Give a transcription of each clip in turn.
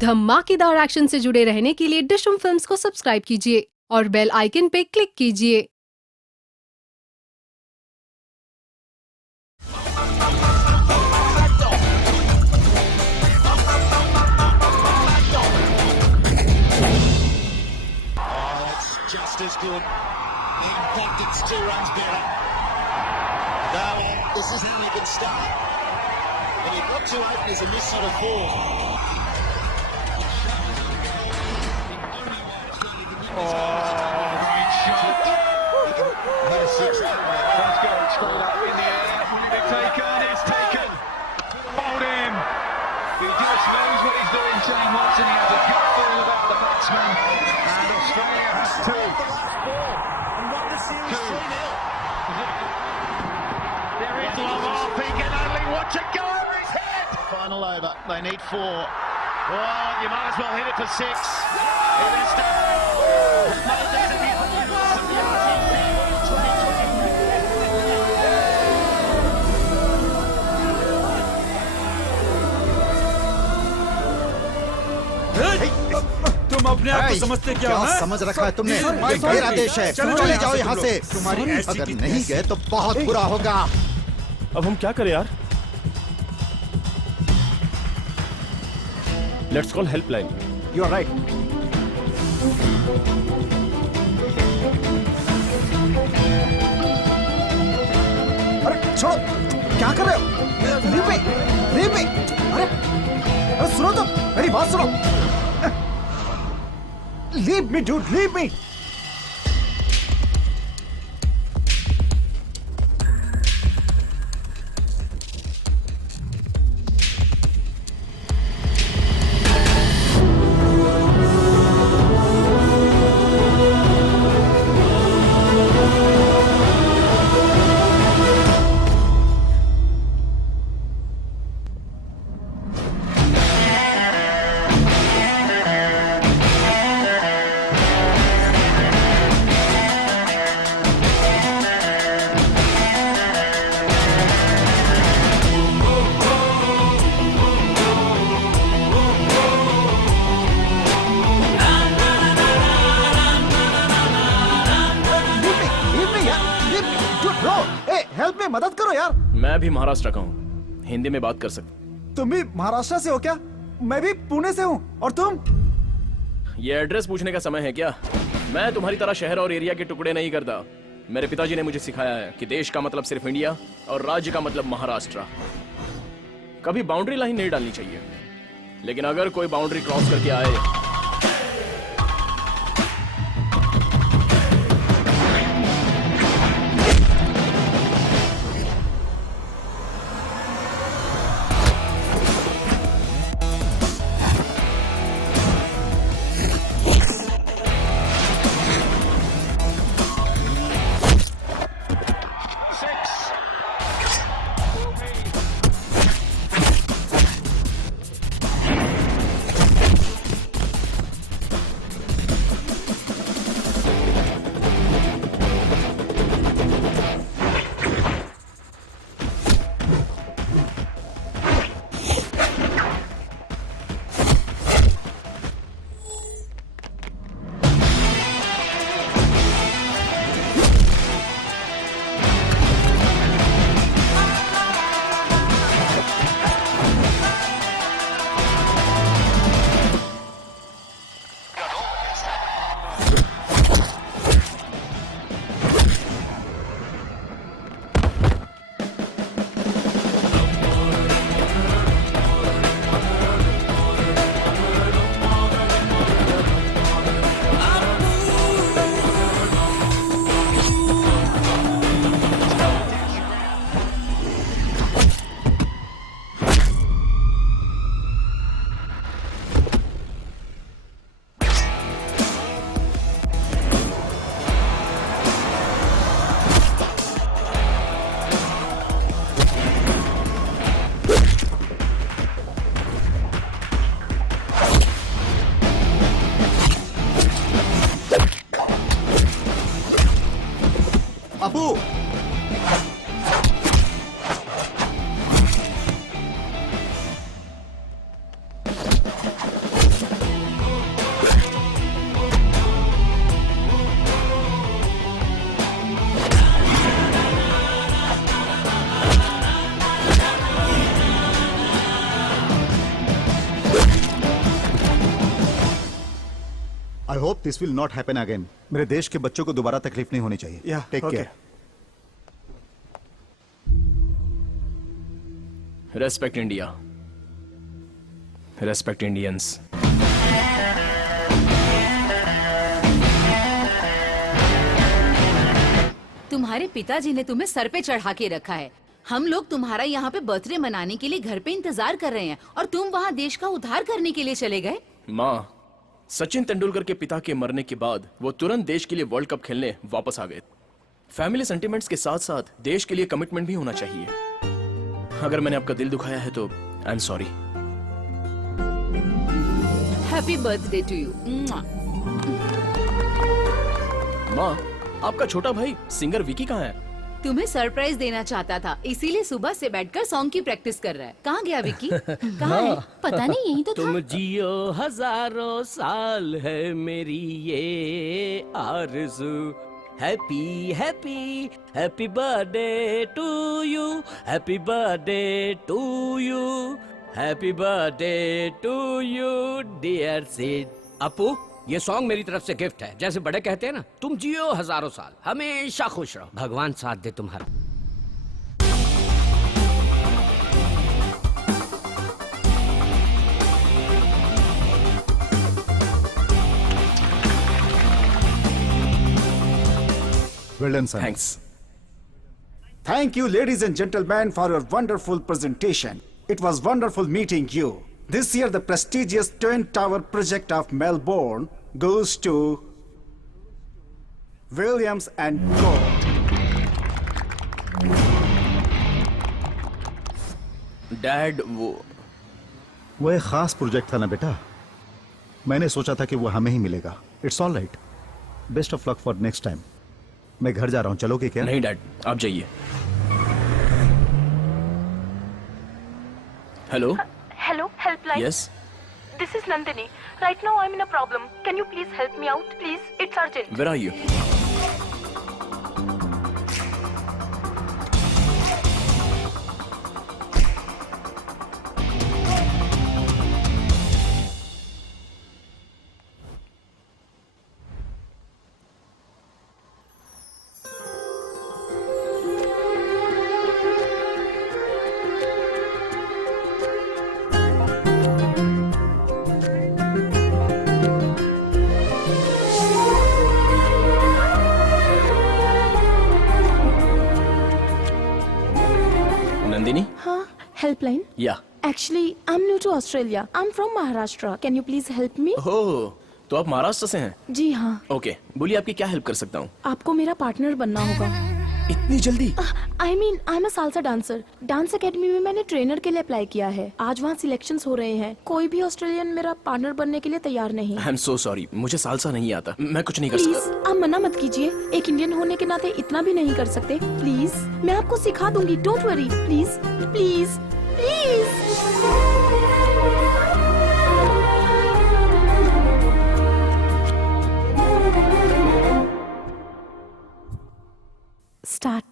धमाकेदार एक्शन से जुड़े रहने के लिए डिशम फिल्म्स को सब्सक्राइब कीजिए और बेल आइकन पे क्लिक कीजिए। Just as good. In fact, it's 2 runs better. Now, this is how he can start. But he got 2 openers and missed on a 4. Great shot. He's 6 out there. He's got it straight up in the air. Will it be taken? It's taken. Hold him. He just knows what he's doing, Shane Watson. He has a gut feel about the batsman. And Australia has 2. And won the series 3-0. There is long off. He can only watch it go over his head. Final over. They need 4. Oh, you might as well hit it for 6. It is तुम अपने आप को समझते क्या हो? समझ रखा है तुमने? ये मेरा देश है। चले जाओ यहाँ से। तुम्हारी अगर नहीं गए तो बहुत बुरा होगा। अब हम क्या करें यार? Let's call helpline. You are right. अरे छोड़ो, क्या कर रहे हो? Leave me, leave me. अरे सुनो तो, मेरी बात सुनो। Leave me, dude. Leave me. मदद करो यार। मैं भी महाराष्ट्र का हूँ, हिंदी में बात कर सकते। तुम भी महाराष्ट्र से हो क्या? मैं भी पुणे से हूँ। और तुम? ये एड्रेस पूछने का समय है क्या? मैं तुम्हारी तरह शहर और एरिया के टुकड़े नहीं करता। मेरे पिताजी ने मुझे सिखाया है कि देश का मतलब सिर्फ इंडिया और राज्य का मतलब महाराष्ट्र। कभी बाउंड्री लाइन नहीं डालनी चाहिए, लेकिन अगर कोई बाउंड्री क्रॉस करके आए I hope this will not happen again. मेरे देश के बच्चों को दोबारा तकलीफ नहीं होनी चाहिए। Yeah, take okay. Care. Respect India, respect Indians. तुम्हारे पिताजी ने तुम्हें सर पे चढ़ा के रखा है। हम लोग तुम्हारा यहाँ पे बर्थडे मनाने के लिए घर पे इंतजार कर रहे हैं और तुम वहाँ देश का उद्धार करने के लिए चले गए। माँ, सचिन तेंदुलकर के पिता के मरने के बाद वो तुरंत देश के लिए वर्ल्ड कप खेलने वापस आ गए। फैमिली सेंटिमेंट्स के साथ साथ देश के लिए कमिटमेंट भी होना चाहिए। अगर मैंने आपका दिल दुखाया है तो I am sorry. Happy birthday to you. माँ, आपका छोटा भाई सिंगर विकी कहाँ है? तुम्हें सरप्राइज देना चाहता था, इसीलिए सुबह से बैठकर सॉन्ग की प्रैक्टिस कर रहा है। कहाँ गया विकी? कहाँ है? पता नहीं, यही तो तुम था। जियो हजारों साल है मेरी ये आरज़ू। Happy happy happy birthday to you, happy birthday to you, happy birthday to you dear Sid. Apu, ये सॉन्ग मेरी तरफ से गिफ्ट है। जैसे बड़े कहते हैं ना, तुम जियो हजारों साल, हमेशा खुश रहो, भगवान साथ दे तुम्हारा। Well done sir. Thanks. Thank you, ladies and gentlemen, for your wonderful presentation. It was wonderful meeting you. This year, the prestigious Twin Tower project of Melbourne goes to Williams and Co. Dad, वो एक खास project था ना बेटा, मैंने सोचा था कि वो हमें ही मिलेगा। It's all right, best of luck for next time. मैं घर जा रहा हूँ, चलोगे क्या? नहीं डैड, आप जाइए। Hello. Hello, helpline. Yes. This is Nandini. Right now I'm in a problem. Can you please help me out, please? It's urgent. Where are you? Nandini? Huh? Helpline? या। Actually, I'm new to Australia. I'm from Maharashtra. Can you please help me? ओह, तो आप महाराष्ट्र से हैं? जी हाँ। Okay, बोलिए आपकी क्या help कर सकता हूँ? आपको मेरा पार्टनर बनना होगा। इतनी जल्दी? I mean, I'm a salsa dancer. Dance academy में मैंने ट्रेनर के लिए अप्लाई किया है। आज वहाँ सिलेक्शंस हो रहे हैं। कोई भी ऑस्ट्रेलियन मेरा पार्टनर बनने के लिए तैयार नहीं। आई एम सो सॉरी, मुझे सालसा नहीं आता, मैं कुछ नहीं कर प्लीज सकता। आप मना मत कीजिए। एक इंडियन होने के नाते इतना भी नहीं कर सकते। प्लीज, मैं आपको सिखा दूंगी। Don't worry. Please please please. Start.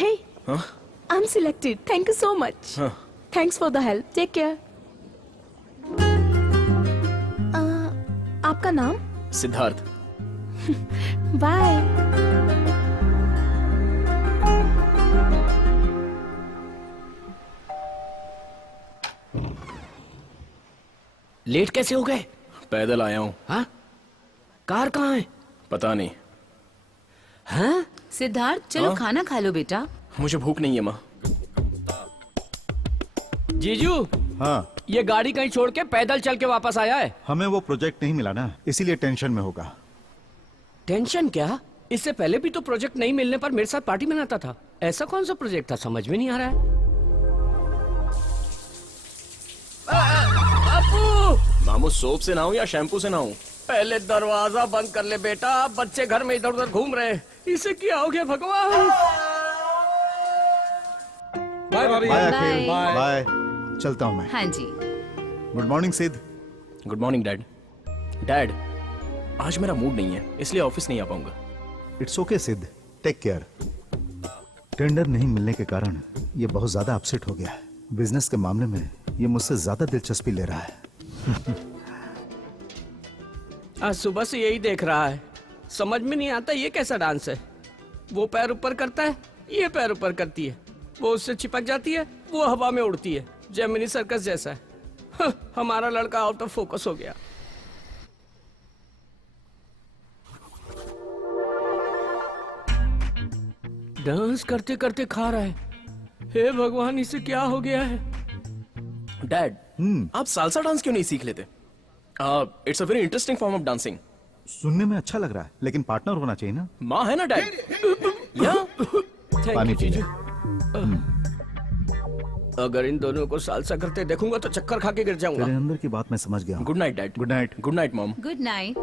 Hey, I'm selected. Thank you so much. Thanks for the help. Take care. आपका नाम? सिद्धार्थ। Bye. लेट कैसे हो गए? पैदल आया हूँ। हाँ? कार कहाँ है? पता नहीं। हाँ? सिद्धार्थ चलो हाँ? खाना खा लो बेटा। मुझे भूख नहीं है माँ। जीजू, हाँ, ये गाड़ी कहीं छोड़ के पैदल चल के वापस आया है। हमें वो प्रोजेक्ट नहीं मिला ना, इसीलिए टेंशन में होगा। टेंशन क्या? इससे पहले भी तो प्रोजेक्ट नहीं मिलने पर मेरे साथ पार्टी मनाता था। ऐसा कौन सा प्रोजेक्ट था, समझ में नहीं आ रहा है। बापू! मामू सोप से नहाऊं या शैम्पू से नहाऊं? पहले दरवाजा बंद कर ले बेटा, बच्चे घर में इधर उधर घूम रहे हैं। इसे क्या हो गया भगवान? बाय भाभी। Bye Bye. अखिल, बाय। चलता हूँ मैं। हाँ जी। Good morning Siddh. Dad morning डैड। डैड, आज मेरा मूड नहीं है, इसलिए ऑफिस नहीं आ पाऊंगा। इट्स ओके सिद्ध, टेक केयर। टेंडर नहीं मिलने के कारण ये बहुत ज्यादा अपसेट हो गया है। बिजनेस के मामले में ये मुझसे ज्यादा दिलचस्पी ले रहा है। आज सुबह से यही देख रहा है। समझ में नहीं आता ये कैसा डांस है। वो पैर ऊपर करता है, ये पैर ऊपर करती है। वो उससे चिपक जाती है, वो हवा में उड़ती है। जेमिनी सर्कस जैसा है। हमारा लड़का आउट ऑफ फोकस हो गया। डांस करते करते खा रहा है। हे भगवान, इसे क्या हो गया है? डैड, आप सालसा डांस क्यों नहीं सीख लेते? It's a very interesting form of dancing. सुनने में अच्छा लग रहा है, लेकिन पार्टनर होना चाहिए ना। माँ है ना डैड? या पानी पी ले। अगर इन दोनों को सालसा करते देखूंगा तो चक्कर खा के गिर जाऊंगा। तेरे अंदर की बात मैं समझ गया हूँ। Good night dad. Good night. Good night mom. Good night.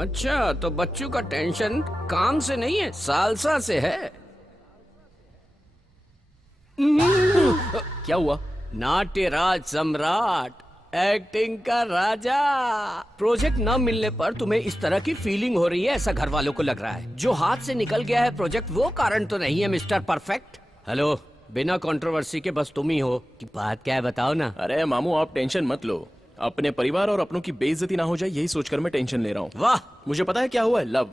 अच्छा, तो बच्चों का टेंशन काम से नहीं है, सालसा से है। क्या हुआ? नाट्यराज सम्राट, एक्टिंग का राजा। प्रोजेक्ट न मिलने पर तुम्हें इस तरह की फीलिंग हो रही है, ऐसा घर वालों को लग रहा है। जो हाथ से निकल गया है प्रोजेक्ट, वो कारण तो नहीं है मिस्टर परफेक्ट। हेलो, बिना कंट्रोवर्सी के बस तुम ही हो कि बात क्या है, बताओ ना। अरे मामू, आप टेंशन मत लो। अपने परिवार और अपनों की बेइज्जती ना हो जाए, यही सोचकर मैं टेंशन ले रहा हूँ। वाह, मुझे पता है क्या हुआ है। लव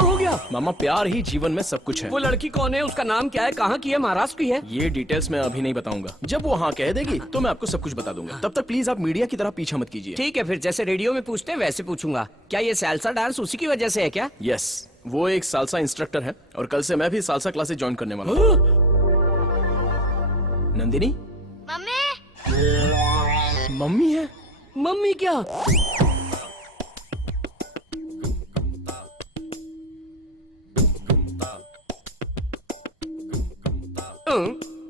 हो गया। मामा, प्यार ही जीवन में सब कुछ है। वो लड़की कौन है, उसका नाम क्या है, कहाँ की है, महाराष्ट्र की है? ये डिटेल्स मैं अभी नहीं बताऊंगा। जब वो हाँ कह देगी तो मैं आपको सब कुछ बता दूंगा। तब तक प्लीज आप मीडिया की तरह पीछा मत कीजिए। ठीक है, फिर जैसे रेडियो में पूछते हैं वैसे पूछूंगा। क्या ये सालसा डांस उसी की वजह से है क्या? यस, वो एक सालसा इंस्ट्रक्टर है और कल से मैं भी सालसा क्लासेस ज्वाइन करने वाला हूँ। नंदिनी, मम्मी। मम्मी है? मम्मी क्या?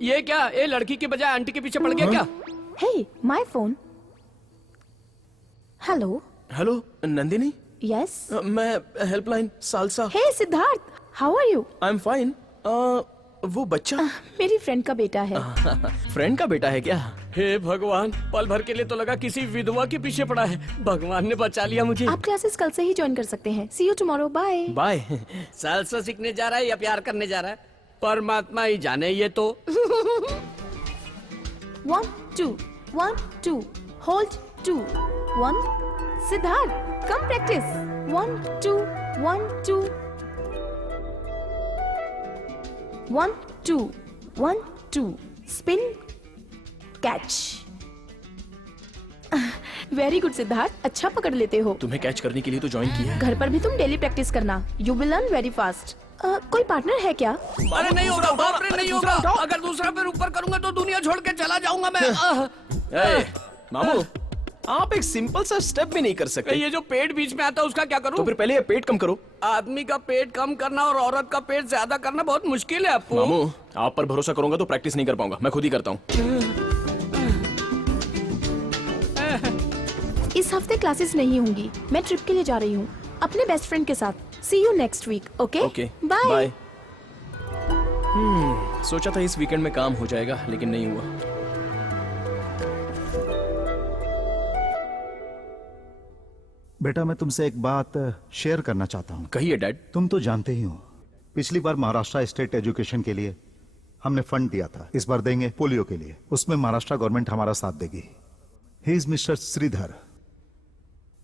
ये क्या, ये लड़की के बजाय आंटी के पीछे पड़ गया क्या? Hey, my phone. Hello. Hello Nandini. Yes. मैं helpline salsa. Hey, Siddharth. How are you? I am fine. वो बच्चा मेरी फ्रेंड का बेटा है। फ्रेंड का बेटा है क्या? हे भगवान, पल भर के लिए तो लगा किसी विधवा के पीछे पड़ा है। भगवान ने बचा लिया मुझे। आप क्लासेस कल से ही ज्वाइन कर सकते हैं। See you tomorrow. Bye. Bye. Salsa सीखने जा रहा है या प्यार करने जा रहा है, परमात्मा ही जाने। ये तो 1 2 1 2 hold 2 1 Siddharth, come practice. 1 2 1 2 1 2 1 2 spin catch. Very good Siddharth, अच्छा पकड़ लेते हो। तुम्हें कैच करने के लिए तो ज्वाइन किया है। घर पर भी तुम डेली प्रैक्टिस करना। You will learn very fast. कोई पार्टनर है क्या? अरे नहीं होगा, बाप रे, नहीं होगा। अगर दूसरा पैर ऊपर करूंगा तो दुनिया छोड़ के चला जाऊंगा मैं। ए, मामू, आप एक सिंपल सा स्टेप भी नहीं कर सकते। ये जो पेट बीच में आता है उसका क्या करूं? तो फिर पहले ये पेट कम करो। आदमी का पेट कम करना और औरत का पेट ज्यादा करना बहुत मुश्किल है आपको। मामू, आप पर भरोसा करूंगा तो प्रैक्टिस नहीं कर पाऊंगा। मैं खुद ही करता हूँ। इस हफ्ते क्लासेस नहीं होंगी। मैं ट्रिप के लिए जा रही हूँ अपने बेस्ट फ्रेंड के साथ। See you next week. Okay okay, bye. Bye. सोचा था इस वीकेंड में काम हो जाएगा, लेकिन नहीं हुआ। बेटा, मैं तुमसे एक बात शेयर करना चाहता हूँ। कहिए डैड। तुम तो जानते ही हो, पिछली बार महाराष्ट्र स्टेट एजुकेशन के लिए हमने फंड दिया था। इस बार देंगे पोलियो के लिए। उसमें महाराष्ट्र गवर्नमेंट हमारा साथ देगी। ही इज मिस्टर श्रीधर,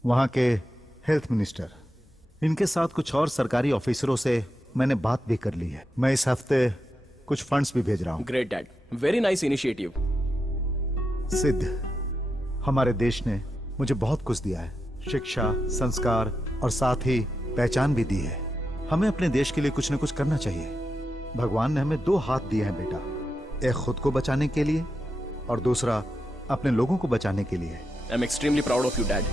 वहां के हेल्थ मिनिस्टर। इनके साथ कुछ और सरकारी ऑफिसरों से मैंने बात भी कर ली है। मैं इस हफ्ते कुछ फंड्स भी भेज रहा हूं। Great dad, very nice initiative. सिद्ध, हमारे देश ने मुझे बहुत कुछ दिया है, शिक्षा, संस्कार और साथ ही पहचान भी दी है। हमें अपने देश के लिए कुछ न कुछ करना चाहिए। भगवान ने हमें 2 हाथ दिए हैं बेटा, एक खुद को बचाने के लिए और दूसरा अपने लोगों को बचाने के लिए। I am extremely proud of you dad.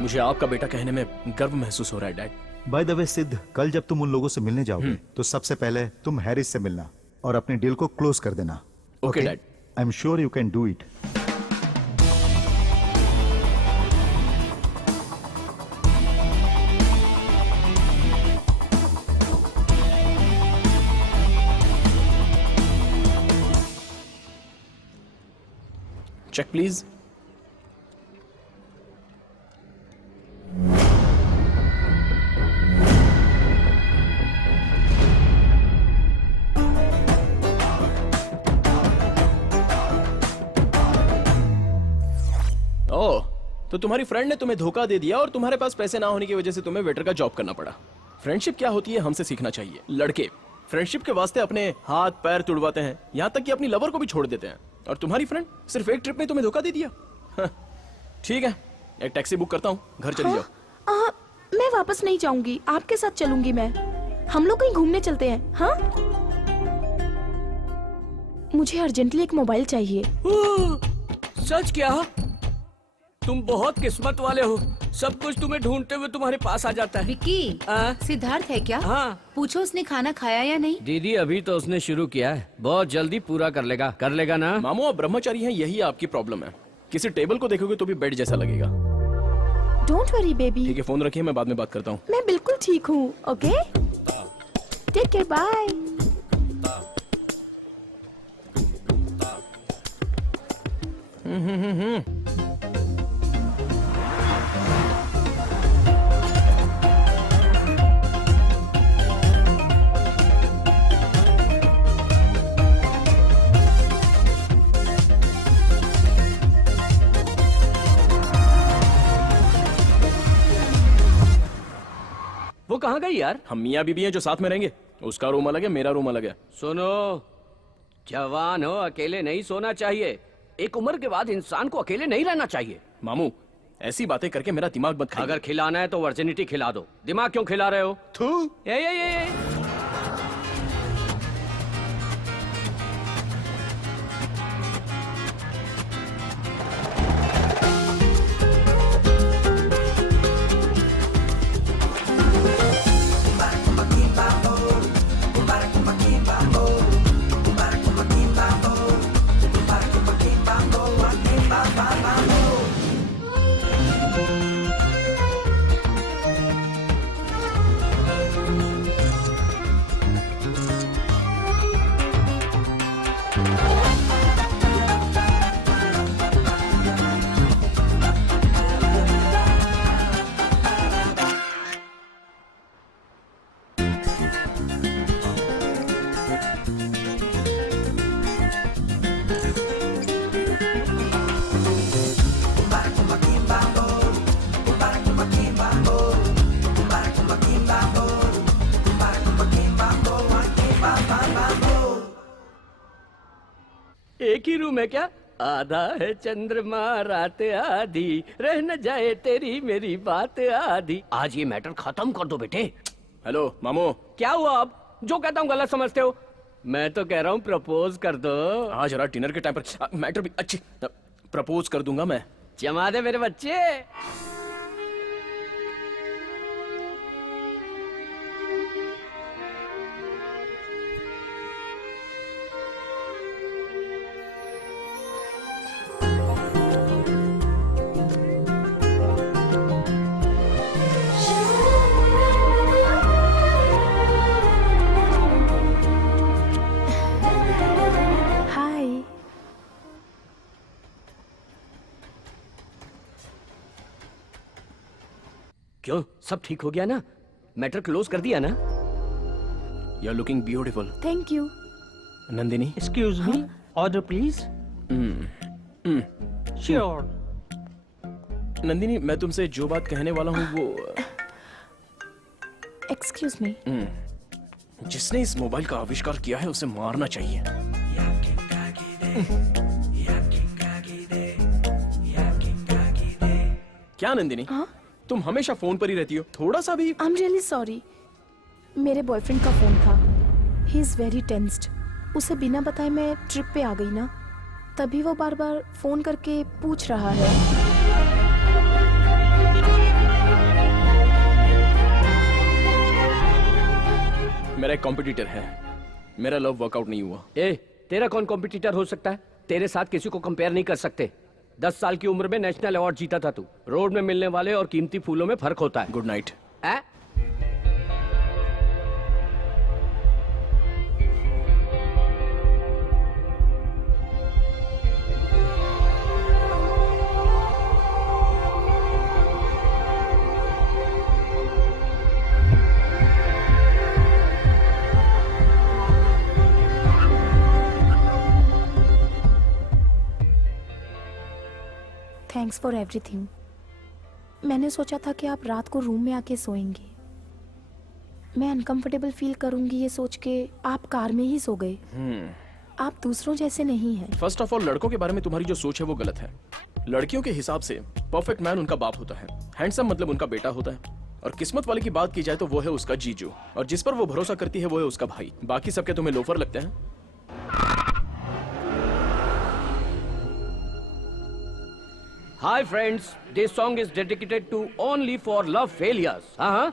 मुझे आपका बेटा कहने में गर्व महसूस हो रहा है डैड। बाय द वे सिद्ध, कल जब तुम उन लोगों से मिलने जाओगे तो सबसे पहले तुम हैरिस से मिलना और अपने डील को क्लोज कर देना। Okay dad. I am sure you can do it. Check please. Oh, तो तुम्हारी फ्रेंड ने तुम्हें धोखा दे दिया और तुम्हारे पास पैसे ना होने की वजह से तुम्हें वेटर का जॉब करना पड़ा। फ्रेंडशिप क्या होती है हमसे सीखना चाहिए। लड़के फ्रेंडशिप के वास्ते अपने हाथ पैर तुड़वाते हैं, यहाँ तक कि अपनी लवर को भी छोड़ देते हैं, और तुम्हारी फ्रेंड सिर्फ एक ट्रिप में तुम्हें धोखा दे दिया। हाँ, ठीक है, एक टैक्सी बुक करता हूँ, घर चली जाओ। मैं वापस नहीं जाऊंगी, आपके साथ चलूंगी मैं। हम लोग कहीं घूमने चलते हैं। हाँ, मुझे अर्जेंटली एक मोबाइल चाहिए। सच क्या? तुम बहुत किस्मत वाले हो, सब कुछ तुम्हें ढूंढते हुए तुम्हारे पास आ जाता है। विक्की, सिद्धार्थ है क्या? हाँ। पूछो उसने खाना खाया या नहीं। दीदी अभी तो उसने शुरू किया है, बहुत जल्दी पूरा कर लेगा ना। मामू आप ब्रह्मचारी हैं, यही आपकी प्रॉब्लम है। किसी टेबल को देखोगे तो भी बेड जैसा लगेगा। Don't worry baby. ठीक है, फोन रखिए, मैं बाद में बात करता हूँ। मैं बिल्कुल ठीक हूँ। Okay, take care, bye. वो कहाँ गई यार? हम मियाँ बीबी हैं जो साथ में रहेंगे, उसका रूम अलग है, मेरा रूम अलग है। सुनो, जवान हो, अकेले नहीं सोना चाहिए। एक उम्र के बाद इंसान को अकेले नहीं रहना चाहिए। मामू ऐसी बातें करके मेरा दिमाग मत खाइए। अगर खिलाना है तो वर्जिनिटी खिला दो, दिमाग क्यों खिला रहे हो? थू। ये। एक ही रूम है क्या? आधा है चंद्रमा रात आधी, रह न जाए तेरी मेरी बात आधी। आज ये मैटर खत्म कर दो बेटे। हेलो मामू। क्या हुआ? अब जो कहता हूँ गलत समझते हो? मैं तो कह रहा हूँ प्रपोज कर दो। आज जरा डिनर के टाइम पर मैटर भी अच्छी प्रपोज कर दूंगा मैं। जमा दे मेरे बच्चे। क्यों, सब ठीक हो गया ना? मैटर क्लोज कर दिया ना? You are looking beautiful. Thank you. Nandini, excuse me, order please. Sure. Nandini, मैं तुमसे जो बात कहने वाला हूँ वो। Excuse me. जिसने इस मोबाइल का आविष्कार किया है उसे मारना चाहिए। क्या नंदिनी? हाँ? तुम हमेशा फोन पर ही रहती हो, थोड़ा सा भी। I am really sorry. मेरे बॉयफ्रेंड का फोन था। He is very tensed. उसे बिना बताए मैं ट्रिप पे आ गई ना, तभी वो बार बार फोन करके पूछ रहा है। मेरा एक कॉम्पिटिटर है, मेरा लव वर्कआउट नहीं हुआ। ए, तेरा कौन कॉम्पिटिटर हो सकता है? तेरे साथ किसी को कंपेयर नहीं कर सकते। 10 साल की उम्र में नेशनल अवार्ड जीता था तू। रोड में मिलने वाले और कीमती फूलों में फर्क होता है। Good night. Thanks for everything. मैंने सोचा था कि आप रात को रूम में आके सोएंगे। मैं अनकंफर्टेबल फील करूंगी ये सोच के आप कार में ही सो गए। आप दूसरों जैसे नहीं हैं। फर्स्ट ऑफ ऑल, लड़कों के बारे में तुम्हारी जो सोच है वो गलत है। लड़कियों के हिसाब से परफेक्ट मैन उनका बाप होता है, हैंडसम मतलब उनका बेटा होता है, और किस्मत वाले की बात की जाए तो वो है उसका जीजू, और जिस पर वो भरोसा करती है वो है उसका भाई। बाकी सबके तुम्हें लोफर लगते हैं। Hi friends, this song is dedicated to only for love failures. हाँ?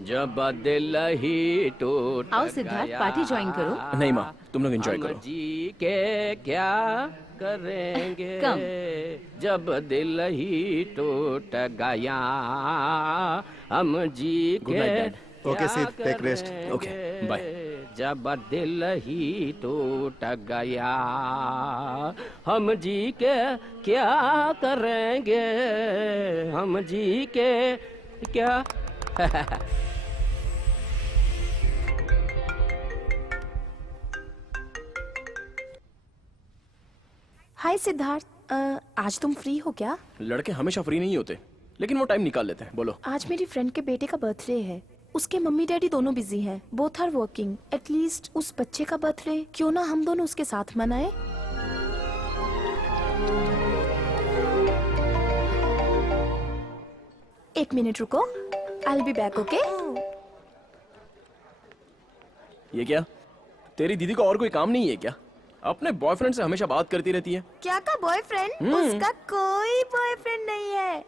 जब दिल ही टूट आओ सिद्धार्थ, पार्टी ज्वाइन करो। नहीं माँ, तुम लोग एंजॉय हम करो। जी के क्या करेंगे कम। जब दिल ही टूट गया, हम जी Good के night, Dad. Okay, Sid, take rest. करेंगे Okay, bye. जब दिल ही टूट गया, हम जी के क्या करेंगे, हम जी के क्या। हाय सिद्धार्थ, आज तुम फ्री हो क्या? लड़के हमेशा फ्री नहीं होते, लेकिन वो टाइम निकाल लेते हैं। बोलो। आज मेरी फ्रेंड के बेटे का बर्थडे है। उसके मम्मी डैडी दोनों बिजी हैं। Both are working. एटलीस्ट उस बच्चे का बर्थडे क्यों ना हम दोनों उसके साथ मनाएं? एक मिनट रुको, I will be back. Okay? ये क्या, तेरी दीदी को और कोई काम नहीं है क्या? अपने बॉयफ्रेंड से हमेशा बात करती रहती है। क्या का बॉयफ्रेंड? उसका कोई बॉयफ्रेंड नहीं है,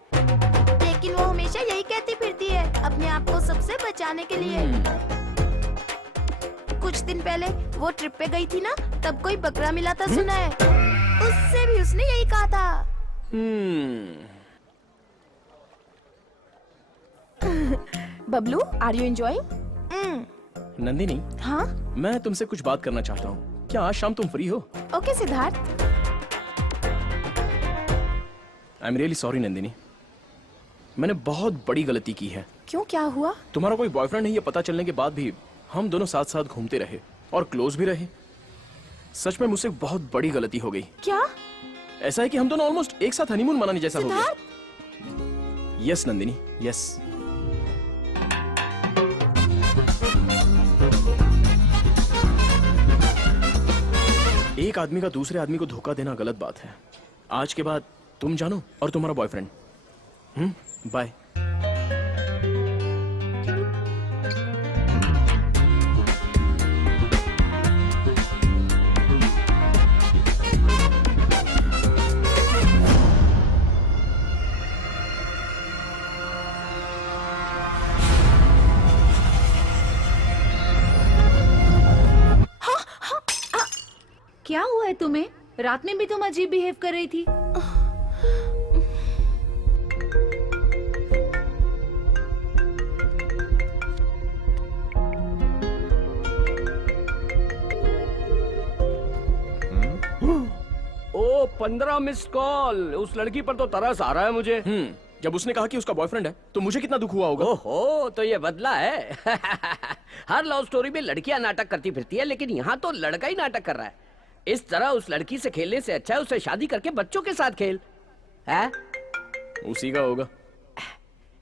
लेकिन वो हमेशा यही कहती फिरती है अपने आप को सबसे बचाने के लिए। कुछ दिन पहले वो ट्रिप पे गई थी ना, तब कोई बकरा मिला था सुना है। उससे भी उसने यही कहा था। Bablu, are you enjoying? Nandini, हाँ? मैं तुमसे कुछ बात करना चाहता हूँ। क्या आज शाम तुम फ्री हो? Okay Siddharth. I am really sorry Nandini, मैंने बहुत बड़ी गलती की है। क्यों, क्या हुआ? तुम्हारा कोई बॉयफ्रेंड है ये पता चलने के बाद भी हम दोनों साथ साथ घूमते रहे और क्लोज भी रहे। सच में मुझसे बहुत बड़ी गलती हो गई। क्या? ऐसा है कि हम दोनों ऑलमोस्ट एक साथ हनीमून मनाने जैसा हो गया। Yes Nandini, yes. एक आदमी का दूसरे आदमी को धोखा देना गलत बात है। आज के बाद तुम जानो और तुम्हारा बॉयफ्रेंड। बाय। क्या हुआ है तुम्हें? रात में भी तुम अजीब बिहेव कर रही थी। ओ 15 मिस कॉल। उस लड़की पर तो तरस आ रहा है मुझे। जब उसने कहा कि उसका बॉयफ्रेंड है तो मुझे कितना दुख हुआ होगा। ओहो, तो ये बदला है। हर लव स्टोरी में लड़कियां नाटक करती फिरती है, लेकिन यहाँ तो लड़का ही नाटक कर रहा है। इस तरह उस लड़की से खेलने से अच्छा है उसे शादी करके बच्चों के साथ खेल। है? उसी का होगा।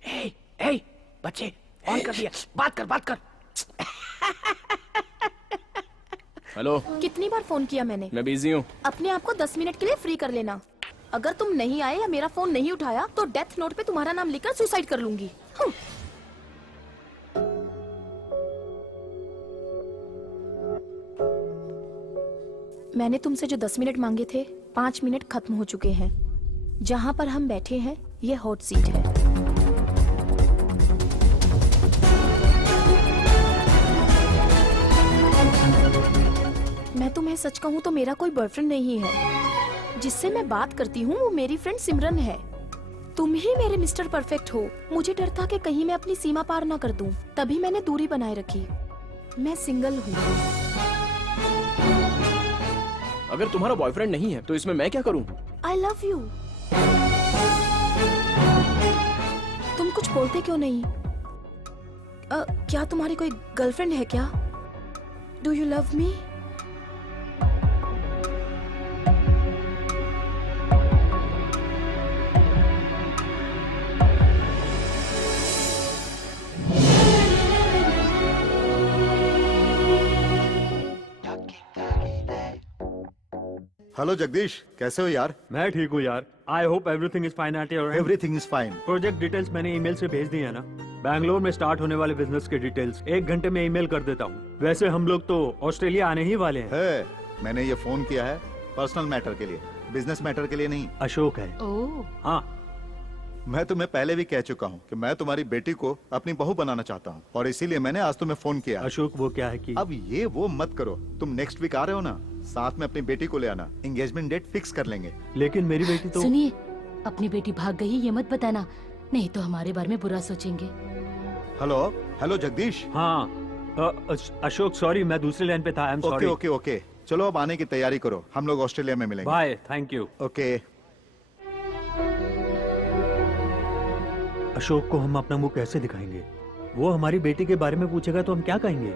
ए, ए, बच्चे ऑन कर दिया। बात कर, बात कर। हेलो। कितनी बार फोन किया मैंने? मैं बिजी हूँ। अपने आप को 10 मिनट के लिए फ्री कर लेना। अगर तुम नहीं आए या मेरा फोन नहीं उठाया तो डेथ नोट पे तुम्हारा नाम लिखकर सुसाइड कर लूंगी। मैंने तुमसे जो 10 मिनट मांगे थे 5 मिनट खत्म हो चुके हैं। जहां पर हम बैठे हैं ये हॉट सीट है। मैं तुम्हें सच कहूं तो मेरा कोई बॉयफ्रेंड नहीं है। जिससे मैं बात करती हूँ वो मेरी फ्रेंड सिमरन है। तुम ही मेरे मिस्टर परफेक्ट हो। मुझे डर था कि कहीं मैं अपनी सीमा पार ना कर दूं, तभी मैंने दूरी बनाए रखी। मैं सिंगल हूँ। अगर तुम्हारा बॉयफ्रेंड नहीं है तो इसमें मैं क्या करूं? आई लव यू। तुम कुछ बोलते क्यों नहीं? क्या तुम्हारी कोई गर्लफ्रेंड है क्या? Do you love me? Hello Jagdish, कैसे हो यार? मैं ठीक हूँ यार। I hope everything is fine at your and. Everything is fine. Project details मैंने ईमेल से भेज दी है ना। बैंगलोर में स्टार्ट होने वाले बिजनेस के डिटेल्स 1 घंटे में ईमेल कर देता हूँ। वैसे हम लोग तो ऑस्ट्रेलिया आने ही वाले हैं। मैंने ये फोन किया है पर्सनल मैटर के लिए, बिजनेस मैटर के लिए नहीं। अशोक है। ओह, हाँ, मैं तुम्हें पहले भी कह चुका हूँ कि मैं तुम्हारी बेटी को अपनी बहू बनाना चाहता हूँ और इसीलिए मैंने आज तुम्हें फोन किया। अशोक वो क्या है कि अब ये वो मत करो। तुम नेक्स्ट वीक आ रहे हो ना, साथ में अपनी बेटी को ले आना। एंगेजमेंट डेट फिक्स कर लेंगे। लेकिन मेरी बेटी तो सुनिए, अपनी बेटी भाग गई ये मत बताना, नहीं तो हमारे बारे में बुरा सोचेंगे। Hello hello Jagdish. हाँ, अशोक सॉरी, मैं दूसरे लाइन पे था। I am okay sorry. Okay okay, चलो अब आने की तैयारी करो, हम लोग ऑस्ट्रेलिया में मिलेंगे। Bye, thank you. Okay. Ashok को हम अपना मुंह कैसे दिखाएंगे? वो हमारी बेटी के बारे में पूछेगा तो हम क्या कहेंगे?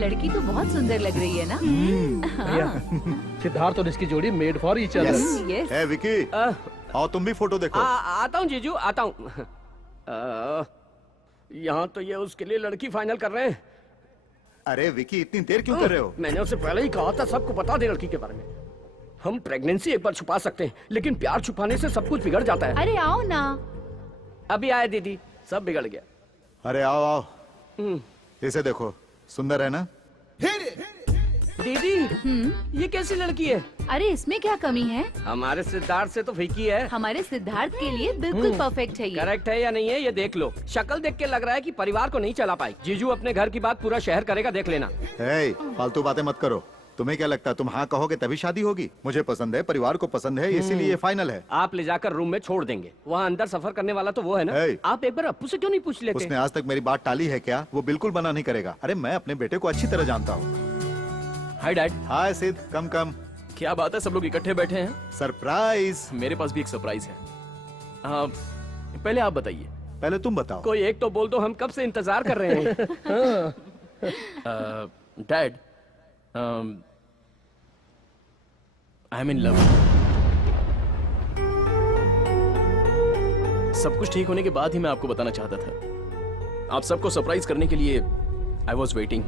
लड़की तो बहुत सुंदर लग रही है ना। सिद्धार्थ और इसकी जोड़ी made for each other. Yes. है विकी, आओ तुम भी फोटो देखो। आता हूँ जीजू, आता हूँ। यहाँ तो ये उसके लिए लड़की फाइनल कर रहे हैं। अरे विकी, इतनी देर क्यों कर रहे हो? मैंने उसे पहले ही कहा था सबको बता दे लड़की के बारे में। हम प्रेगनेंसी एक बार छुपा सकते हैं, लेकिन प्यार छुपाने से सब कुछ बिगड़ जाता है। अरे आओ ना। अभी आए दीदी, सब बिगड़ गया। अरे आओ आओ, इसे देखो, सुंदर है ना? दीदी, ये कैसी लड़की है? अरे इसमें क्या कमी है? हमारे सिद्धार्थ से तो फीकी है। हमारे सिद्धार्थ के लिए बिल्कुल परफेक्ट है ये। करेक्ट है या नहीं है ये देख लो। शक्ल देख के लग रहा है कि परिवार को नहीं चला पाई। जीजू अपने घर की बात पूरा शहर करेगा, देख लेना। हे, फालतू बातें मत करो। तुम्हें क्या लगता है तुम हाँ कहोगे तभी शादी होगी? मुझे पसंद है, परिवार को पसंद है, इसीलिए ये फाइनल है। आप ले जाकर रूम में छोड़ देंगे। वहाँ अंदर सफर करने वाला तो वो है ना। आप एक बार अप्पू से क्यों नहीं पूछ लेते? उसने आज तक मेरी बात टाली है क्या? वो बिल्कुल मना नहीं करेगा। अरे मैं अपने बेटे को अच्छी तरह जानता हूँ। Hi dad. हाय सिद्ध, कम कम। क्या बात है, सब लोग इकट्ठे बैठे हैं? सरप्राइज। मेरे पास भी एक सरप्राइज है। पहले आप बताइए। पहले तुम बताओ। कोई एक तो बोल दो, हम कब से इंतजार कर रहे हैं। Dad, I M in love. सब कुछ ठीक होने के बाद ही मैं आपको बताना चाहता था। आप सबको सरप्राइज करने के लिए आई वॉज वेटिंग।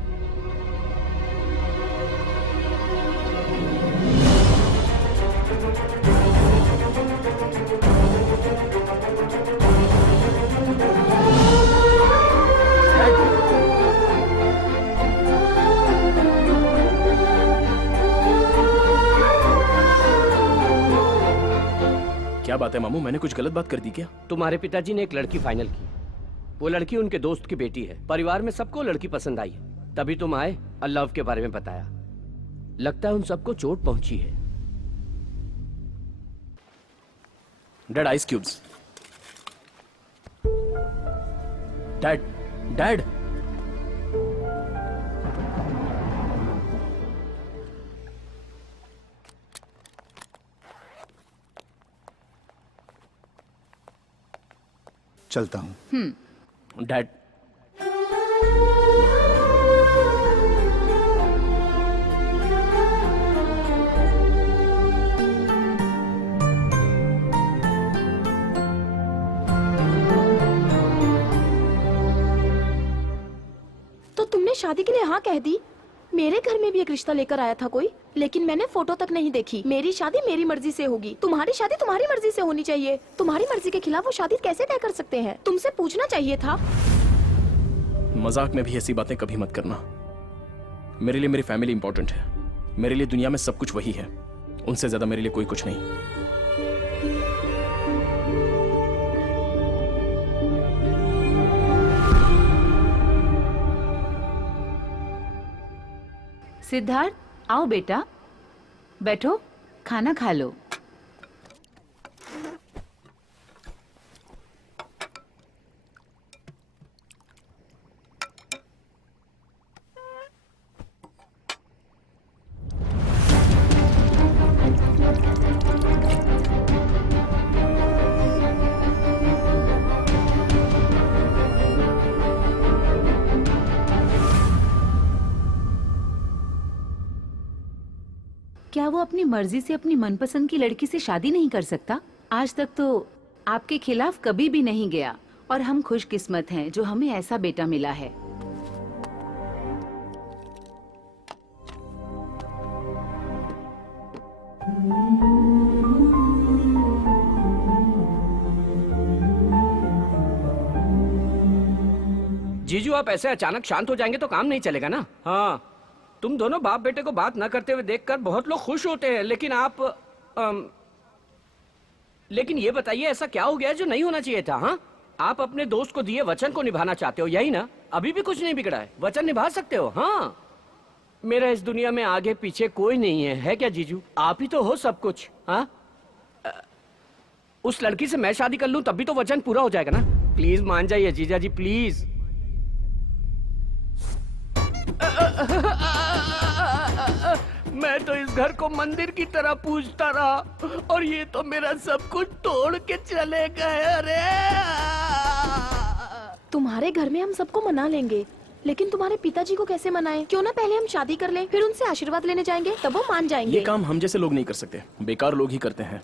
क्या बात है मामू, मैंने कुछ गलत बात कर दी क्या? तुम्हारे पिताजी ने एक लड़की फाइनल की। वो लड़की उनके दोस्त की बेटी है। परिवार में सबको लड़की पसंद आई है, तभी तुम आए और लव के बारे में बताया। लगता है उन सबको चोट पहुंची है। Dad, ice cubes. Dad, dad. चलता हूँ। डैड, शादी के लिए हाँ कह दी। मेरे घर में भी एक रिश्ता लेकर आया था कोई, लेकिन मैंने फोटो तक नहीं देखी। मेरी शादी मेरी मर्जी से होगी, तुम्हारी शादी तुम्हारी मर्जी से होनी चाहिए। तुम्हारी मर्जी के खिलाफ वो शादी कैसे तय कर सकते हैं? तुमसे पूछना चाहिए था। मजाक में भी ऐसी बातें कभी मत करना। मेरे लिए मेरी फैमिली इंपॉर्टेंट है। मेरे लिए दुनिया में सब कुछ वही है, उनसे ज्यादा मेरे लिए कोई कुछ नहीं। सिद्धार्थ, आओ बेटा, बैठो, खाना खा लो। क्या वो अपनी मर्जी से अपनी मनपसंद की लड़की से शादी नहीं कर सकता? आज तक तो आपके खिलाफ कभी भी नहीं गया और हम खुशकिस्मत हैं जो हमें ऐसा बेटा मिला है। जीजू, आप ऐसे अचानक शांत हो जाएंगे तो काम नहीं चलेगा ना। हाँ, तुम दोनों बाप बेटे को बात न करते हुए देखकर बहुत लोग खुश होते हैं, लेकिन आप लेकिन ये बताइए ऐसा क्या हो गया जो नहीं होना चाहिए था? हाँ, आप अपने दोस्त को दिए वचन को निभाना चाहते हो, यही ना? अभी भी कुछ नहीं बिगड़ा है, वचन निभा सकते हो। हाँ, मेरा इस दुनिया में आगे पीछे कोई नहीं है क्या जीजू? आप ही तो हो सब कुछ। हाँ, उस लड़की से मैं शादी कर लूं तभी तो वचन पूरा हो जाएगा ना। प्लीज मान जाइए जीजा जी, प्लीज। मैं तो इस घर को मंदिर की तरह पूजता रहा और ये तो मेरा सब कुछ तोड़ के चले गए। अरे तुम्हारे घर में हम सबको मना लेंगे, लेकिन तुम्हारे पिताजी को कैसे मनाएं? क्यों ना पहले हम शादी कर लें, फिर उनसे आशीर्वाद लेने जाएंगे, तब वो मान जाएंगे। ये काम हम जैसे लोग नहीं कर सकते, बेकार लोग ही करते हैं।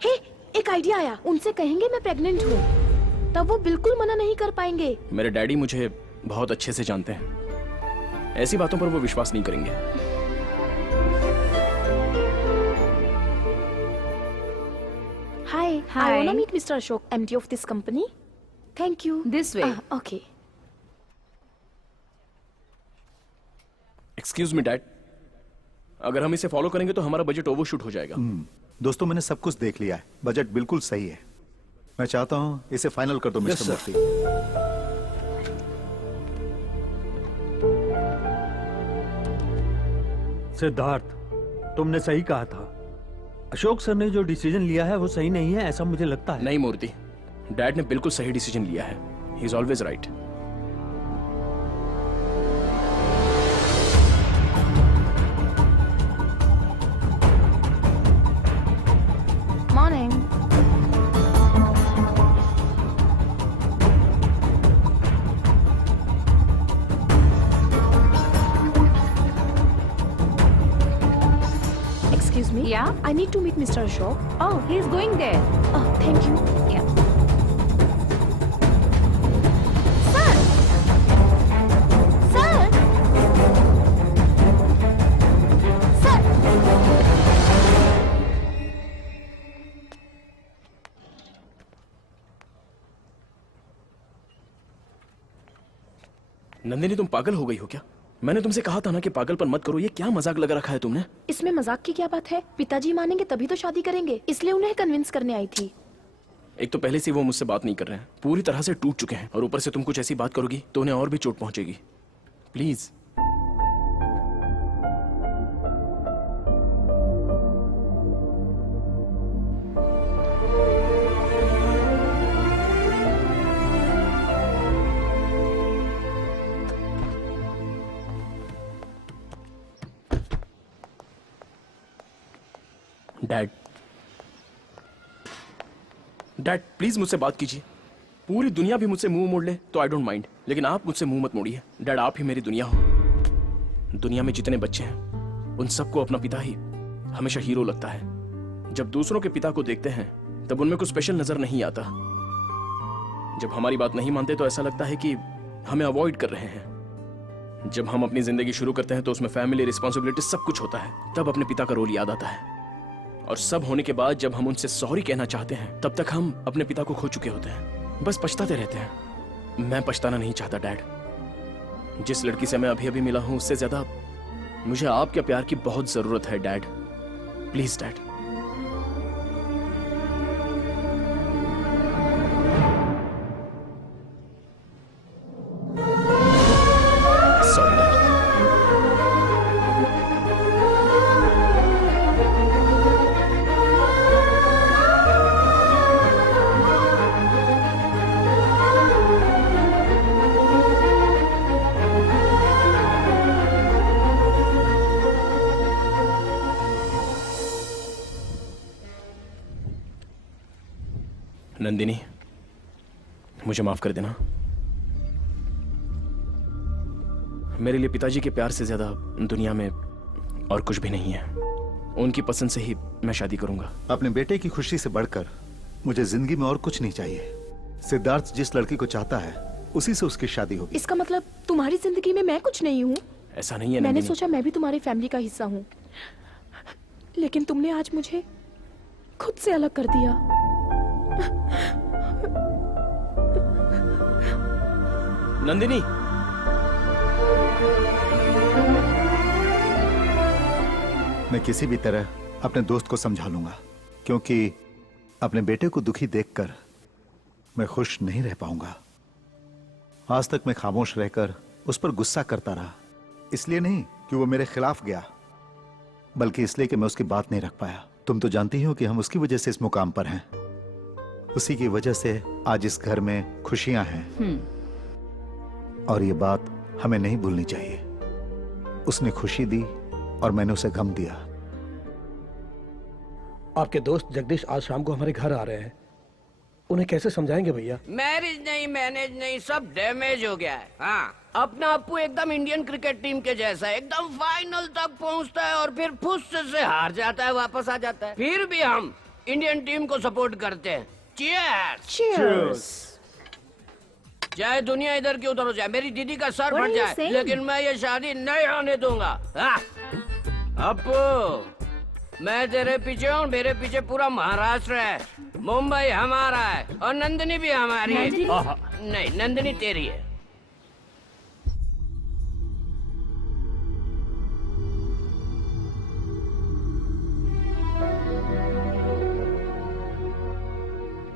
हे, एक आइडिया आया। उनसे कहेंगे मैं प्रेग्नेंट हूँ, तब वो बिल्कुल मना नहीं कर पाएंगे। मेरे डैडी मुझे बहुत अच्छे से जानते हैं, ऐसी बातों पर वो विश्वास नहीं करेंगे। Hi, I wanna meet Mr. Ashok, MD of this company. Thank you. This way. Okay. Excuse me dad, अगर हम इसे फॉलो करेंगे तो हमारा बजट ओवरशूट हो जाएगा। दोस्तों, मैंने सब कुछ देख लिया है, बजट बिल्कुल सही है। मैं चाहता हूं इसे फाइनल कर दो मिस्टर मूर्ति। सिद्धार्थ, तुमने सही कहा था। अशोक सर ने जो डिसीजन लिया है वो सही नहीं है, ऐसा मुझे लगता है। नहीं मूर्ति, डैड ने बिल्कुल सही डिसीजन लिया है। He is always right. Morning. Excuse me? Yeah? I need to meet Mr. Ashok. Oh, he is going there. Oh, thank you. Yeah. Sir! Sir! Sir! Nandini, तुम पागल हो गई हो क्या? मैंने तुमसे कहा था ना कि पागलपन मत करो। ये क्या मजाक लगा रखा है तुमने? इसमें मजाक की क्या बात है? पिताजी मानेंगे तभी तो शादी करेंगे, इसलिए उन्हें कन्विंस करने आई थी। एक तो पहले से वो मुझसे बात नहीं कर रहे हैं, पूरी तरह से टूट चुके हैं, और ऊपर से तुम कुछ ऐसी बात करोगी तो उन्हें और भी चोट पहुंचेगी। प्लीज। डैड, डैड प्लीज मुझसे बात कीजिए। पूरी दुनिया भी मुझसे मुंह मोड़ ले तो आई डोंट माइंड, लेकिन आप मुझसे मुंह मत मोड़िए। डैड, आप ही मेरी दुनिया हो। दुनिया में जितने बच्चे हैं उन सबको अपना पिता ही हमेशा हीरो लगता है। जब दूसरों के पिता को देखते हैं तब उनमें कुछ स्पेशल नजर नहीं आता। जब हमारी बात नहीं मानते तो ऐसा लगता है कि हमें अवॉइड कर रहे हैं। जब हम अपनी जिंदगी शुरू करते हैं तो उसमें फैमिली, रिस्पॉन्सिबिलिटी सब कुछ होता है, तब अपने पिता का रोल याद आता है। और सब होने के बाद जब हम उनसे सॉरी कहना चाहते हैं तब तक हम अपने पिता को खो चुके होते हैं, बस पछताते रहते हैं। मैं पछताना नहीं चाहता डैड। जिस लड़की से मैं अभी अभी मिला हूं उससे ज्यादा मुझे आपके प्यार की बहुत जरूरत है dad. Please dad. Sorry dad. Nandini, मुझे माफ कर देना। मेरे लिए पिताजी के प्यार से ज्यादा दुनिया में और कुछ भी नहीं है। उनकी पसंद से ही मैं शादी करूंगा। अपने बेटे की खुशी से बढ़कर मुझे जिंदगी में और कुछ नहीं चाहिए। सिद्धार्थ जिस लड़की को चाहता है उसी से उसकी शादी होगी। इसका मतलब तुम्हारी जिंदगी में मैं कुछ नहीं हूँ? ऐसा नहीं है मैंने नंदिनी। सोचा मैं भी तुम्हारी फैमिली का हिस्सा हूँ, लेकिन तुमने आज मुझे खुद से अलग कर दिया। नंदिनी, मैं किसी भी तरह अपने दोस्त को समझा लूंगा, क्योंकि अपने बेटे को दुखी देखकर मैं खुश नहीं रह पाऊंगा। आज तक मैं खामोश रहकर उस पर गुस्सा करता रहा, इसलिए नहीं कि वो मेरे खिलाफ गया, बल्कि इसलिए कि मैं उसकी बात नहीं रख पाया। तुम तो जानती हो कि हम उसकी वजह से इस मुकाम पर हैं। उसी की वजह से आज इस घर में खुशियां हैं, और ये बात हमें नहीं भूलनी चाहिए। उसने खुशी दी और मैंने उसे गम दिया। आपके दोस्त जगदीश आज शाम को हमारे घर आ रहे हैं, उन्हें कैसे समझाएंगे भैया? मैरिज नहीं, मैनेज नहीं, सब डैमेज हो गया है। हाँ, अपना अप्पू एकदम इंडियन क्रिकेट टीम के जैसा है, एकदम फाइनल तक पहुंचता है और फिर फुस से हार जाता है, वापस आ जाता है। फिर भी हम इंडियन टीम को सपोर्ट करते हैं। चीयर्स। Cheers. चाहे दुनिया इधर की उधर हो जाए, मेरी दीदी का सर What फट are you जाए, saying? लेकिन मैं ये शादी नहीं होने दूंगा। हाँ। अप्पू, मैं तेरे पीछे हूँ, मेरे पीछे पूरा महाराष्ट्र है, मुंबई हमारा है और नंदिनी भी हमारी है। नहीं, नंदिनी तेरी है।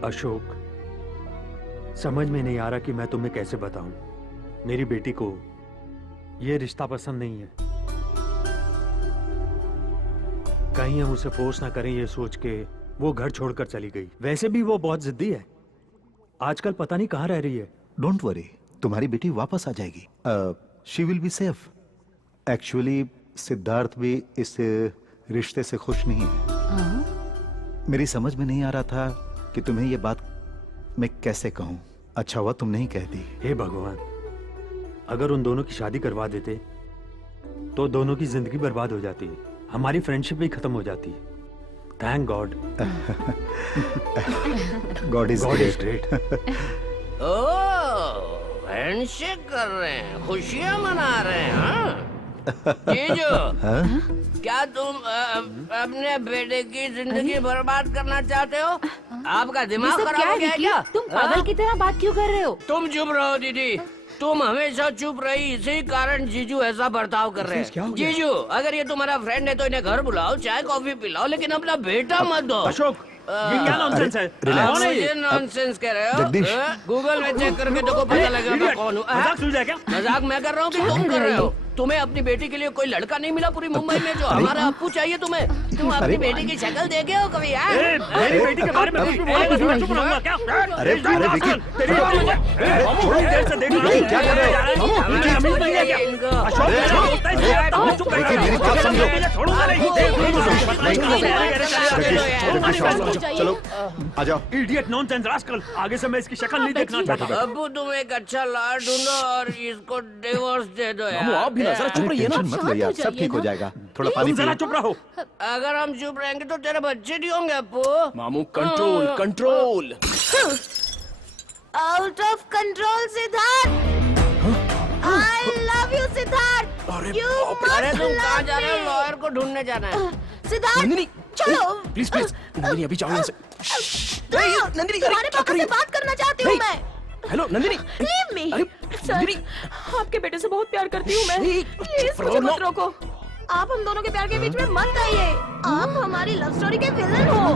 अशोक, समझ में नहीं आ रहा कि मैं तुम्हें कैसे बताऊं। मेरी बेटी को ये रिश्ता पसंद नहीं है। कहीं हम उसे फोर्स ना करें ये सोच के वो घर छोड़कर चली गई। वैसे भी वो बहुत जिद्दी है, आजकल पता नहीं कहाँ रह रही है। डोंट वरी, तुम्हारी बेटी वापस आ जाएगी। She will be safe. Actually Siddharth भी इस रिश्ते से खुश नहीं है। मेरी समझ में नहीं आ रहा था कि तुम्हें ये बात मैं कैसे कहूं। अच्छा हुआ तुम नहीं कहती। हे भगवान, अगर उन दोनों की शादी करवा देते तो दोनों की जिंदगी बर्बाद हो जाती, हमारी फ्रेंडशिप भी खत्म हो जाती। Thank God. God is great. Oh, handshake कर रहे हैं, खुशियां मना रहे हैं। हाँ? जीजू, क्या तुम अपने बेटे की जिंदगी बर्बाद करना चाहते हो? आपका दिमाग खराब हो गया है क्या? तुम पागल की तरह बात क्यों कर रहे हो? तुम चुप रहो दीदी, तुम हमेशा चुप रही, इसी कारण जीजू ऐसा बर्ताव कर रहे हैं। जीजू, अगर ये तुम्हारा फ्रेंड है तो इन्हें घर बुलाओ, चाय कॉफी पिलाओ, लेकिन अपना बेटा मत दो। अशोक, ये क्या नॉनसेंस है? कौन है ये नॉनसेंस कह रहे हो? जगदीश। गूगल में चेक करके देखो, पता लगेगा मैं कौन हूँ। मजाक सुन रहा है क्या? मजाक मैं कर रहा हूँ कि तुम कर रहे हो? तुम्हें अपनी बेटी के लिए कोई लड़का नहीं मिला पूरी मुंबई में जो हमारा अप्पू चाहिए तुम्हें? तुम अपनी बेटी की शक्ल देखे हो कभी? मेरी बेटी के बारे में कुछ भी बोला तो मैं चुप रहूंगा क्या? अरे विकी, तेरी थोड़ी देर से देख रहा हूं। क्या कर रहे हो? मुझे अमीर नहीं है क्या? अशोक, चुप विकी, मेरी बात समझो। छोड़ूंगा नहीं। चलो आ जाओ। Idiot, nonsense, rascal. आगे से मैं इसकी शक्ल नहीं देखना चाहता। अप्पू, तुम एक अच्छा लाड़ ढूंढो और इसको डिवोर्स दे दो यार। आप भी ना जरा चुप रहिए ना। टेंशन मत लो यार, सब ठीक हो जाएगा। थोड़ा पानी तुम जरा पियो। चुप रहो। अगर हम चुप रहेंगे तो तेरे बच्चे नहीं होंगे अप्पू। मामू, control control. Out of control Siddharth. I love love you Siddharth. You अरे तुम कहाँ जा रहे हो? लॉयर को ढूंढने जाना है। सिद्धार्थ नंदिनी चलो। प्लीज प्लीज नंदिनी अभी जाओ यहाँ से। नंदिनी तुम्हारे पापा से बात करना चाहती हूँ मैं। Hello Nandini. Leave me। Nandini आपके बेटे से बहुत प्यार करती हूँ मैं। प्लीज मुझे मत रोको। आप हम दोनों के प्यार के बीच में मत आइए। आप हमारी लव स्टोरी के विलन हो।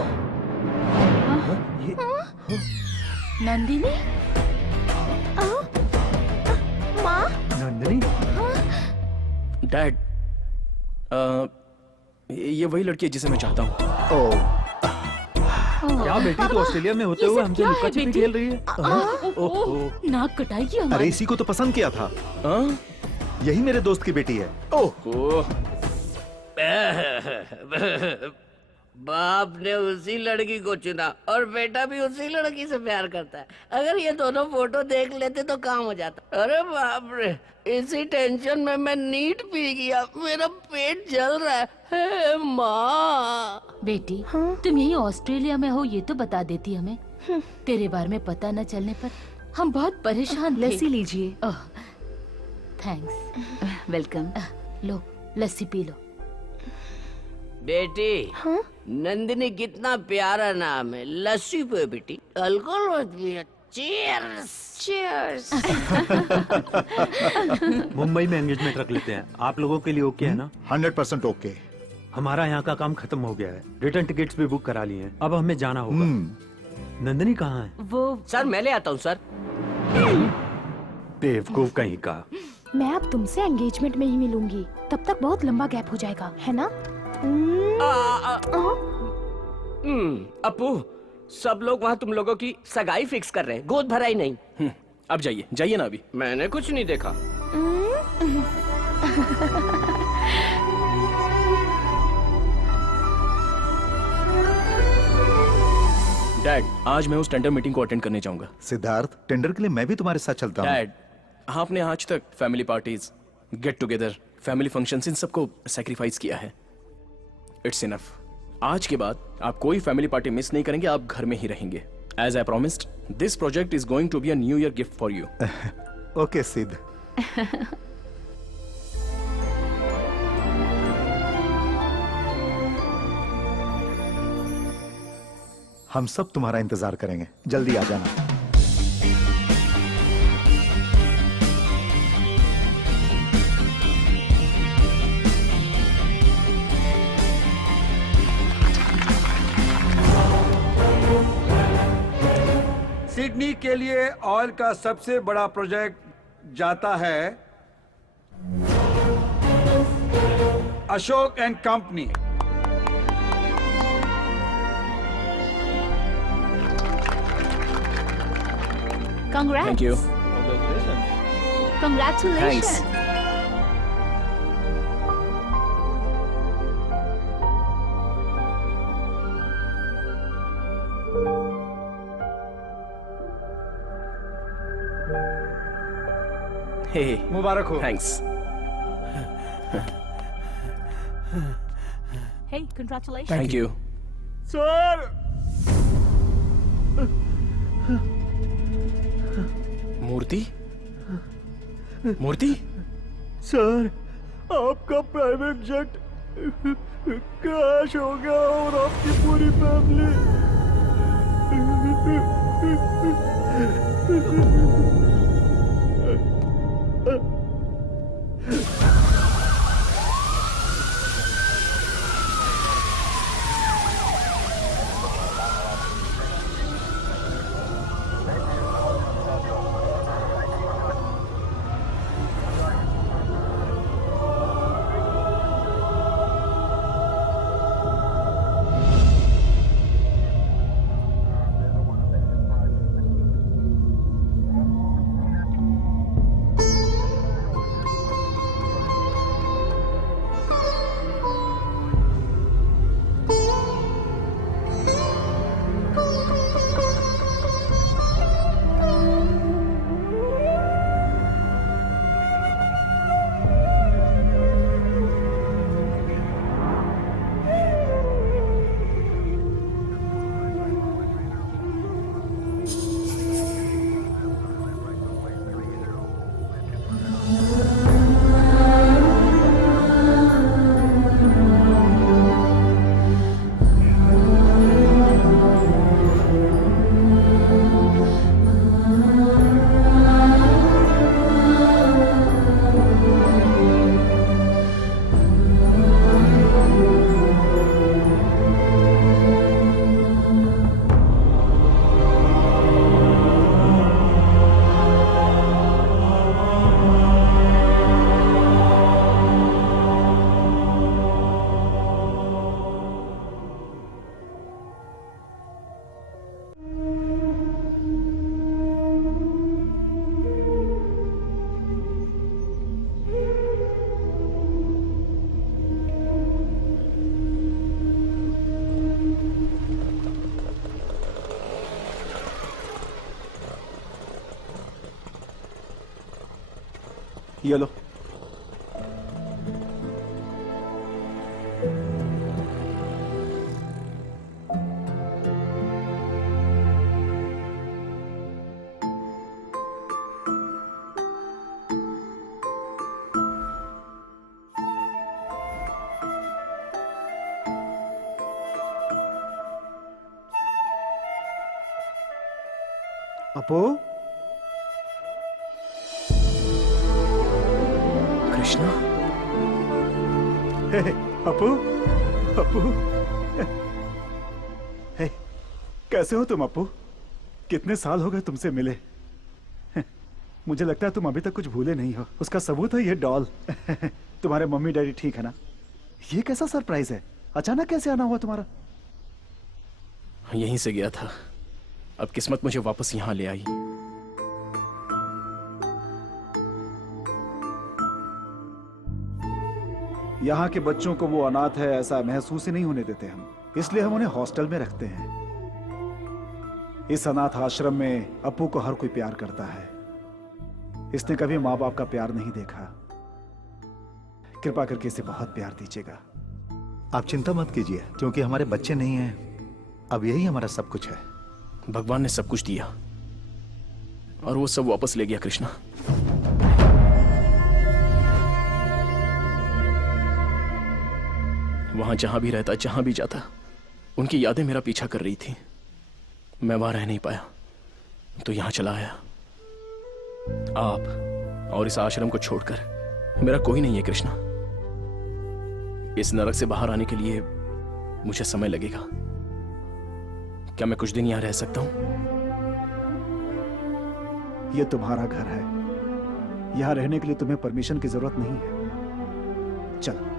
नंदिनी माँ। नंदिनी डैड ये वही लड़की है जिसे मैं चाहता हूँ। क्या बेटी तो ऑस्ट्रेलिया में होते हुए हमसे लुका छिपी खेल रही है। नाक कटाएगी अरे हमारी। इसी को तो पसंद किया था। यही मेरे दोस्त की बेटी है। बाप ने उसी लड़की को चुना और बेटा भी उसी लड़की से प्यार करता है। अगर ये दोनों फोटो देख लेते तो काम हो जाता। अरे बाप रे, इसी टेंशन में मैं नीट पी गया। मेरा पेट जल रहा है। हे माँ। बेटी तुम यही ऑस्ट्रेलिया में हो ये तो बता देती हमें। तेरे बारे में पता न चलने पर हम बहुत परेशान थे। लस्सी लीजिए। थैंक्स। वेलकम। लो लस्सी पी लो। बेटी नंदिनी कितना प्यारा नाम है। लस्सी पे बेटी, अल्कोहल मत पियो। चीयर्स। चीयर्स। मुंबई में एंगेजमेंट रख लेते हैं। आप लोगों के लिए ओके है ना? 100% ओके। हमारा यहाँ का काम खत्म हो गया है। रिटर्न टिकट्स भी बुक करा लिए हैं। अब हमें जाना होगा। नंदिनी कहाँ है? वो सर मैं ले आता हूँ सर। बेवकूफ कहीं का। मैं अब तुमसे एंगेजमेंट में ही मिलूंगी। तब तक बहुत लंबा गैप हो जाएगा, है ना? अपू सब लोग वहाँ तुम लोगों की सगाई फिक्स कर रहे हैं, गोद भराई नहीं। अब जाइए जाइए ना अभी। मैंने कुछ नहीं देखा। डैड आज मैं उस टेंडर मीटिंग को अटेंड करने जाऊंगा। सिद्धार्थ टेंडर के लिए मैं भी तुम्हारे साथ चलता हूँ। डैड आपने आज तक family parties, get together, family functions in सबको सैक्रिफाइस किया है। It's enough. आज के बाद आप कोई फैमिली पार्टी मिस नहीं करेंगे। आप घर में ही रहेंगे। As I promised, this project is going to be a new year gift for you. Okay Siddh. हम सब तुम्हारा इंतजार करेंगे। जल्दी आ जाना। सिडनी के लिए ऑयल का सबसे बड़ा प्रोजेक्ट जाता है Ashok and company. Congrats. Thank you. Congratulations. Thanks. Hey, मुबारक हो। thanks. Hey, congratulations. Thank you. Sir Murthy? Murthy? Sir आपका प्राइवेट जेट क्रैश हो गया और आपकी पूरी फैमिली। ये लो। अपू, कृष्णा, हे, अपू, अपू, हे, कैसे हो तुम अपू? कितने साल हो गए तुमसे मिले। मुझे लगता है तुम अभी तक कुछ भूले नहीं हो। उसका सबूत है ये डॉल। तुम्हारे मम्मी डैडी ठीक है ना? ये कैसा सरप्राइज है? अचानक कैसे आना हुआ तुम्हारा? यहीं से गया था, अब किस्मत मुझे वापस यहां ले आई। यहाँ के बच्चों को वो अनाथ है ऐसा महसूस ही नहीं होने देते हम, इसलिए हम उन्हें हॉस्टल में रखते हैं। इस अनाथ आश्रम में अपू को हर कोई प्यार करता है। इसने कभी माँ बाप का प्यार नहीं देखा। कृपा करके इसे बहुत प्यार दीजिएगा। आप चिंता मत कीजिए, क्योंकि हमारे बच्चे नहीं हैं, अब यही हमारा सब कुछ है। भगवान ने सब कुछ दिया और वो सब वापस ले गया कृष्णा। वहां जहां भी रहता, जहां भी जाता, उनकी यादें मेरा पीछा कर रही थी। मैं वहां रह नहीं पाया तो यहां चला आया। आप और इस आश्रम को छोड़कर मेरा कोई नहीं है कृष्णा। इस नरक से बाहर आने के लिए मुझे समय लगेगा। क्या मैं कुछ दिन यहां रह सकता हूं? यह तुम्हारा घर है। यहां रहने के लिए तुम्हें परमिशन की जरूरत नहीं है। चलो।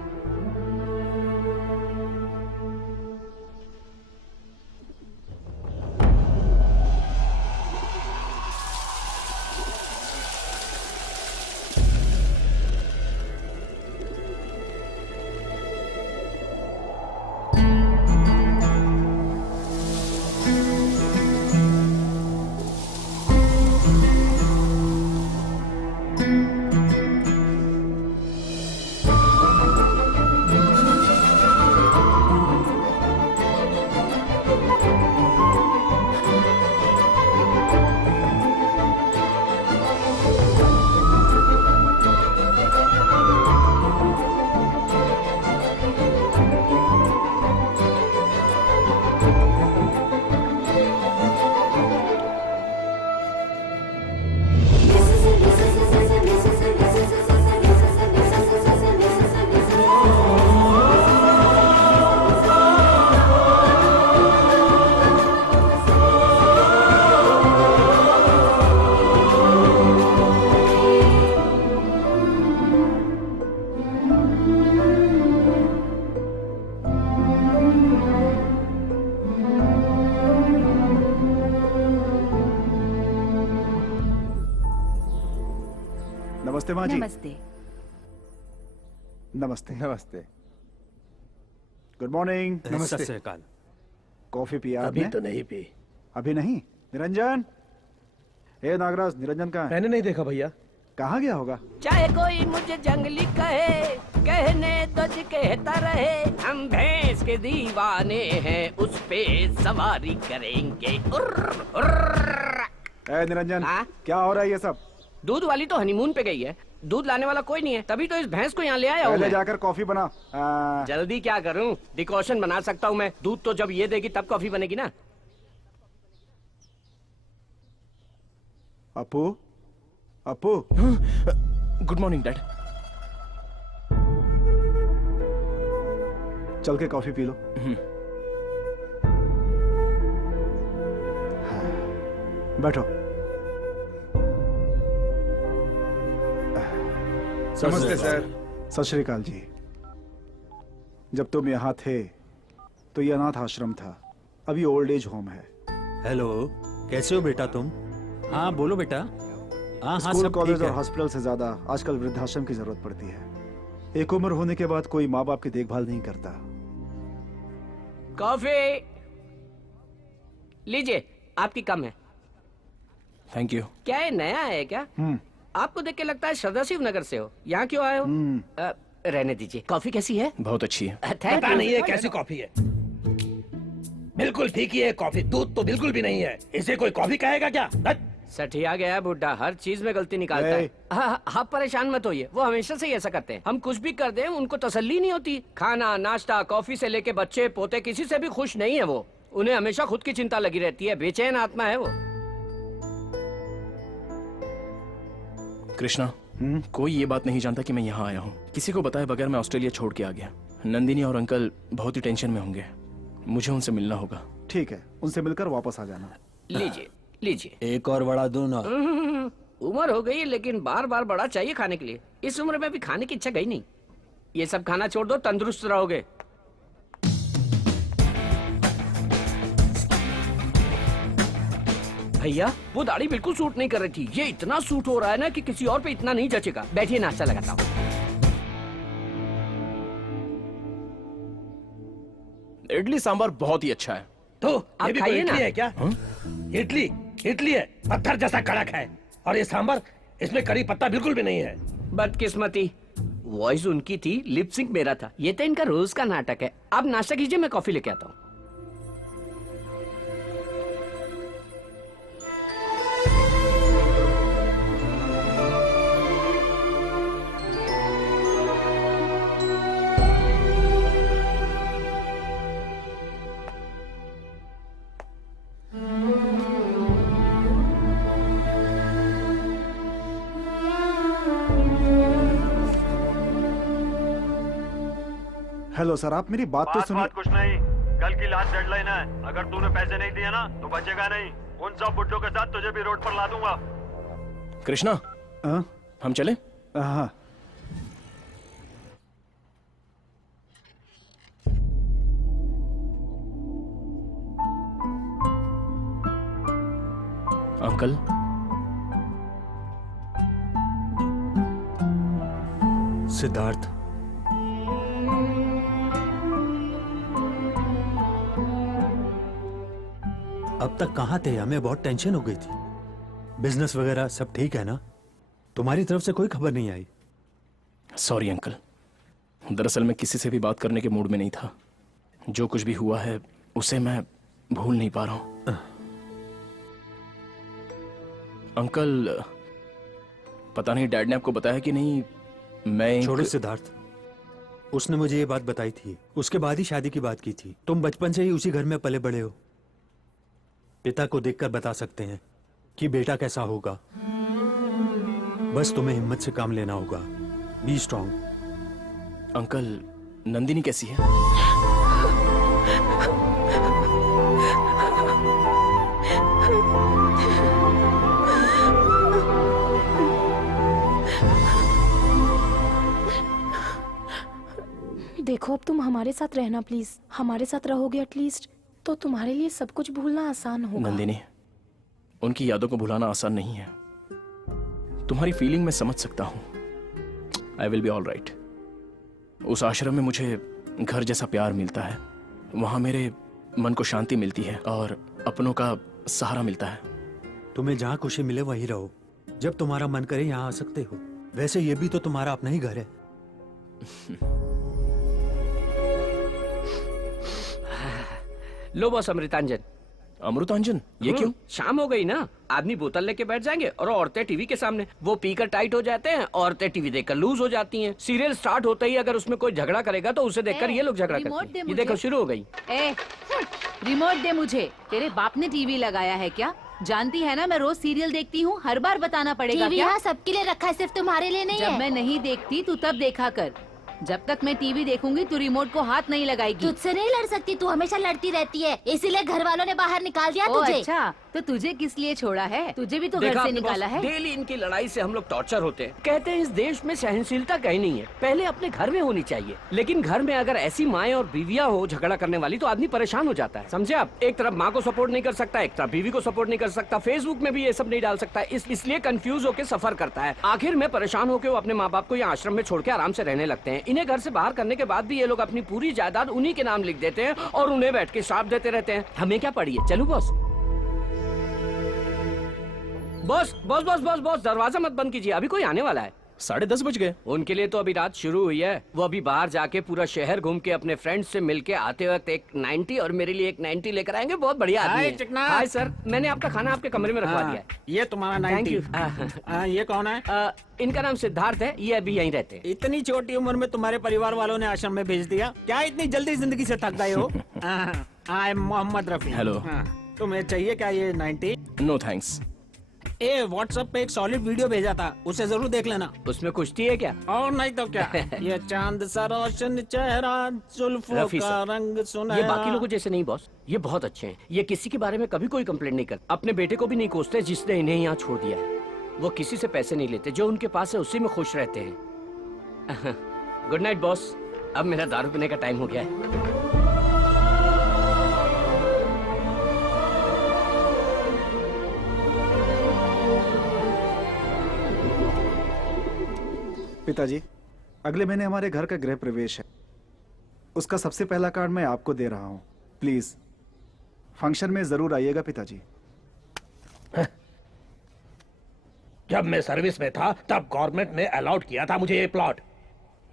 नमस्ते माँ जी। नमस्ते। नमस्ते। नमस्ते। Good morning. नमस्ते। सत श्री अकाल। कॉफी पिया अभी आपने? तो नहीं पी। अभी नहीं? निरंजन, ए नागराज, निरंजन कहाँ है? मैंने नहीं देखा भैया। कहाँ गया होगा? चाहे कोई मुझे जंगली कहे, कहने तो जी कहता रहे, हम भैंस के दीवाने हैं, उस पे सवारी करेंगे। ए निरंजन, क्या हो रहा है ये सब? दूध वाली तो हनीमून पे गई है, दूध लाने वाला कोई नहीं है, तभी तो इस भैंस को यहाँ ले आया हूँ पहले मैं। जाकर कॉफी बना। जल्दी क्या करूँ, डिकॉशन बना सकता हूँ मैं। दूध तो जब ये देगी तब कॉफी बनेगी ना। Apu, Apu. Good morning dad. चल के कॉफी पी लो। बैठो। नमस्ते सर। सत श्री अकाल जी। जब तुम यहाँ थे तो ये अनाथ आश्रम था, अभी ओल्ड एज होम है। हेलो, कैसे हो बेटा तुम? हाँ बोलो बेटा। हाँ स्कूल, सब कॉलेज ठीक और है। हॉस्पिटल से ज्यादा आजकल वृद्धाश्रम की जरूरत पड़ती है। एक उम्र होने के बाद कोई माँ बाप की देखभाल नहीं करता। कॉफी लीजिए, आपकी कम है। Thank you. क्या ये नया है क्या? आपको देख के लगता है श्रद्धा शिवनगर से हो। यहाँ क्यों आए हो? रहने दीजिए। कॉफी कैसी है? बहुत अच्छी है। पता नहीं है कैसी कॉफी है, बिल्कुल फीकी है कॉफी, दूध तो बिल्कुल भी नहीं है। इसे कोई कॉफी कहेगा क्या? सठिया गया बुड्ढा, हर चीज में गलती निकालता है। आप परेशान मत होइए, वो हमेशा से ही ऐसा करते हैं। हम कुछ भी कर दें उनको तसल्ली नहीं होती। खाना, नाश्ता, कॉफी से लेके बच्चे पोते किसी से भी खुश नहीं है वो। उन्हें हमेशा खुद की चिंता लगी रहती है, बेचैन आत्मा है वो। कृष्णा, कोई ये बात नहीं जानता कि मैं यहाँ आया हूँ। किसी को बताए बगैर मैं ऑस्ट्रेलिया छोड़ के आ गया। नंदिनी और अंकल बहुत ही टेंशन में होंगे, मुझे उनसे मिलना होगा। ठीक है, उनसे मिलकर वापस आ जाना। लीजिए लीजिए। एक और बड़ा दो ना। उम्र हो गई लेकिन बार बार बड़ा चाहिए खाने के लिए। इस उम्र में भी खाने की इच्छा गई नहीं। ये सब खाना छोड़ दो, तंदुरुस्त रहोगे। भैया वो दाढ़ी बिल्कुल सूट नहीं कर रही थी। ये इतना सूट हो रहा है ना कि किसी और पे इतना नहीं जचेगा। बैठिए, नाश्ता लगाता हूँ। इडली सांभर बहुत ही अच्छा है। तो आप ये भी खाइए कोई ना। इडली है क्या? इडली है, पत्थर जैसा कड़क है। और ये सांबर, इसमें करी पत्ता बिल्कुल भी नहीं है। बदकिस्मती, वॉइस उनकी थी, लिप सिंक मेरा था। ये तो इनका रोज का नाटक है। आप नाश्ता कीजिए, मैं कॉफी लेके आता हूँ। हेलो सर, आप मेरी बात तो सुनिए। कुछ नहीं, कल की लास्ट डेडलाइन है। अगर तूने पैसे नहीं दिए ना तो बचेगा नहीं। उन सब बुड्ढों के साथ तुझे भी रोड पर ला दूंगा। कृष्णा, हम चले? हाँ। अंकल, सिद्धार्थ, अब तक कहाँ थे? हमें बहुत टेंशन हो गई थी। बिजनेस वगैरह सब ठीक है ना? तुम्हारी तरफ से कोई खबर नहीं आई? सॉरी अंकल, दरअसल मैं किसी से भी बात करने के मूड में नहीं था। जो कुछ भी हुआ है उसे मैं भूल नहीं पा रहा हूं। अंकल, पता नहीं डैड ने आपको बताया कि नहीं, मैं छोड़ो सिद्धार्थ, उसने मुझे ये बात बताई थी। उसके बाद ही शादी की बात की थी। तुम बचपन से ही उसी घर में पले बड़े हो। पिता को देखकर बता सकते हैं कि बेटा कैसा होगा। बस तुम्हें हिम्मत से काम लेना होगा। Be strong. अंकल, नंदिनी कैसी है? देखो, अब तुम हमारे साथ रहना प्लीज। हमारे साथ रहोगे एटलीस्ट तो तुम्हारे लिए सब कुछ भूलना आसान होगा। नंदिनी, उनकी यादों को भुलाना आसान नहीं है। तुम्हारी फीलिंग मैं समझ सकता हूं। I will be all right. उस आश्रम में मुझे घर जैसा प्यार मिलता है। वहां मेरे मन को शांति मिलती है और अपनों का सहारा मिलता है। तुम्हें जहाँ खुशी मिले वहीं रहो। जब तुम्हारा मन करे यहाँ आ सकते हो। वैसे ये भी तो तुम्हारा अपना ही घर है। लो बॉस, अमृतांजन। अमृतांजन? ये क्यों? शाम हो गई ना, आदमी बोतल लेके बैठ जाएंगे और औरतें टीवी के सामने। वो पीकर टाइट हो जाते हैं, औरतें टीवी देखकर लूज हो जाती हैं। सीरियल स्टार्ट होते ही अगर उसमें कोई झगड़ा करेगा तो उसे देखकर ये लोग झगड़ा करते हैं। ये देखो, शुरू हो गई। रिमोट दे मुझे। तेरे बाप ने टीवी लगाया है क्या? जानती है ना मैं रोज सीरियल देखती हूँ। हर बार बताना पड़ेगा टीवी क्या? यहाँ सबके लिए रखा है, सिर्फ तुम्हारे लिए नहीं जब है। मैं नहीं देखती तू तब देखा कर। जब तक मैं टीवी देखूंगी तू रिमोट को हाथ नहीं लगाएगी। तुझसे नहीं लड़ सकती, तू हमेशा लड़ती रहती है, इसीलिए घर वालों ने बाहर निकाल दिया तुझे। अच्छा, तो तुझे किस लिए छोड़ा है? तुझे भी तो घर देखा से आपने निकाला बॉस, है। डेली इनकी लड़ाई से हम लोग टॉर्चर होते हैं। कहते हैं इस देश में सहनशीलता कहीं नहीं है। पहले अपने घर में होनी चाहिए, लेकिन घर में अगर ऐसी माएं और बीवियां हो झगड़ा करने वाली तो आदमी परेशान हो जाता है। समझे आप? एक तरफ माँ को सपोर्ट नहीं कर सकता, एक तरफ बीवी को सपोर्ट नहीं कर सकता, फेसबुक में भी ये सब नहीं डाल सकता। इसलिए कंफ्यूज होकर सफर करता है। आखिर में परेशान होकर वो अपने माँ बाप को यहाँ आश्रम में छोड़ के आराम से रहने लगते हैं। इन्हें घर से बाहर करने के बाद भी ये लोग अपनी पूरी जायदाद उन्हीं के नाम लिख देते हैं और उन्हें बैठ के श्राप देते रहते हैं। हमें क्या पड़ी है? चलो boss. Boss boss boss boss boss दरवाजा मत बंद कीजिए, अभी कोई आने वाला है। 10:30 बज गए। उनके लिए तो अभी रात शुरू हुई है। वो अभी बाहर जाके पूरा शहर घूम के अपने फ्रेंड्स से मिलके आते वक्त एक 90 और मेरे लिए एक 90 लेकर आएंगे। बहुत बढ़िया आदमी है। चिकना। हाय सर, मैंने आपका खाना आपके कमरे में रखवा दिया है। ये तुम्हारा 90। Thank you. ये कौन है? इनका नाम सिद्धार्थ है, ये अभी यहीं रहते हैं। इतनी छोटी उम्र में तुम्हारे परिवार वालों ने आश्रम में भेज दिया? क्या इतनी जल्दी जिंदगी से थक गए हो? I am Mohammad Rafi. Hello. तुम्हें चाहिए क्या ये 90? No thanks. ए व्हाट्सएप पे एक सॉलिड वीडियो भेजा था, उसे जरूर देख लेना। उसमें कुश्ती है क्या? और नहीं तो क्या। ये चांद सा रोशन चेहरा, जुल्फों रफी का सर, रंग सुनहरा। ये बाकी लोगों जैसे नहीं बॉस, ये बहुत अच्छे हैं। ये किसी के बारे में कभी कोई कंप्लेंट नहीं करते, अपने बेटे को भी नहीं कोसते जिसने इन्हें यहाँ छोड़ दिया है। वो किसी से पैसे नहीं लेते, जो उनके पास है उसी में खुश रहते हैं। गुड नाइट बॉस, अब मेरा दारू पीने का टाइम हो गया है। पिताजी, अगले महीने हमारे घर का गृह प्रवेश है। उसका सबसे पहला कार्ड मैं आपको दे रहा हूँ। प्लीज फंक्शन में जरूर आइएगा पिताजी। जब मैं सर्विस में था तब गवर्नमेंट ने अलाउड किया था मुझे ये प्लॉट।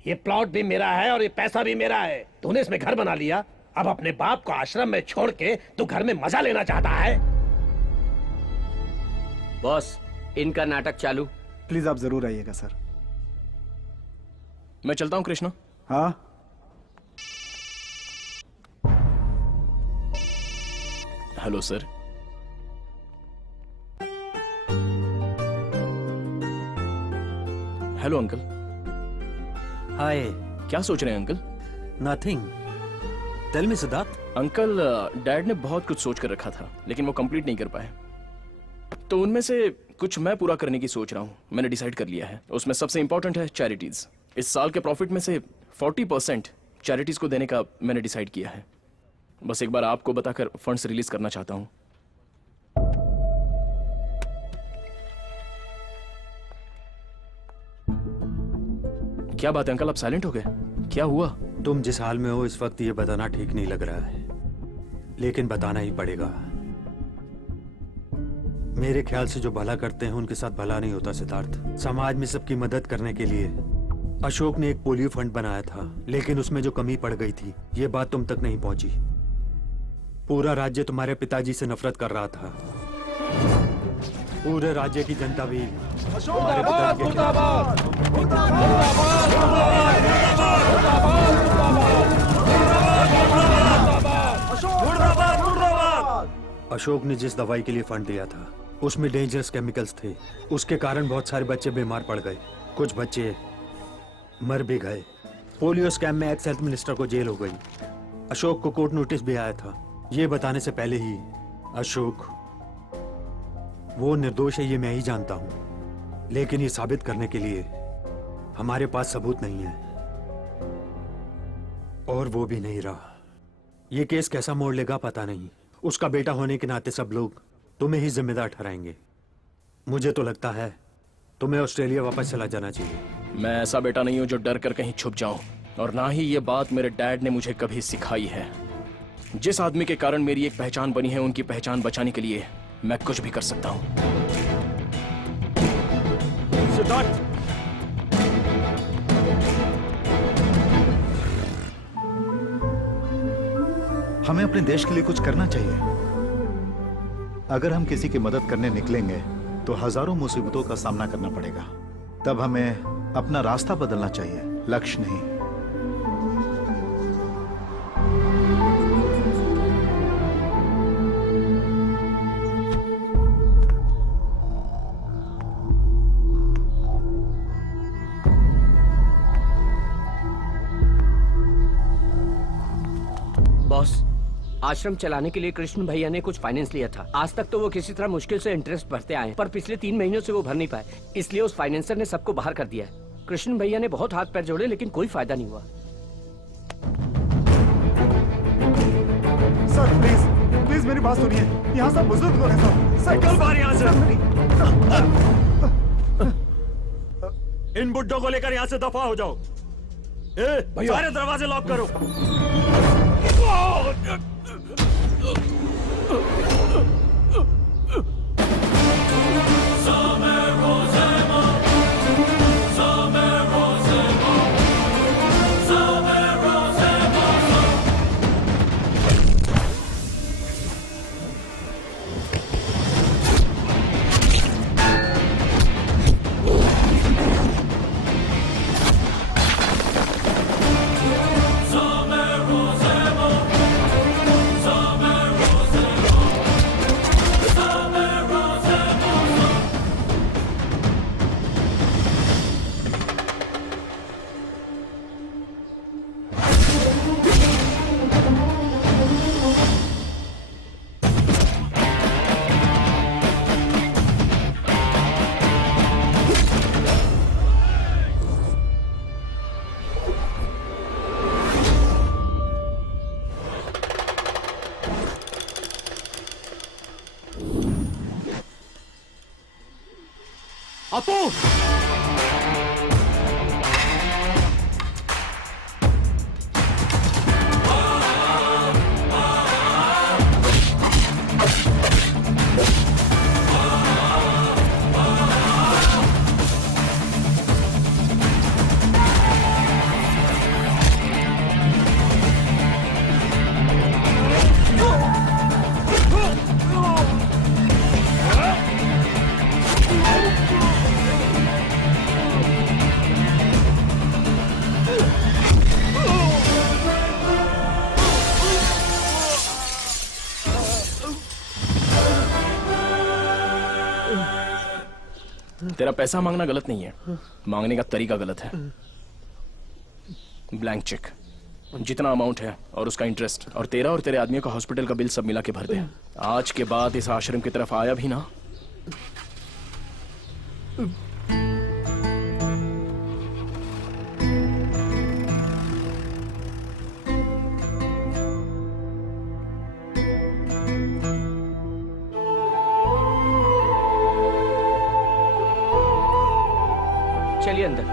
ये प्लॉट भी मेरा है और ये पैसा भी मेरा है। तूने इसमें घर बना लिया, अब अपने बाप को आश्रम में छोड़ के तू घर में मजा लेना चाहता है। बॉस, इनका नाटक चालू। प्लीज आप जरूर आइएगा सर। मैं चलता हूँ कृष्णा। हाँ। Hello sir. Hello uncle. Hi. क्या सोच रहे हैं uncle? Nothing. Tell me Siddharth. Uncle, dad ने बहुत कुछ सोच कर रखा था लेकिन वो कंप्लीट नहीं कर पाए, तो उनमें से कुछ मैं पूरा करने की सोच रहा हूँ। मैंने डिसाइड कर लिया है, उसमें सबसे इंपॉर्टेंट है चैरिटीज। इस साल के प्रॉफिट में से 40% चैरिटीज को देने का मैंने डिसाइड किया है। बस एक बार आपको बताकर फंड्स रिलीज करना चाहता हूँ। क्या बात है अंकल, आप साइलेंट हो गए? क्या हुआ? तुम जिस हाल में हो इस वक्त ये बताना ठीक नहीं लग रहा है, लेकिन बताना ही पड़ेगा। मेरे ख्याल से जो भला करते हैं उनके साथ भला नहीं होता सिद्धार्थ। समाज में सबकी मदद करने के लिए अशोक ने एक पोलियो फंड बनाया था, लेकिन उसमें जो कमी पड़ गई थी ये बात तुम तक नहीं पहुंची। पूरा राज्य तुम्हारे पिताजी से नफरत कर रहा था। पूरे राज्य की जनता भी तुम्हारे पिताजी के अशोक ने जिस दवाई के लिए फंड दिया था उसमें डेंजरस केमिकल्स थे। उसके कारण बहुत सारे बच्चे बीमार पड़ गए, कुछ बच्चे मर भी गए। पोलियो स्कैम में एक्स हेल्थ मिनिस्टर को जेल हो गई। अशोक को कोर्ट नोटिस भी आया था। ये बताने से पहले ही अशोक वो निर्दोष है ये मैं ही जानता हूं, लेकिन ये साबित करने के लिए हमारे पास सबूत नहीं है, और वो भी नहीं रहा। ये केस कैसा मोड़ लेगा पता नहीं। उसका बेटा होने के नाते सब लोग तुम्हें ही जिम्मेदार ठहराएंगे। मुझे तो लगता है तुम्हें ऑस्ट्रेलिया वापस चला जाना चाहिए। मैं ऐसा बेटा नहीं हूं जो डर कर कहीं छुप जाऊं, और ना ही ये बात मेरे डैड ने मुझे कभी सिखाई है। जिस आदमी के कारण मेरी एक पहचान बनी है, उनकी पहचान बचाने के लिए मैं कुछ भी कर सकता हूं। सिद्धार्थ, हमें अपने देश के लिए कुछ करना चाहिए। अगर हम किसी की मदद करने निकलेंगे तो हजारों मुसीबतों का सामना करना पड़ेगा। तब हमें अपना रास्ता बदलना चाहिए, लक्ष्य नहीं। बॉस, आश्रम चलाने के लिए कृष्ण भैया ने कुछ फाइनेंस लिया था। आज तक तो वो किसी तरह मुश्किल से इंटरेस्ट भरते आए, पर पिछले 3 महीनों से वो भर नहीं पाए, इसलिए उस फाइनेंसर ने सबको बाहर कर दिया। कृष्ण भैया ने बहुत हाथ पैर जोड़े लेकिन कोई फायदा नहीं हुआ। सर प्लीज प्लीज मेरी बात सुनिए। यहाँ सब बुजुर्ग लोग हैं सर। निकल बाहर यहाँ से। इन बुड्ढों को लेकर यहाँ से दफा हो जाओ। सारे दरवाजे लॉक करो। अपू! तेरा पैसा मांगना गलत नहीं है, मांगने का तरीका गलत है। ब्लैंक चेक, जितना अमाउंट है और उसका इंटरेस्ट और तेरा और तेरे आदमियों का हॉस्पिटल का बिल सब मिला के भर दे। आज के बाद इस आश्रम की तरफ आया भी ना। चलिए अंदर।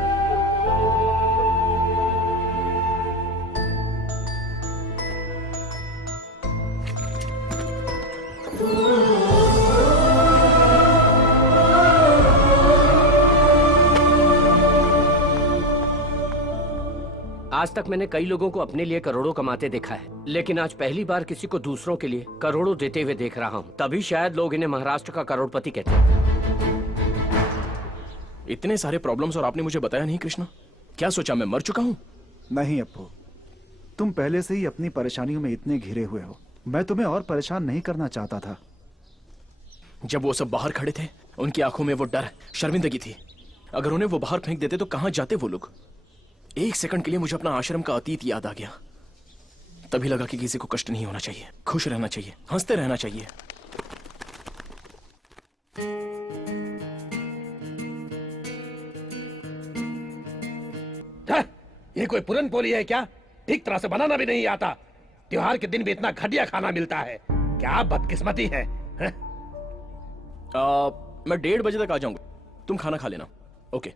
आज तक मैंने कई लोगों को अपने लिए करोड़ों कमाते देखा है, लेकिन आज पहली बार किसी को दूसरों के लिए करोड़ों देते हुए देख रहा हूँ। तभी शायद लोग इन्हें महाराष्ट्र का करोड़पति कहते हैं। इतने सारे प्रॉब्लम्स और आपने मुझे बताया नहीं कृष्णा। क्या सोचा मैं मर चुका हूँ? नहीं अप्पू, तुम पहले से ही अपनी परेशानियों में इतने घिरे हुए हो। मैं तुम्हें और परेशान नहीं करना चाहता था। जब वो सब बाहर खड़े थे, उनकी आंखों में वो डर, शर्मिंदगी थी। अगर उन्हें वो बाहर फेंक देते तो कहां जाते वो लोग? एक सेकंड के लिए मुझे अपना आश्रम का अतीत याद आ गया। तभी लगा कि किसी को कष्ट नहीं होना चाहिए, खुश रहना चाहिए, हंसते रहना चाहिए। ये कोई पुरन पोली है क्या? ठीक तरह से बनाना भी नहीं आता। त्योहार के दिन भी इतना घटिया खाना मिलता है। क्या बदकिस्मती है, है? मैं 1:30 बजे तक आ जाऊंगा, तुम खाना खा लेना। Okay.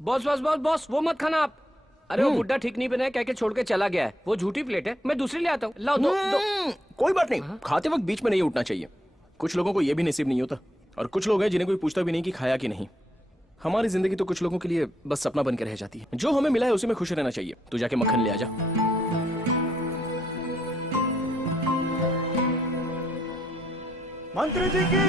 Boss boss boss boss, वो मत खाना आप। अरे वो बुड्ढा ठीक नहीं बना है, कह के छोड़ के चला गया है। वो झूठी प्लेट है, मैं दूसरी ले आता हूँ। लाओ दो। कोई बात नहीं, खाते वक्त बीच में नहीं उठना चाहिए। कुछ लोगों को यह भी नसीब नहीं होता, और कुछ लोग हैं जिन्हें कोई पूछता भी नहीं कि खाया कि नहीं। हमारी जिंदगी तो कुछ लोगों के लिए बस सपना बन के रह जाती है। जो हमें मिला है उसी में खुश रहना चाहिए। तू जाके मक्खन ले आ जा। मंत्री जी की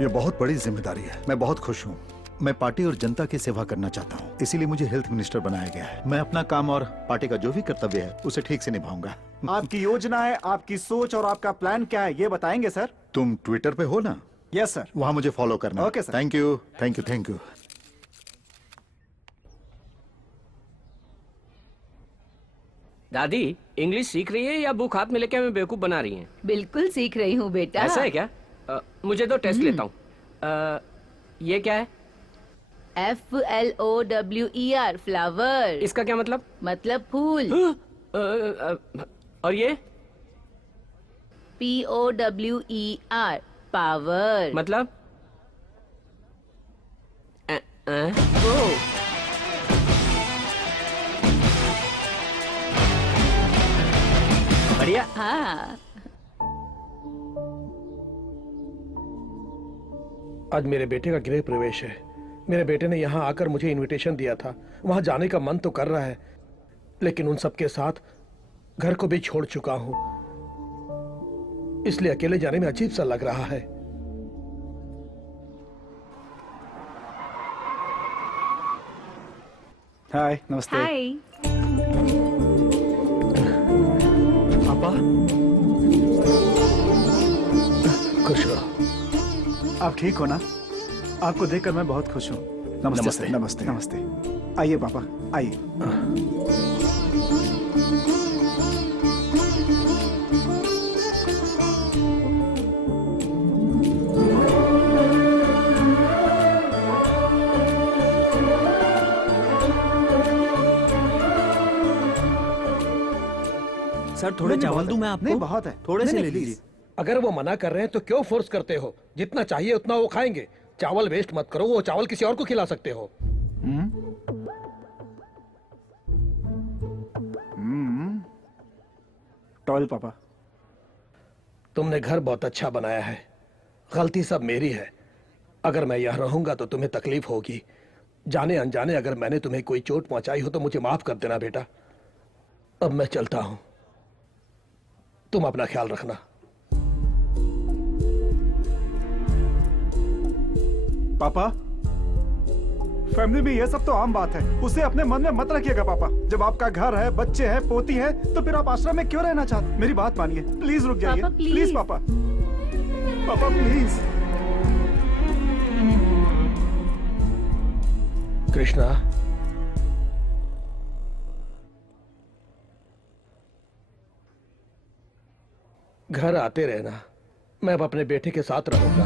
ये बहुत बड़ी जिम्मेदारी है। मैं बहुत खुश हूँ। मैं पार्टी और जनता की सेवा करना चाहता हूँ, इसीलिए मुझे हेल्थ मिनिस्टर बनाया गया है। मैं अपना काम और पार्टी का जो भी कर्तव्य है उसे ठीक से निभाऊंगा। आपकी योजना है, आपकी सोच और आपका प्लान क्या है, ये बताएंगे सर? तुम ट्विटर पे हो ना? Yes sir. वहाँ मुझे फॉलो करना। Okay sir. Thank you thank you thank you. दादी इंग्लिश सीख रही है या बुक हाथ में लेके हमें बेवकूफ बना रही हैं? बिल्कुल सीख रही हूँ बेटा। ऐसा है क्या? मुझे तो टेस्ट लेता हूँ। ये क्या है? FLOWER flower. इसका क्या मतलब? मतलब फूल। और ये? POWER power. मतलब? बढ़िया। हाँ। आज मेरे बेटे का गृह प्रवेश है। मेरे बेटे ने यहाँ आकर मुझे इनविटेशन दिया था। वहां जाने का मन तो कर रहा है, लेकिन उन सबके साथ घर को भी छोड़ चुका हूं, इसलिए अकेले जाने में अजीब सा लग रहा है। हाय, नमस्ते। हाय। पापा, खुश रहो। आप ठीक हो ना? आपको देखकर मैं बहुत खुश हूँ। नमस्ते सर। नमस्ते नमस्ते। आइए पापा, आइए। सर थोड़े चावल दूं मैं आपको? नहीं बहुत है, थोड़े से नहीं, ले नहीं, लीजिए। अगर वो मना कर रहे हैं तो क्यों फोर्स करते हो? जितना चाहिए उतना वो खाएंगे। चावल वेस्ट मत करो, वो चावल किसी और को खिला सकते हो। टॉयल पापा। तुमने घर बहुत अच्छा बनाया है, गलती सब मेरी है। अगर मैं यहाँ रहूंगा तो तुम्हें तकलीफ होगी। जाने अनजाने अगर मैंने तुम्हें कोई चोट पहुंचाई हो तो मुझे माफ कर देना बेटा। अब मैं चलता हूं, तुम अपना ख्याल रखना। पापा, फैमिली में ये सब तो आम बात है, उसे अपने मन में मत रखिएगा पापा। जब आपका घर है, बच्चे हैं, पोती है, तो फिर आप आश्रम में क्यों रहना चाहते? मेरी बात मानिए, प्लीज रुक जाइए। पापा, प्लीज। प्लीज पापा, पापा प्लीज। कृष्णा, घर आते रहना, मैं अब अपने बेटे के साथ रहूंगा।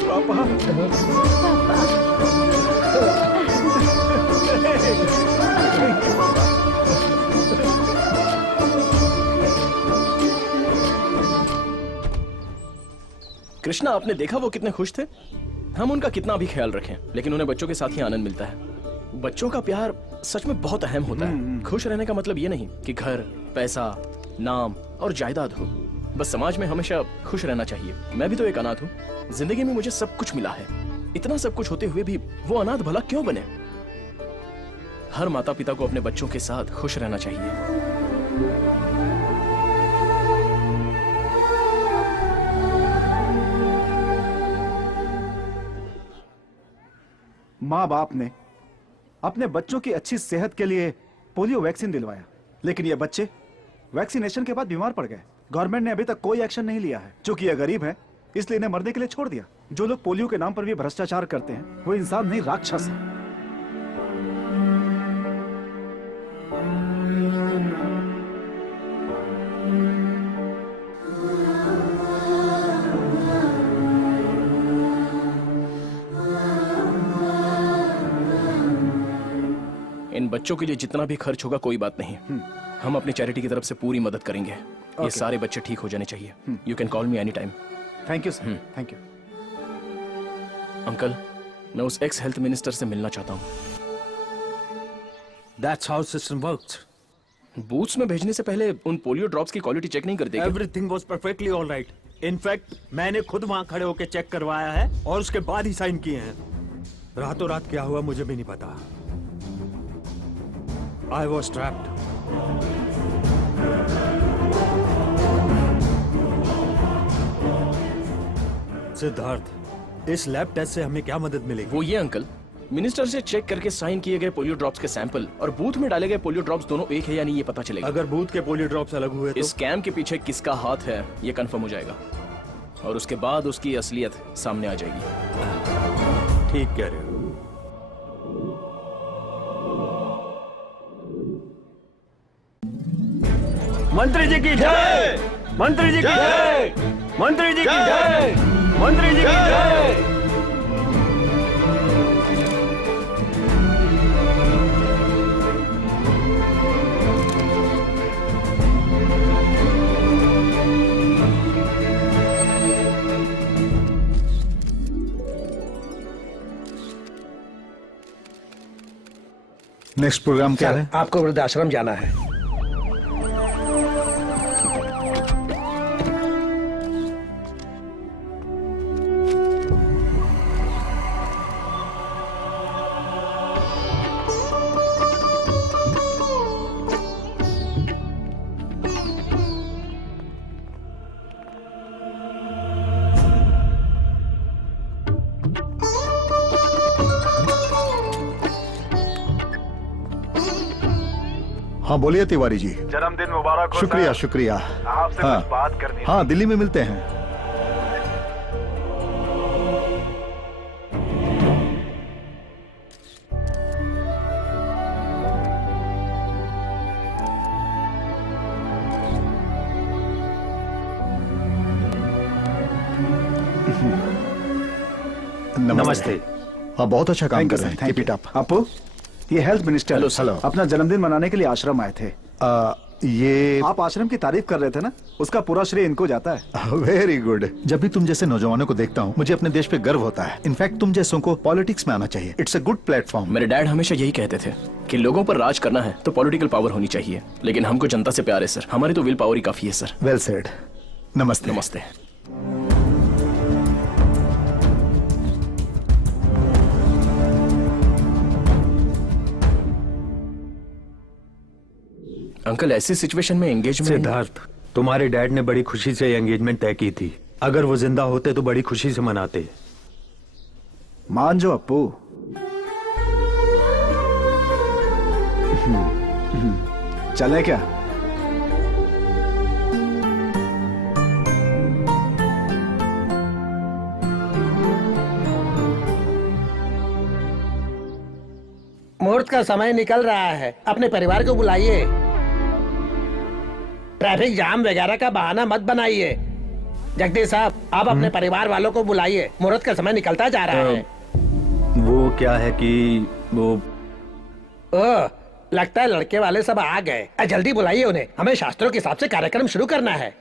पापा, कृष्णा, आपने देखा वो कितने खुश थे? हम उनका कितना भी ख्याल रखें, लेकिन उन्हें बच्चों के साथ ही आनंद मिलता है। बच्चों का प्यार सच में बहुत अहम होता है। खुश रहने का मतलब ये नहीं कि घर, पैसा, नाम और जायदाद हो। बस समाज में हमेशा खुश रहना चाहिए। मैं भी तो एक अनाथ हूँ। जिंदगी में मुझे सब कुछ मिला है, इतना सब कुछ होते हुए भी वो अनाथ भला क्यों बने? हर माता पिता को अपने बच्चों के साथ खुश रहना चाहिए। माँ बाप ने अपने बच्चों की अच्छी सेहत के लिए पोलियो वैक्सीन दिलवाया, लेकिन ये बच्चे वैक्सीनेशन के बाद बीमार पड़ गए। गवर्नमेंट ने अभी तक कोई एक्शन नहीं लिया है। चूंकि ये गरीब है, इसलिए इन्हें मरने के लिए छोड़ दिया। जो लोग पोलियो के नाम पर भी भ्रष्टाचार करते हैं, वो इंसान नहीं, राक्षस है। इन बच्चों के लिए जितना भी खर्च होगा कोई बात नहीं, हम अपनी चैरिटी की तरफ से पूरी मदद करेंगे। ये सारे बच्चे ठीक हो जाने चाहिए। You can call me any time. Thank you sir, thank you. Uncle, मैं उस एक्स हेल्थ मिनिस्टर से मिलना चाहता हूँ। That's how system works. Booths में भेजने से पहले उन पोलियो ड्रॉप्स की क्वालिटी चेक नहीं करते क्या? Everything was perfectly all right. In fact, मैंने खुद वहाँ खड़े होकर चेक करवाया है और उसके बाद ही साइन किए हैं। रातों रात क्या हुआ मुझे भी नहीं पता। I was trapped. सिद्धार्थ, इस लैब टेस्ट से हमें क्या मदद मिलेगी? वो ये अंकल, मिनिस्टर से चेक करके साइन किए गए पोलियो ड्रॉप्स के सैंपल और बूथ में डाले गए पोलियो ड्रॉप्स दोनों एक है या नहीं ये पता चलेगा। अगर बूथ के पोलियो ड्रॉप्स अलग हुए तो? इस स्कैम के पीछे किसका हाथ है ये कंफर्म हो जाएगा और उसके बाद उसकी असलियत सामने आ जाएगी। ठीक कह रहे हो। मंत्री जी की जय, मंत्री जी की जय, मंत्री जी की जय, मंत्री जी की जय। नेक्स्ट प्रोग्राम क्या है? आपको वृद्धाश्रम जाना है। हाँ बोलिए तिवारी जी। जन्मदिन मुबारक हो। शुक्रिया सर। शुक्रिया। आपसे हाँ, कुछ बात करनी थी। हाँ दिल्ली में मिलते हैं। नमस्ते। हाँ बहुत अच्छा काम कर रहे हैं। Keep it up. अपू, ये हेल्थ मिनिस्टर हेलो हेलो। अपना जन्मदिन मनाने के लिए आश्रम आए थे। ये आप आश्रम की तारीफ कर रहे थे ना, उसका पूरा श्रेय इनको जाता है। Very good. जब भी तुम जैसे नौजवानों को देखता हूँ मुझे अपने देश पे गर्व होता है। इनफैक्ट तुम जैसों को पॉलिटिक्स में आना चाहिए। It's a good platform. मेरे डैड हमेशा यही कहते थे कि लोगों पर राज करना है तो पॉलिटिकल पावर होनी चाहिए, लेकिन हमको जनता से प्यार है सर, हमारी तो विल पावर ही काफी है सर। Well said. नमस्ते। नमस्ते। अंकल ऐसी सिचुएशन में एंगेजमेंट। सिद्धार्थ, तुम्हारे डैड ने बड़ी खुशी से एंगेजमेंट तय की थी। अगर वो जिंदा होते तो बड़ी खुशी से मनाते। मान जो अप्पू। चले क्या? मुहूर्त का समय निकल रहा है, अपने परिवार को बुलाइए। ट्रैफिक जाम वगैरह का बहाना मत बनाइए। जगदीश साहब, आप अपने परिवार वालों को बुलाइए, मुहूर्त का समय निकलता जा रहा है। वो क्या है कि वो ओह, लगता है लड़के वाले सब आ गए। जल्दी बुलाइए उन्हें, हमें शास्त्रों के हिसाब से कार्यक्रम शुरू करना है।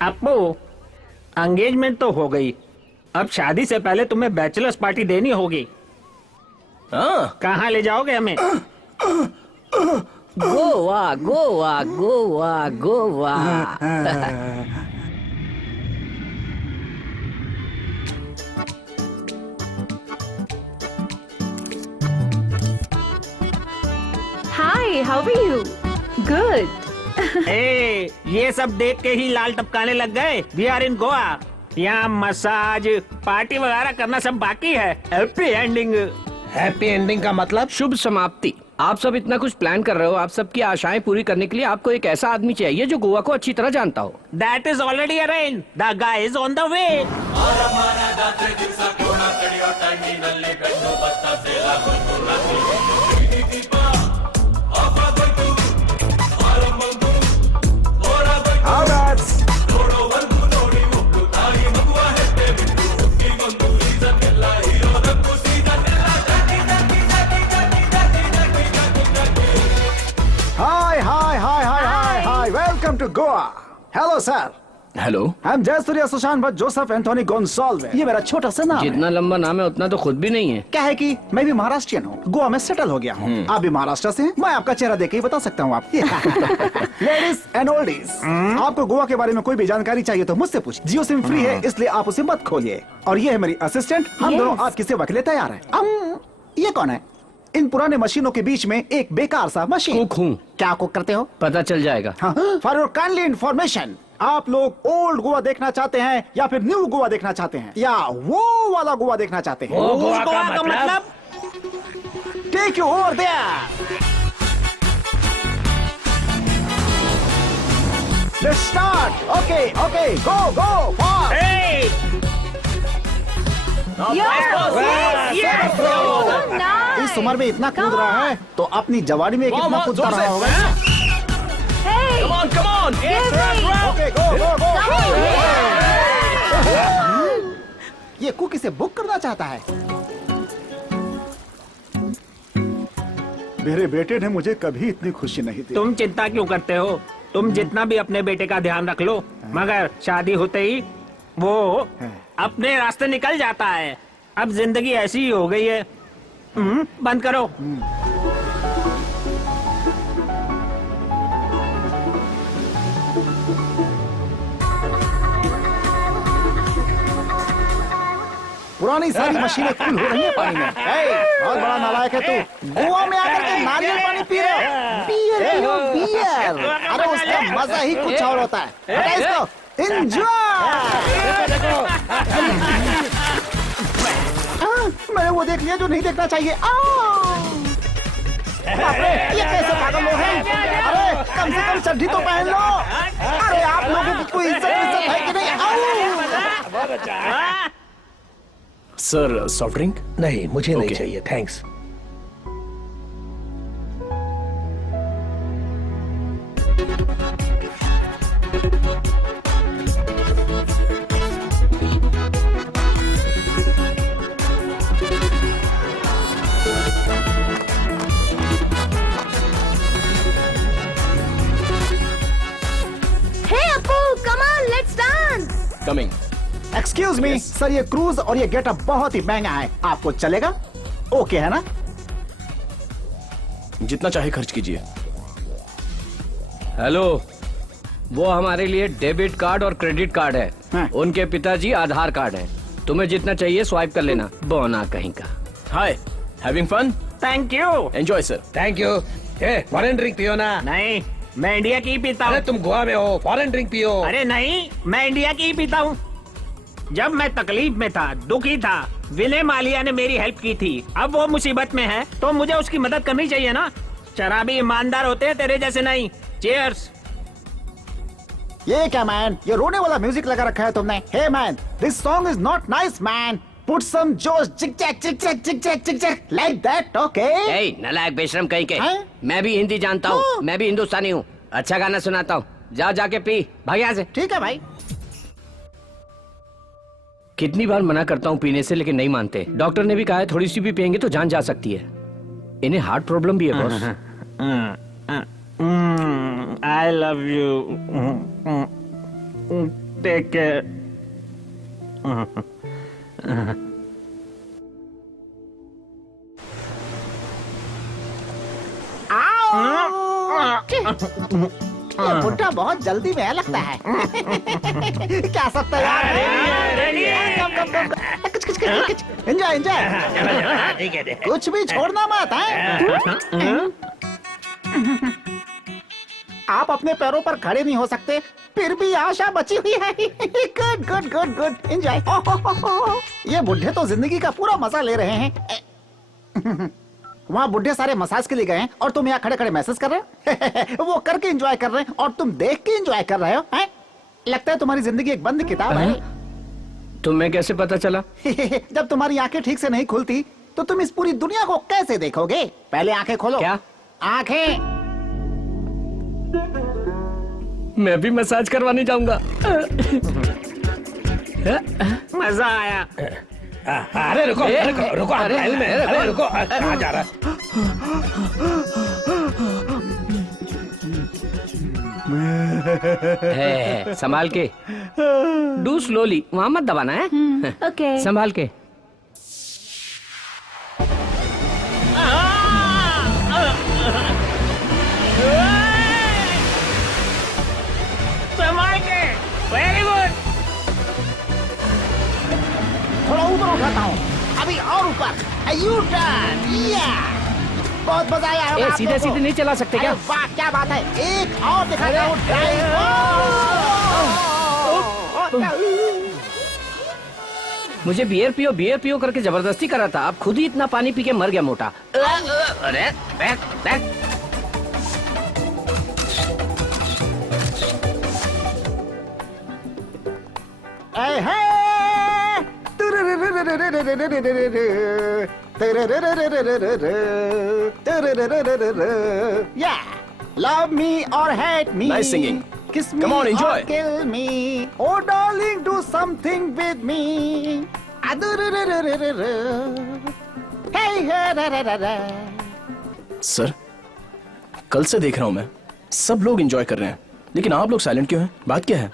अप्पू, एंगेजमेंट तो हो गई, अब शादी से पहले तुम्हें बैचलर्स पार्टी देनी होगी। कहाँ ले जाओगे हमें? Goa Goa Goa Goa. Hi, how are you? Good. ए, ये सब देख के ही लाल टपकाने लग गए। We are in Goa. यहाँ मसाज पार्टी वगैरह करना सब बाकी है। Happy ending. हैप्पी एंडिंग का मतलब? शुभ समाप्ति। आप सब इतना कुछ प्लान कर रहे हो, आप सबकी आशाएं पूरी करने के लिए आपको एक ऐसा आदमी चाहिए जो गोवा को अच्छी तरह जानता हो। That is already arranged. The guy is on the way. Hi, welcome to Goa. Hello, sir. Hello. I'm Jayasurya Sushant Bhatt Joseph Anthony Gonsalves. ये मेरा छोटा सा नाम है। जितना लंबा नाम है उतना तो खुद भी नहीं है। क्या है कि मैं भी महाराष्ट्रियन हूँ, गोवा में सेटल हो गया हूँ। आप भी महाराष्ट्र से हैं? मैं आपका चेहरा देख के ही बता सकता हूँ आप। लेडीज एंड ओल्डीज, आपको गोवा के बारे में कोई भी जानकारी चाहिए तो मुझसे पूछ। जियो सिम फ्री है, इसलिए आप उसे मत खोलिए। और ये है मेरी असिस्टेंट, हम दोनों आपकी सेवा के लिए तैयार हैं। ये कौन है? इन पुराने मशीनों के बीच में एक बेकार सा मशीन। कुक हूँ। क्या कुक करते हो? पता चल जाएगा। फॉर योर काइंडली इंफॉर्मेशन, आप लोग ओल्ड गोवा देखना चाहते हैं या फिर न्यू गोवा देखना चाहते हैं या वो वाला गोवा देखना चाहते हैं? वो गोवा का मतलब? Take you over there. Let's start. Okay, okay, go, go, fast. इस उम्र में इतना कूद रहा है तो अपनी जवानी में कितना कूदता रहा होगा। Come on, come on. Okay, go, go, go. ये कुक इसे बुक करना चाहता है। मेरे बेटे ने मुझे कभी इतनी खुशी नहीं दी। तुम चिंता क्यों करते हो? तुम जितना भी अपने बेटे का ध्यान रख लो, मगर शादी होते ही वो अपने रास्ते निकल जाता है। अब जिंदगी ऐसी ही हो गई है। बंद करो। पुरानी सारी मशीनें फुल हो रही हैं पानी में। बहुत बड़ा नालायक है तू। गोवा में आकर के नारियल पानी पी रहे हो। बियर पियो, बियर। अरे उसका मजा ही कुछ और होता है। हटा इसको। एंजॉय। मैंने वो देख लिया जो नहीं देखना चाहिए। ये कैसे पागल लोग हैं? अरे कम से कम चड्ढी तो पहन लो। अरे आप लोगों की कोई इज्जत है कि नहीं? Sir soft drink? नहीं, मुझे नहीं चाहिए, thanks. Hey Appu, come on, let's dance. Coming. Excuse me sir, ये क्रूज और ये गेटअप बहुत ही महंगा है, आपको चलेगा? ओके है ना? जितना चाहे खर्च कीजिए। हेलो, वो हमारे लिए डेबिट कार्ड और क्रेडिट कार्ड है। उनके पिताजी आधार कार्ड है। तुम्हें जितना चाहिए स्वाइप कर लेना। बोना कहीं का। Hi, having fun? Thank you. Enjoy sir. Thank you. Foreign drink पियो ना। नहीं, मैं इंडिया की ही पीता हूँ। अरे तुम गोवा में हो, फॉरेन ड्रिंक पियो। अरे नहीं, मैं इंडिया की ही पीता हूँ। जब मैं तकलीफ में था, दुखी था, विनय मालिया ने मेरी हेल्प की थी। अब वो मुसीबत में है तो मुझे उसकी मदद करनी चाहिए ना। शराबी ईमानदार होते हैं, तेरे जैसे नहीं। चीयर्स। ये क्या मैन, ये रोने वाला म्यूजिक लगा रखा है तुमने। Hey man, this song is not nice man. Put some जोश, चिक चैक चिक चैक चिक चैक चिक चैक लाइक दैट, ओके? ए, नालायक बेशरम कहीं के। मैं भी हिंदी जानता हूँ, मैं भी हिंदुस्तानी हूँ। अच्छा गाना सुनाता हूँ, जाओ जाके पी, भाग यहाँ से। ठीक है भाई। कितनी बार मना करता हूँ पीने से, लेकिन नहीं मानते। डॉक्टर ने भी कहा है थोड़ी सी भी पियेंगे तो जान जा सकती है। इन्हें हार्ट प्रॉब्लम भी है boss. I love you. Take care. ये बुड्ढा बहुत जल्दी में लगता है। क्या सकता यार? Enjoy enjoy. कुछ भी छोड़ना मत है। आप अपने पैरों पर खड़े नहीं हो सकते, फिर भी आशा बची हुई है। Good good good good, enjoy. ये बुड्ढे तो जिंदगी का पूरा मजा ले रहे हैं। वहाँ बुड्ढे सारे मसाज के लिए गए हैं और तुम यहाँ खड़े खड़े मैसेज कर रहे हो। वो करके एंजॉय कर रहे हैं और तुम देख के एंजॉय कर रहे हो। लगता है तुम्हारी जिंदगी एक बंद किताब है। तुम्हें कैसे पता चला? जब तुम्हारी आंखें ठीक से नहीं खुलती तो तुम इस पूरी दुनिया को कैसे देखोगे? पहले आंखें खोलो। क्या? आंखें। मैं भी मसाज करवाने जाऊंगा। मजा आया। अरे रुको, रुको, रुको, अरे रुको, कहाँ जा रहा है? संभाल के। डू स्लोली, वहां मत दबाना है। ओके। संभाल के। संभाल के। Very good. थोड़ा ऊपर उठाता हूँ, अभी और ऊपर। U turn. बहुत मजा आया। ए, सीधे सीधे नहीं चला सकते क्या? वाह क्या बात है। एक और दिखाता हूँ। मुझे बियर पियो करके जबरदस्ती करा था। अब खुद ही इतना पानी पी के मर गया मोटा। अरे back back. Yeah, love me or hate me. Nice singing. Kiss me Come on, enjoy. or kill me. Oh, darling, do something with me. Hey, hey, da, da, da, da. Sir, कल से देख रहा हूं मैं, सब लोग enjoy कर रहे हैं, लेकिन आप लोग साइलेंट क्यों हैं? बात क्या है?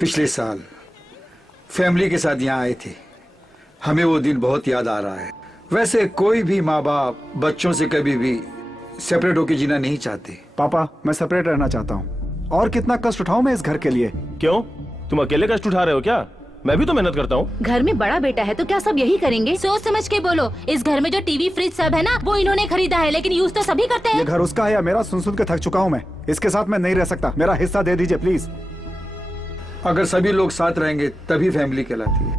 पिछले साल फैमिली के साथ यहाँ आए थे, हमें वो दिन बहुत याद आ रहा है। वैसे कोई भी माँ बाप बच्चों से कभी भी सेपरेट होकर जीना नहीं चाहते। पापा, मैं सेपरेट रहना चाहता हूँ। और कितना कष्ट उठाऊं मैं इस घर के लिए? क्यों, तुम अकेले कष्ट उठा रहे हो क्या? मैं भी तो मेहनत करता हूँ। घर में बड़ा बेटा है तो क्या सब यही करेंगे? सोच समझ के बोलो। इस घर में जो टीवी फ्रिज सब है ना, वो इन्होंने खरीदा है, लेकिन यूज तो सभी करते हैं। ये घर उसका है या मेरा? सुन सुन के थक चुका हूँ मैं। इसके साथ मैं नहीं रह सकता। मेरा हिस्सा दे दीजिए प्लीज। अगर सभी लोग साथ रहेंगे तभी फैमिली कहलाती है।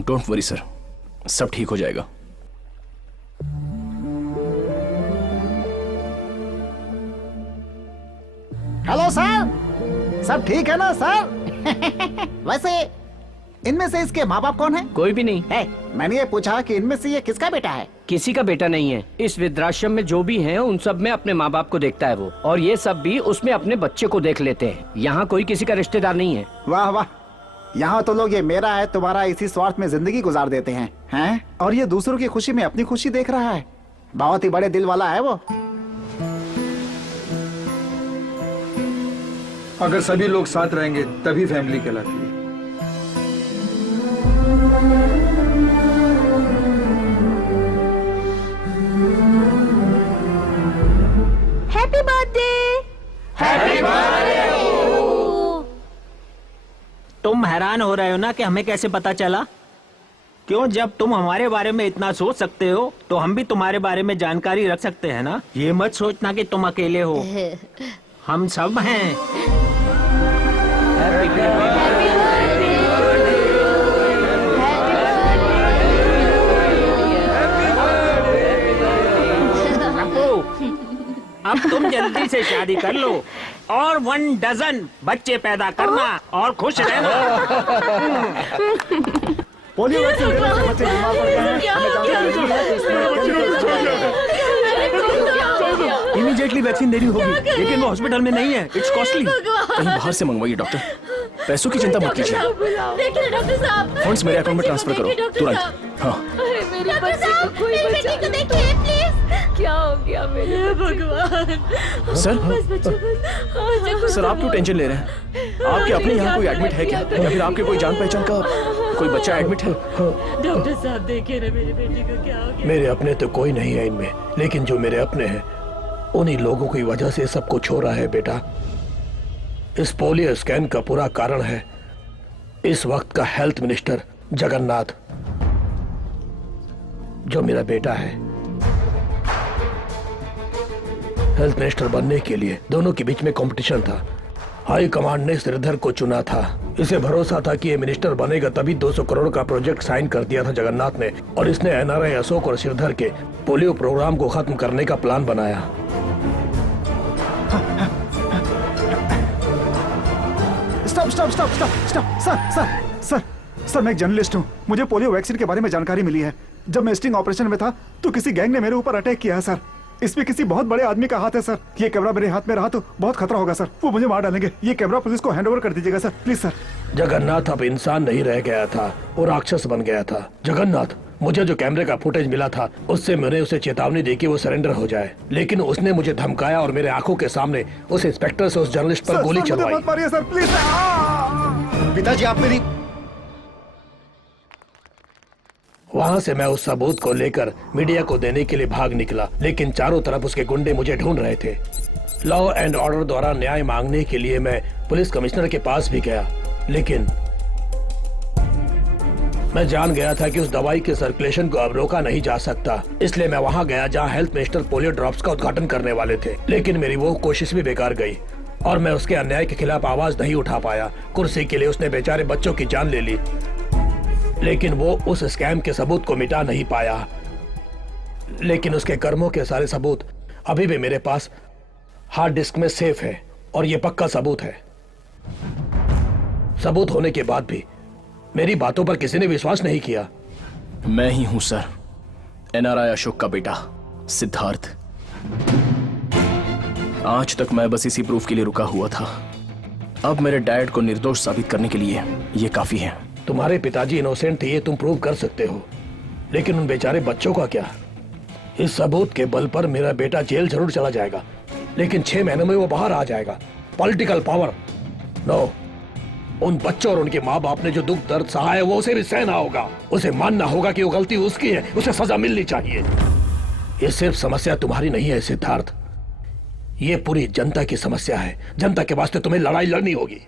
डोंट वरी सर, सब ठीक हो जाएगा। हेलो सर, सब ठीक है ना सर? वैसे इनमें से इसके माँ बाप कौन है? कोई भी नहीं है। मैंने ये पूछा कि इनमें से ये किसका बेटा है? किसी का बेटा नहीं है। इस वृद्धाश्रम में जो भी हैं, उन सब में अपने माँ बाप को देखता है वो, और ये सब भी उसमें अपने बच्चे को देख लेते हैं। यहाँ कोई किसी का रिश्तेदार नहीं है। वाह वाह, यहाँ तो लोग ये मेरा है तुम्हारा इसी स्वार्थ में जिंदगी गुजार देते हैं, हैं? और ये दूसरों की खुशी में अपनी खुशी देख रहा है। बहुत ही बड़े दिल वाला है वो। अगर सभी लोग साथ रहेंगे तभी फैमिली कहलाती है। Happy birthday. Happy birthday. तुम हैरान हो रहे हो ना कि हमें कैसे पता चला? क्यों, जब तुम हमारे बारे में इतना सोच सकते हो तो हम भी तुम्हारे बारे में जानकारी रख सकते हैं ना। ये मत सोचना कि तुम अकेले हो, हम सब हैं। हैप्पी अब तुम जल्दी से शादी कर लो और 1 डजन बच्चे पैदा करना और खुश रहना। पोलियो वैक्सीन देने से बच्चे बीमार पड़ गए हैं। इमीडिएटली वैक्सीन देनी होगी, लेकिन वो हॉस्पिटल में नहीं है। It's costly. कहीं बाहर से मंगवाइए डॉक्टर। पैसों की चिंता मत कीजिए। देखिए डॉक्टर साहब, फंड्स मेरे अकाउंट में ट्रांसफर करो तुरंत। हाँ। मेरी बच्ची को कोई बचा के देखिए प्लीज। क्या हो गया मेरे भगवान? सर, सर आप क्यों टेंशन ले रहे हैं? आपके अपने यहाँ कोई एडमिट है क्या, या फिर आपके कोई जान पहचान का कोई बच्चा एडमिट है? डॉक्टर साहब देखिए ना मेरी बेटी को क्या हो गया। मेरे अपने तो कोई नहीं है इनमें, लेकिन जो मेरे अपने हैं उन्हीं लोगों की वजह से सब कुछ हो रहा है बेटा। इस पोलियो स्कैन का पूरा कारण है इस वक्त का हेल्थ मिनिस्टर जगन्नाथ, जो मेरा बेटा है। हेल्थ मिनिस्टर बनने के लिए दोनों के बीच में कंपटीशन था। हाई कमांड ने श्रीधर को चुना था। इसे भरोसा था कि ये मिनिस्टर बनेगा, तभी 200 करोड़ का प्रोजेक्ट साइन कर दिया था जगन्नाथ ने, और इसने एनआरआई अशोक और श्रीधर के पोलियो प्रोग्राम को खत्म करने का प्लान बनाया। Stop stop stop stop stop sir sir sir sir, मैं एक जर्नलिस्ट हूँ। मुझे पोलियो वैक्सीन के बारे में जानकारी मिली है। जब मैं स्टिंग ऑपरेशन में था तो किसी गैंग ने मेरे ऊपर अटैक किया है सर। इसमें किसी बहुत बड़े आदमी का हाथ है सर। ये कैमरा मेरे हाथ में रहा तो बहुत खतरा होगा सर। वो मुझे मार डालेंगे। ये कैमरा पुलिस को हैंड ओवर कर दीजिएगा सर, प्लीज सर। जगन्नाथ अब इंसान नहीं रह गया था, वो राक्षस बन गया था। जगन्नाथ, मुझे जो कैमरे का फुटेज मिला था उससे मैंने उसे चेतावनी दी कि वो सरेंडर हो जाए, लेकिन उसने मुझे धमकाया और मेरे आंखों के सामने उस इंस्पेक्टर से उस जर्नलिस्ट पर गोली चलवाई। मत मारिए सर, प्लीज। पिताजी, आप मेरी वहां से मैं उस सबूत को लेकर मीडिया को देने के लिए भाग निकला, लेकिन चारों तरफ उसके गुंडे मुझे ढूंढ रहे थे। लॉ एंड ऑर्डर द्वारा न्याय मांगने के लिए मैं पुलिस कमिश्नर के पास भी गया, लेकिन मैं जान गया था कि उस दवाई के सर्कुलेशन को अब रोका नहीं जा सकता। इसलिए मैं वहां गया जहां हेल्थ मिनिस्टर पोलियो ड्रॉप्स का उद्घाटन करने वाले थे, लेकिन मेरी वो कोशिश भी बेकार गई और मैं उसके अन्याय के खिलाफ आवाज नहीं उठा पाया। कुर्सी के लिए उसने बेचारे बच्चों की जान ले ली, लेकिन वो उस स्कैम के सबूत को मिटा नहीं पाया। लेकिन उसके कर्मों के सारे सबूत अभी भी मेरे पास हार्ड डिस्क में सेफ है, और ये पक्का सबूत है। सबूत होने के बाद भी मेरी बातों पर किसी ने विश्वास नहीं किया। मैं ही हूं सर, एनआरआई अशोक का बेटा सिद्धार्थ। आज तक मैं बस इसी प्रूफ के लिए रुका हुआ था। अब मेरे डैड को निर्दोष साबित करने के लिए ये काफी है। तुम्हारे पिताजी इनोसेंट थे, ये तुम प्रूव कर सकते हो, लेकिन उन बेचारे बच्चों का क्या? इस सबूत के बल पर मेरा बेटा जेल जरूर चला जाएगा, लेकिन 6 महीनों में वो बाहर आ जाएगा। Political power no. उन बच्चों और उनके माँ बाप ने जो दुख दर्द सहा है वो उसे भी सहना होगा। उसे मानना होगा कि वो गलती उसकी है, उसे सजा मिलनी चाहिए। ये सिर्फ समस्या तुम्हारी नहीं है सिद्धार्थ, ये पूरी जनता की समस्या है। जनता के वास्ते तुम्हें लड़ाई लड़नी होगी।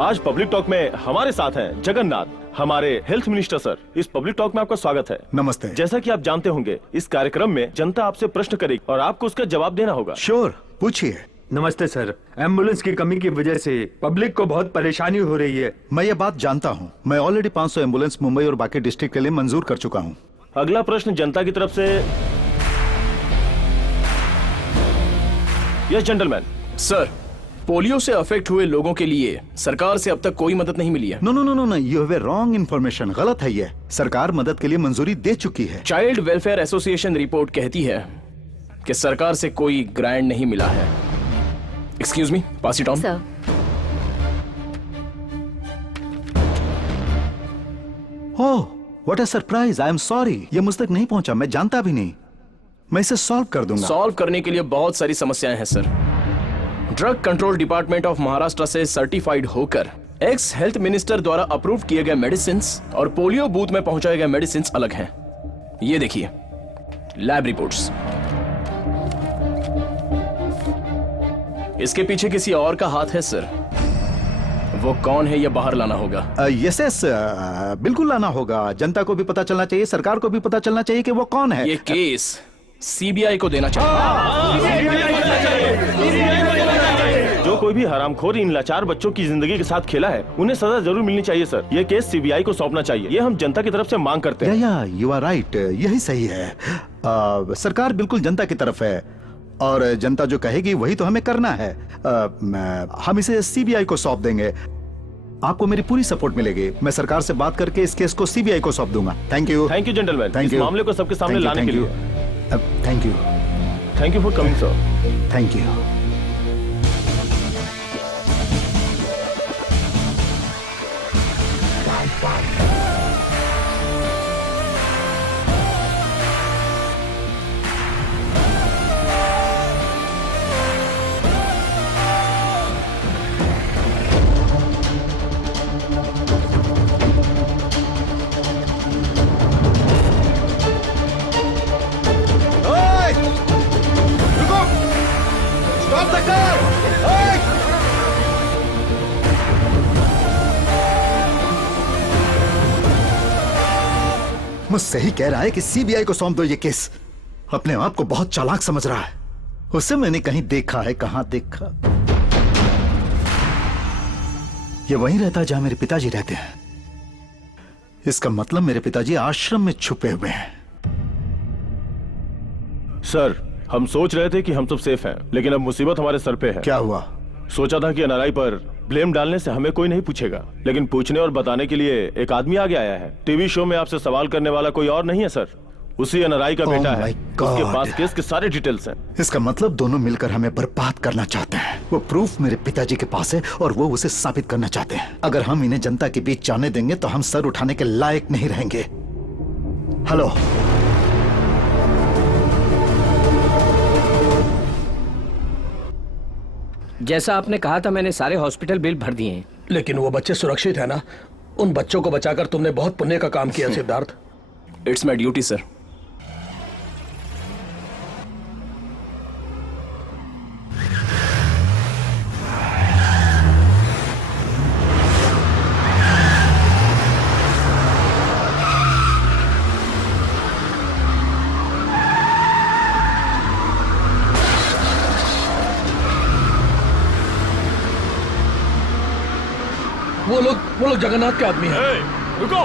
आज पब्लिक टॉक में हमारे साथ हैं जगन्नाथ, हमारे हेल्थ मिनिस्टर। सर, इस पब्लिक टॉक में आपका स्वागत है। नमस्ते। जैसा कि आप जानते होंगे, इस कार्यक्रम में जनता आपसे प्रश्न करेगी और आपको उसका जवाब देना होगा। श्योर, पूछिए। नमस्ते सर, एम्बुलेंस की कमी की वजह से पब्लिक को बहुत परेशानी हो रही है। मैं ये बात जानता हूँ। मैं ऑलरेडी 500 एम्बुलेंस मुंबई और बाकी डिस्ट्रिक्ट के लिए मंजूर कर चुका हूँ। अगला प्रश्न जनता की तरफ से। Yes gentleman. सर, पोलियो से अफेक्ट हुए लोगों के लिए सरकार से अब तक कोई मदद नहीं मिली है। No no no no no, you have a wrong information. गलत है ये। सरकार मदद के लिए मंजूरी दे चुकी है। चाइल्ड वेलफेयर एसोसिएशन रिपोर्ट कहती है कि सरकार से कोई ग्रांट नहीं मिला है। Excuse me, pass it on. Sir, oh, what a surprise. I am sorry, ये मुझ तक नहीं पहुंचा। मैं जानता भी नहीं। मैं इसे सॉल्व कर दूंगा। सॉल्व करने के लिए बहुत सारी समस्याएं हैं sir. Drug control department of Maharashtra से सर्टिफाइड होकर एक्स हेल्थ मिनिस्टर द्वारा अप्रूव किए गए मेडिसिन और पोलियो बूथ में पहुंचाए गए मेडिसिन अलग हैं। ये देखिए लैब रिपोर्ट्स। इसके पीछे किसी और का हाथ है सर। वो कौन है ये बाहर लाना होगा। यस यस, बिल्कुल लाना होगा। जनता को भी पता चलना चाहिए, सरकार को भी पता चलना चाहिए कि वो कौन है। ये केस सीबीआई को देना चाहिए। जो कोई भी हरामखोर इन लाचार बच्चों की जिंदगी के साथ खेला है, उन्हें सजा जरूर मिलनी चाहिए सर। ये केस सीबीआई को सौंपना चाहिए। ये हम जनता की तरफ से मांग करते हैं। या यू आर राइट, यही सही है। सरकार बिल्कुल जनता की तरफ है और जनता जो कहेगी वही तो हमें करना है। हम इसे सीबीआई को सौंप देंगे। आपको मेरी पूरी सपोर्ट मिलेगी। मैं सरकार से बात करके इस केस को सीबीआई को सौंप दूंगा। Thank you. Thank you gentleman, thank इस यू। मामले को सबके सामने लाने के लिए। Thank you. Thank you for coming sir. Thank you. मुझसे ही कह रहा है कि सीबीआई को सौंप दो ये केस। अपने आप को बहुत चालाक समझ रहा है। उसे मैंने कहीं देखा है। कहां देखा? ये वहीं रहता है जहां मेरे पिताजी रहते हैं। इसका मतलब मेरे पिताजी आश्रम में छुपे हुए हैं। सर, हम सोच रहे थे कि हम सब सेफ हैं, लेकिन अब मुसीबत हमारे सर पे है। क्या हुआ? सोचा था कि एनआरआई पर ब्लेम डालने से हमें कोई नहीं पूछेगा, लेकिन पूछने और बताने के लिए एक आदमी आगे आया है। टीवी शो में आपसे सवाल करने वाला कोई और नहीं है सर, उसी एनआरआई का बेटा है। उसके पास केस के सारे डिटेल्स हैं। इसका मतलब दोनों मिलकर हमें बर्बाद करना चाहते हैं। वो प्रूफ मेरे पिताजी के पास है और वो उसे साबित करना चाहते हैं। अगर हम इन्हें जनता के बीच जाने देंगे तो हम सर उठाने के लायक नहीं रहेंगे। हेलो, जैसा आपने कहा था, मैंने सारे हॉस्पिटल बिल भर दिए हैं। लेकिन वो बच्चे सुरक्षित है ना? उन बच्चों को बचाकर तुमने बहुत पुण्य का काम किया Siddharth. It's my duty sir. वो लोग जगन्नाथ के आदमी हैं। रुको।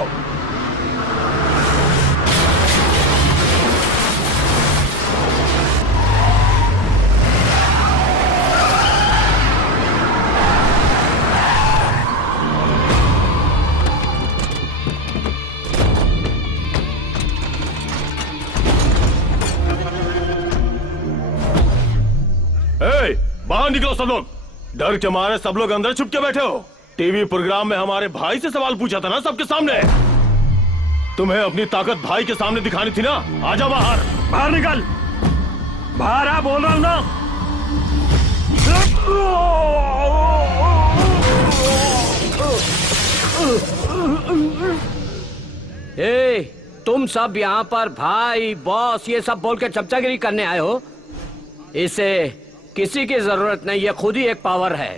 ए, बाहर निकलो सब लोग। डर के मारे सब लोग अंदर छुप के बैठे हो। टीवी प्रोग्राम में हमारे भाई से सवाल पूछा था ना सबके सामने। तुम्हें अपनी ताकत भाई के सामने दिखानी थी ना। आजा बाहर। बाहर निकल, बाहर आ, बोल रहा हूं ना। ए, तुम सब यहाँ पर भाई बॉस ये सब बोल के चमचागिरी करने आए हो। इसे किसी की जरूरत नहीं, ये खुद ही एक पावर है।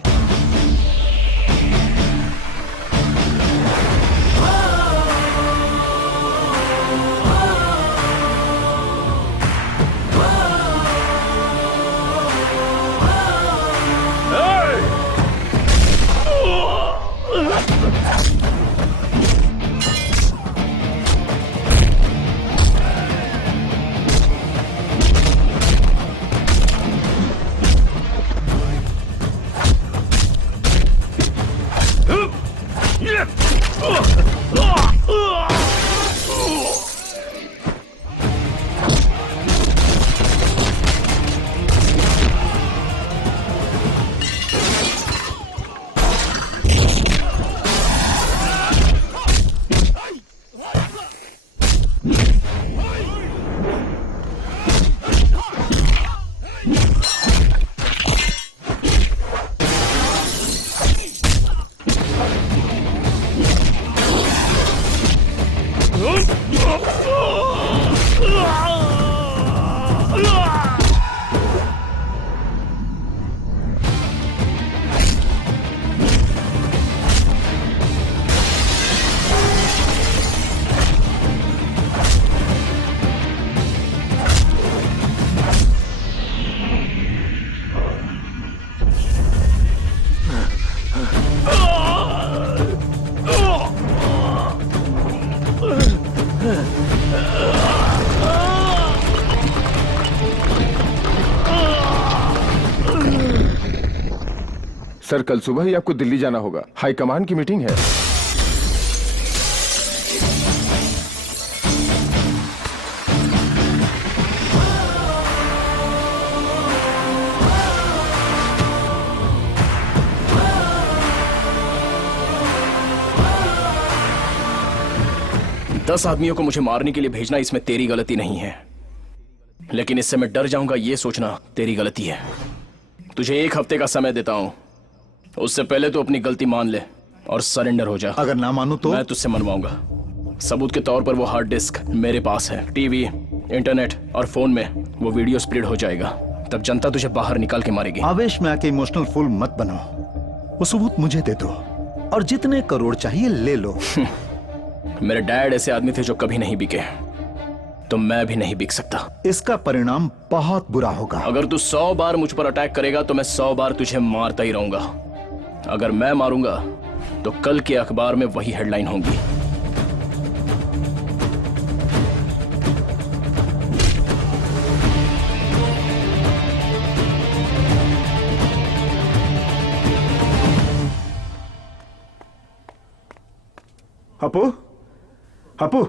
सर कल सुबह ही आपको दिल्ली जाना होगा, हाई कमान की मीटिंग है। दस आदमियों को मुझे मारने के लिए भेजना इसमें तेरी गलती नहीं है, लेकिन इससे मैं डर जाऊंगा ये सोचना तेरी गलती है। तुझे 1 हफ्ते का समय देता हूं, उससे पहले तो अपनी गलती मान ले और सरेंडर हो जा। अगर ना मानू तो मैं तुझसे मनवाऊंगा। सबूत के तौर पर वो हार्ड डिस्क मेरे पास है। टीवी, इंटरनेट और फोन में वो वीडियो स्प्लिट हो जाएगा, तब जनता तुझे बाहर निकाल के मारेगी। आवेश में आके इमोशनल फूल मत बनो, वो सबूत मुझे दे दो और जितने करोड़ चाहिए ले लो। मेरे डैड ऐसे आदमी थे जो कभी नहीं बिके, तो मैं भी नहीं बिक सकता। इसका परिणाम बहुत बुरा होगा। अगर तू 100 बार मुझ पर अटैक करेगा तो मैं 100 बार तुझे मारता ही रहूंगा। अगर मैं मारूंगा तो कल के अखबार में वही हेडलाइन होगी। अपू, अपू,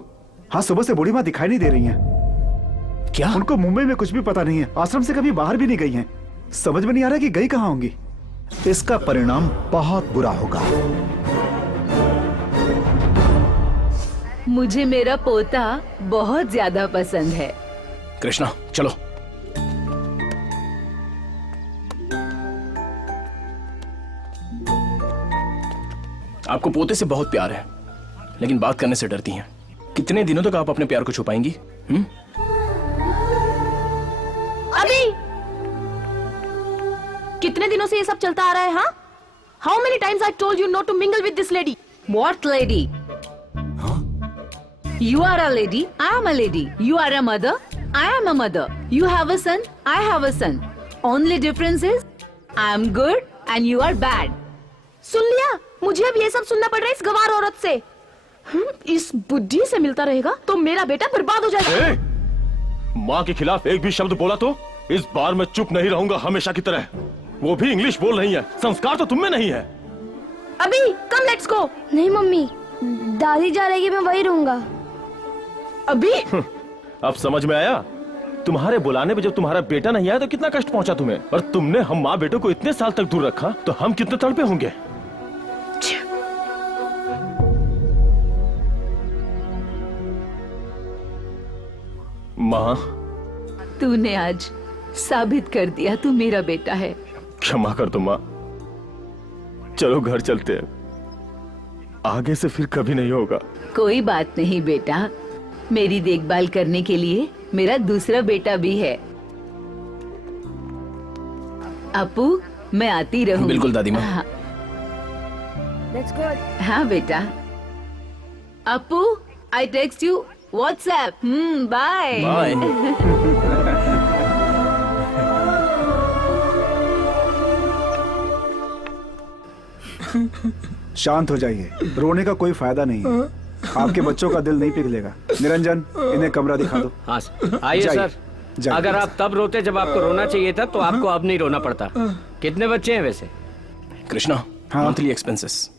हाँ सुबह से बूढ़ी माँ दिखाई नहीं दे रही हैं। क्या? उनको मुंबई में कुछ भी पता नहीं है, आश्रम से कभी बाहर भी नहीं गई हैं। समझ में नहीं आ रहा कि गई कहाँ होंगी। इसका परिणाम बहुत बुरा होगा। मुझे मेरा पोता बहुत ज्यादा पसंद है। कृष्णा चलो। आपको पोते से बहुत प्यार है, लेकिन बात करने से डरती हैं। कितने दिनों तक आप अपने प्यार को छुपाएंगी? अभी कितने दिनों से ये सब चलता आ रहा है? हाँ, how many times I told you not to mingle with this lady? What lady? You are a lady, I am a lady. You are a mother, I am a mother. You have a son, I have a son. Only difference is I am good and you are bad. सुन लिया? मुझे अब ये सब सुनना पड़ रहा है इस गवार औरत से। इस बुद्धि से मिलता रहेगा तो मेरा बेटा बर्बाद हो जाएगा। माँ के खिलाफ एक भी शब्द बोला तो इस बार मैं चुप नहीं रहूंगा हमेशा की तरह। वो भी इंग्लिश बोल रही है, संस्कार तो तुम में नहीं है। अभी कम, लेट्स गो। नहीं मम्मी, दादी जा रहेगी, मैं वही रहूंगा। अभी अब समझ में आया? तुम्हारे बुलाने पे जब तुम्हारा बेटा नहीं आया तो कितना कष्ट पहुंचा तुम्हें, और तुमने हम माँ बेटों को इतने साल तक दूर रखा तो हम कितने तड़पे होंगे। माँ, तूने आज साबित कर दिया तू मेरा बेटा है। क्षमा कर दो माँ, चलो घर चलते हैं, आगे से फिर कभी नहीं होगा। कोई बात नहीं बेटा, मेरी देखभाल करने के लिए मेरा दूसरा बेटा भी है। अपू, मैं आती रहूंगी। बिल्कुल दादी माँ। हाँ। हाँ बेटा। Apu, I text you WhatsApp. Bye bye. शांत हो जाइए, रोने का कोई फायदा नहीं है। आपके बच्चों का दिल नहीं पिघलेगा। निरंजन, इन्हें कमरा दिखा दो। हाँ आइए सर। अगर आप तब रोते जब आपको रोना चाहिए था तो आपको अब नहीं रोना पड़ता। कितने बच्चे हैं वैसे? Krishna, monthly expenses.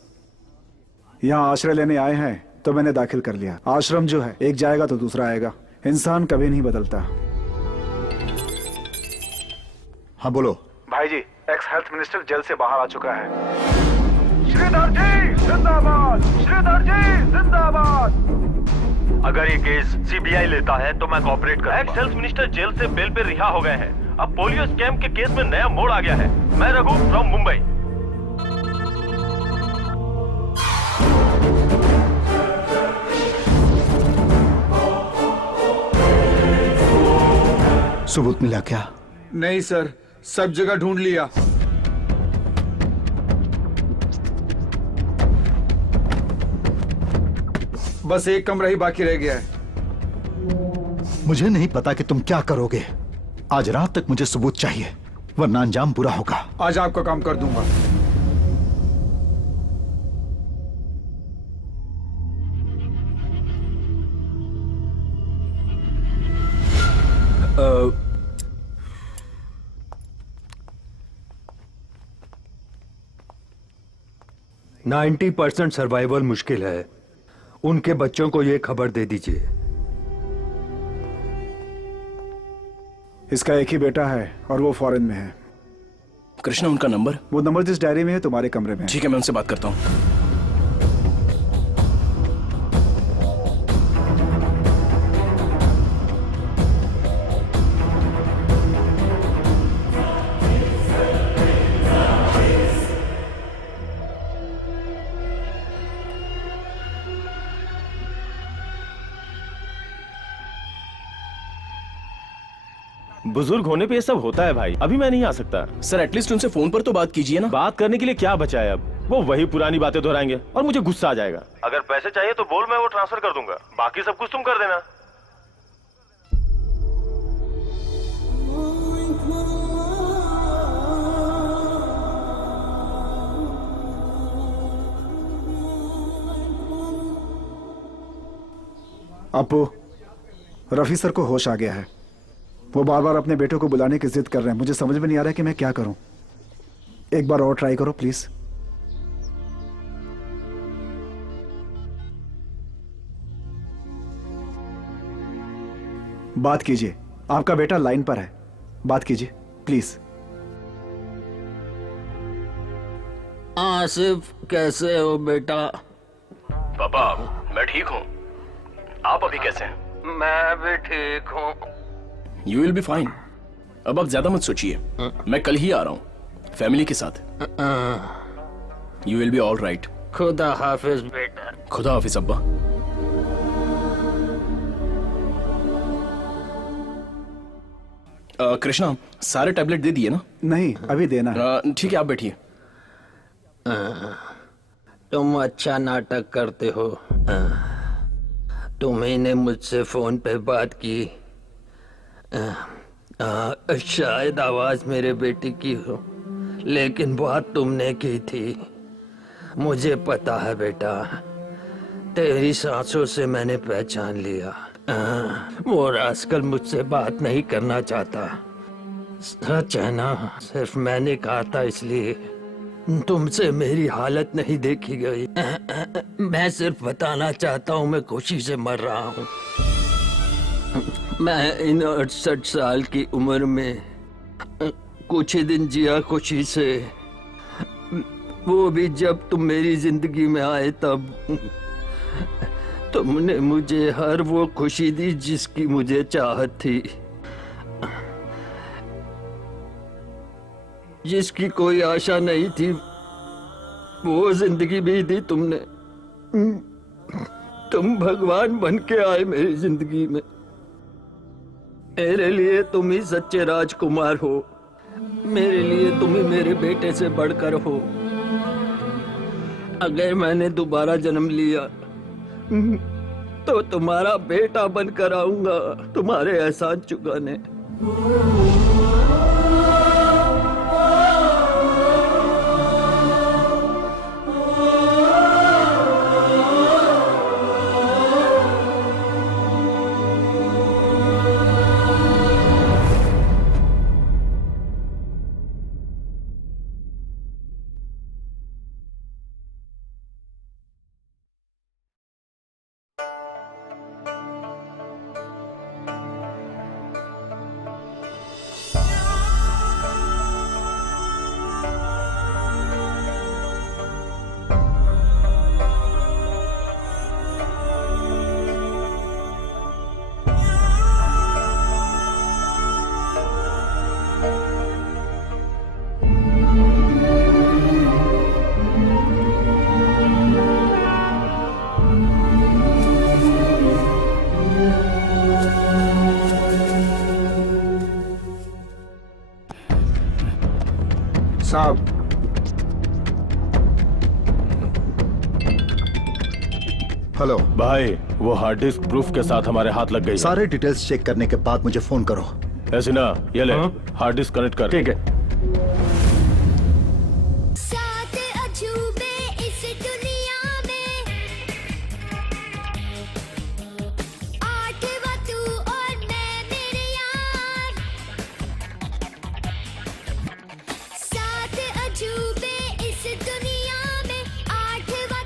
यहाँ आश्रय लेने आए हैं तो मैंने दाखिल कर लिया। आश्रम जो है एक जाएगा तो दूसरा आएगा, इंसान कभी नहीं बदलता। हाँ बोलो। भाई जी, एक्स हेल्थ मिनिस्टर जेल से बाहर आ चुका है। श्रीधर जी जिंदाबाद, श्रीधर जी जिंदाबाद। अगर ये केस सीबीआई लेता है तो मैं कोऑपरेट करूंगा। एक्स हेल्थ मिनिस्टर जेल से बेल पे रिहा हो गए हैं। अब पोलियो स्कैम के केस में नया मोड़ आ गया है। मैं रघु फ्रॉम मुंबई। सबूत मिला क्या? नहीं सर, सब जगह ढूंढ लिया। बस एक कमरा ही बाकी रह गया है। मुझे नहीं पता कि तुम क्या करोगे। आज रात तक मुझे सबूत चाहिए, वरना अंजाम बुरा होगा। आज आपका काम कर दूंगा। अ 90% सर्वाइवल मुश्किल है। उनके बच्चों को यह खबर दे दीजिए। इसका एक ही बेटा है और वो फॉरेन में है। कृष्णा, उनका नंबर? वो नंबर जिस डायरी में है तुम्हारे कमरे में। ठीक है, मैं उनसे बात करता हूँ। बुजुर्ग होने पे ये सब होता है भाई। अभी मैं नहीं आ सकता। सर, एटलीस्ट उनसे फोन पर तो बात कीजिए ना। बात करने के लिए क्या बचा है अब? वो वही पुरानी बातें दोहराएंगे और मुझे गुस्सा आ जाएगा। अगर पैसे चाहिए तो बोल, मैं वो ट्रांसफर कर दूंगा। बाकी सब कुछ तुम कर देना। अपू, रफी सर को होश आ गया है। वो बार बार अपने बेटों को बुलाने की जिद कर रहे हैं। मुझे समझ में नहीं आ रहा है कि मैं क्या करूं। एक बार और ट्राई करो प्लीज। बात कीजिए, आपका बेटा लाइन पर है। बात कीजिए प्लीज। आसिफ, कैसे हो बेटा? पापा, मैं ठीक हूँ। आप अभी कैसे हैं? मैं भी ठीक हूँ। You will be fine. अब आप ज्यादा मत सोचिए। मैं कल ही आ रहा हूँ फैमिली के साथ। You will be all right. खुदा हाफिज बेटा। खुदा हाफिज अब्बा। कृष्णा, सारे टैबलेट दे दिए ना? नहीं, अभी देना है। ठीक है, आप बैठिए। तुम अच्छा नाटक करते हो। तुम्ही ने मुझसे फोन पे बात की। शायद आवाज मेरे बेटे की हो, लेकिन बात तुमने की थी। मुझे पता है बेटा, तेरी सांसों से मैंने पहचान लिया। वो रास्कल मुझसे बात नहीं करना चाहता। सच है ना? सिर्फ मैंने कहा था इसलिए तुमसे मेरी हालत नहीं देखी गई। मैं सिर्फ बताना चाहता हूँ मैं खुशी से मर रहा हूँ। मैं इन 68 साल की उम्र में कुछ ही दिन जिया खुशी से, वो भी जब तुम मेरी जिंदगी में आए तब। तुमने मुझे हर वो खुशी दी जिसकी मुझे चाहत थी, जिसकी कोई आशा नहीं थी, वो जिंदगी भी दी तुमने। तुम भगवान बन के आए मेरी जिंदगी में। मेरे लिए तुम ही सच्चे राजकुमार हो, मेरे लिए तुम ही मेरे बेटे से बढ़कर हो। अगर मैंने दोबारा जन्म लिया तो तुम्हारा बेटा बनकर आऊंगा तुम्हारे एहसान चुकाने। साहब, हेलो भाई, वो हार्ड डिस्क प्रूफ के साथ हमारे हाथ लग गई। सारे डिटेल्स चेक करने के बाद मुझे फोन करो। ऐसे ना, ये ले हार्ड डिस्क कनेक्ट कर। ठीक है।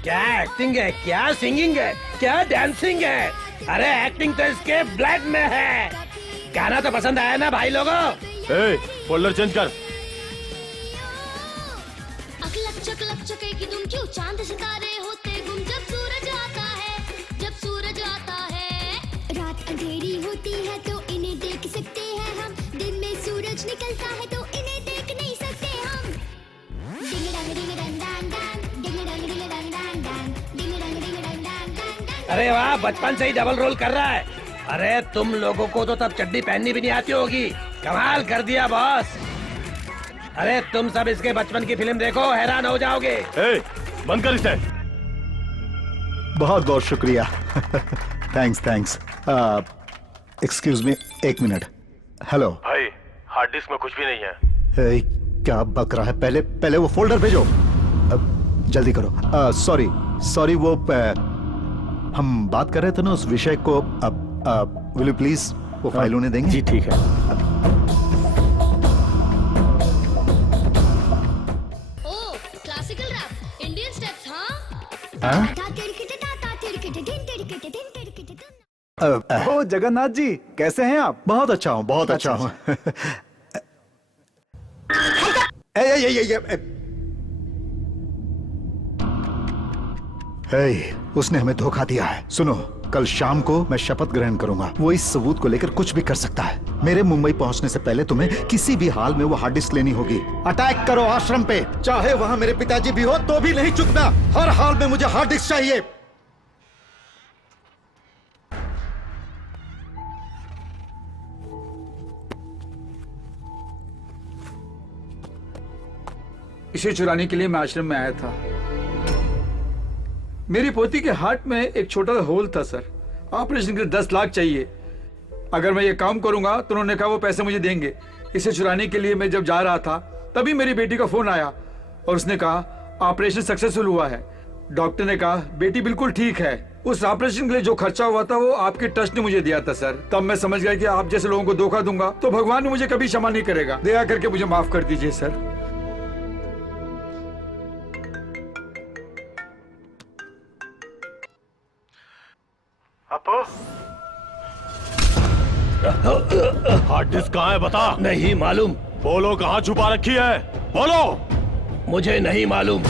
क्या एक्टिंग है, क्या सिंगिंग है, क्या डांसिंग है। अरे एक्टिंग तो इसके ब्लड में है। गाना तो पसंद आया ना भाई लोगों? फोल्डर चेंज कर। अकलक चकलक चके की तुम क्यों चांद सितारे होते गुम जब सूरज आता है, जब सूरज आता है। रात अंधेरी होती है तो इन्हें देख सकते हैं हम, दिन में सूरज निकलता है तो इन्हें देख नहीं सकते हम। डिंग डंग डिंग डंग डंग डंग, डिंग डंग डिंग डंग डंग डंग, डिंग डंग डिंग डंग डंग डंग। अरे वाह, बचपन से ही डबल रोल कर रहा है। अरे तुम लोगों को तो तब चड्डी पहननी भी नहीं आती होगी। कमाल कर दिया बॉस। अरे तुम सब इसके बचपन की फिल्म देखो, हैरान हो जाओगे। बंद कर इसे। बहुत बहुत शुक्रिया। Thanks thanks. एक्सक्यूज मी, एक मिनट। हेलो भाई, हार्ड डिस्क में कुछ भी नहीं है। क्या बक रहा है? पहले वो फोल्डर भेजो। जल्दी करो। सॉरी वो हम बात कर रहे थे ना उस विषय को। विल यू प्लीज वो फाइल उन्हें देंगे? जी ठीक है। ओ, क्लासिकल रैप, इंडियन स्टेप्स, हाँ? ओ जगन्नाथ जी, कैसे हैं आप? बहुत अच्छा हूँ, बहुत अच्छा हूँ। उसने हमें धोखा दिया है। सुनो, कल शाम को मैं शपथ ग्रहण करूंगा। वो इस सबूत को लेकर कुछ भी कर सकता है। मेरे मुंबई पहुंचने से पहले तुम्हें किसी भी हाल में वो हार्ड डिस्क लेनी होगी। अटैक करो आश्रम पे, चाहे वहां मेरे पिताजी भी हो तो भी नहीं चुकना। हर हाल में मुझे हार्ड डिस्क चाहिए। इसे चुराने के लिए मैं आश्रम में आया था। मेरी पोती के हार्ट में एक छोटा सा होल था सर। ऑपरेशन के लिए 10 लाख चाहिए। अगर मैं ये काम करूंगा तो उन्होंने कहा वो पैसे मुझे देंगे। इसे चुराने के लिए मैं जब जा रहा था तभी मेरी बेटी का फोन आया और उसने कहा ऑपरेशन सक्सेसफुल हुआ है। डॉक्टर ने कहा बेटी बिल्कुल ठीक है। उस ऑपरेशन के लिए जो खर्चा हुआ था वो आपके ट्रस्ट ने मुझे दिया था सर। तब मैं समझ गया कि आप जैसे लोगों को धोखा दूंगा तो भगवान ने मुझे कभी क्षमा नहीं करेगा। दया करके मुझे माफ कर दीजिए सर। हार्ड डिस्क कहाँ है बता। नहीं मालूम। बोलो कहाँ छुपा रखी है, बोलो। मुझे नहीं मालूम।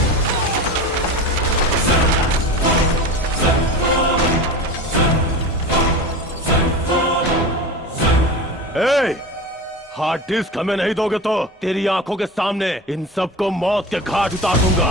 हार्ड डिस्क हमें नहीं दोगे तो तेरी आंखों के सामने इन सबको मौत के घाट उतार दूंगा।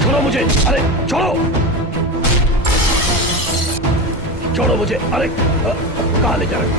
छोड़ो मुझे, अरे छोड़ो, छोड़ो मुझे, अरे कहाँ ले जा रहे हो?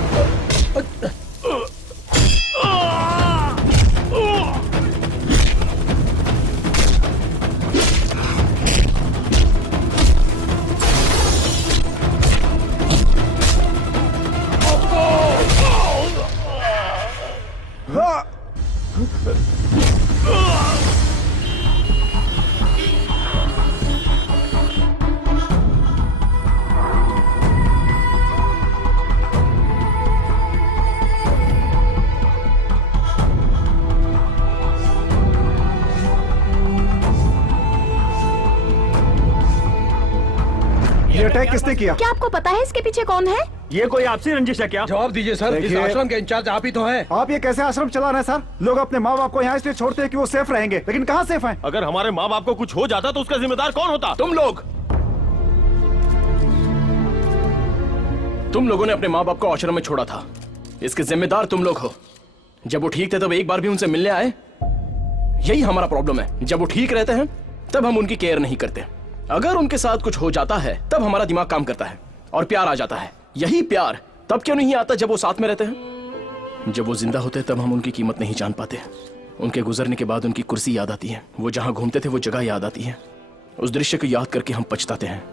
ये अटैक किसने किया? क्या आपको पता है इसके पीछे कौन है? ये कोई आपसी रंजिश है क्या? जवाब दीजिए सर, इस आश्रम के इंचार्ज आप ही तो हैं। आप ये कैसे आश्रम चला रहे हैं सर? लोग अपने माँ बाप को यहाँ इसलिए छोड़ते हैं कि वो सेफ रहेंगे, लेकिन कहाँ सेफ हैं? अगर हमारे माँ बाप को कुछ हो जाता तो उसका जिम्मेदार कौन होता? तुम लोग। तुम लोगों ने अपने माँ बाप को आश्रम में छोड़ा था, इसके जिम्मेदार तुम लोग हो। जब वो ठीक थे तब एक बार भी उनसे मिलने आए? यही हमारा प्रॉब्लम है, जब वो ठीक रहते हैं तब हम उनकी केयर नहीं करते। अगर उनके साथ कुछ हो जाता है तब हमारा दिमाग काम करता है और प्यार आ जाता है। यही प्यार तब क्यों नहीं आता जब वो साथ में रहते हैं? जब वो जिंदा होते हैं तब हम उनकी कीमत नहीं जान पाते। उनके गुजरने के बाद उनकी कुर्सी याद आती है, वो जहां घूमते थे वो जगह याद आती है। उस दृश्य को याद करके हम पछताते हैं।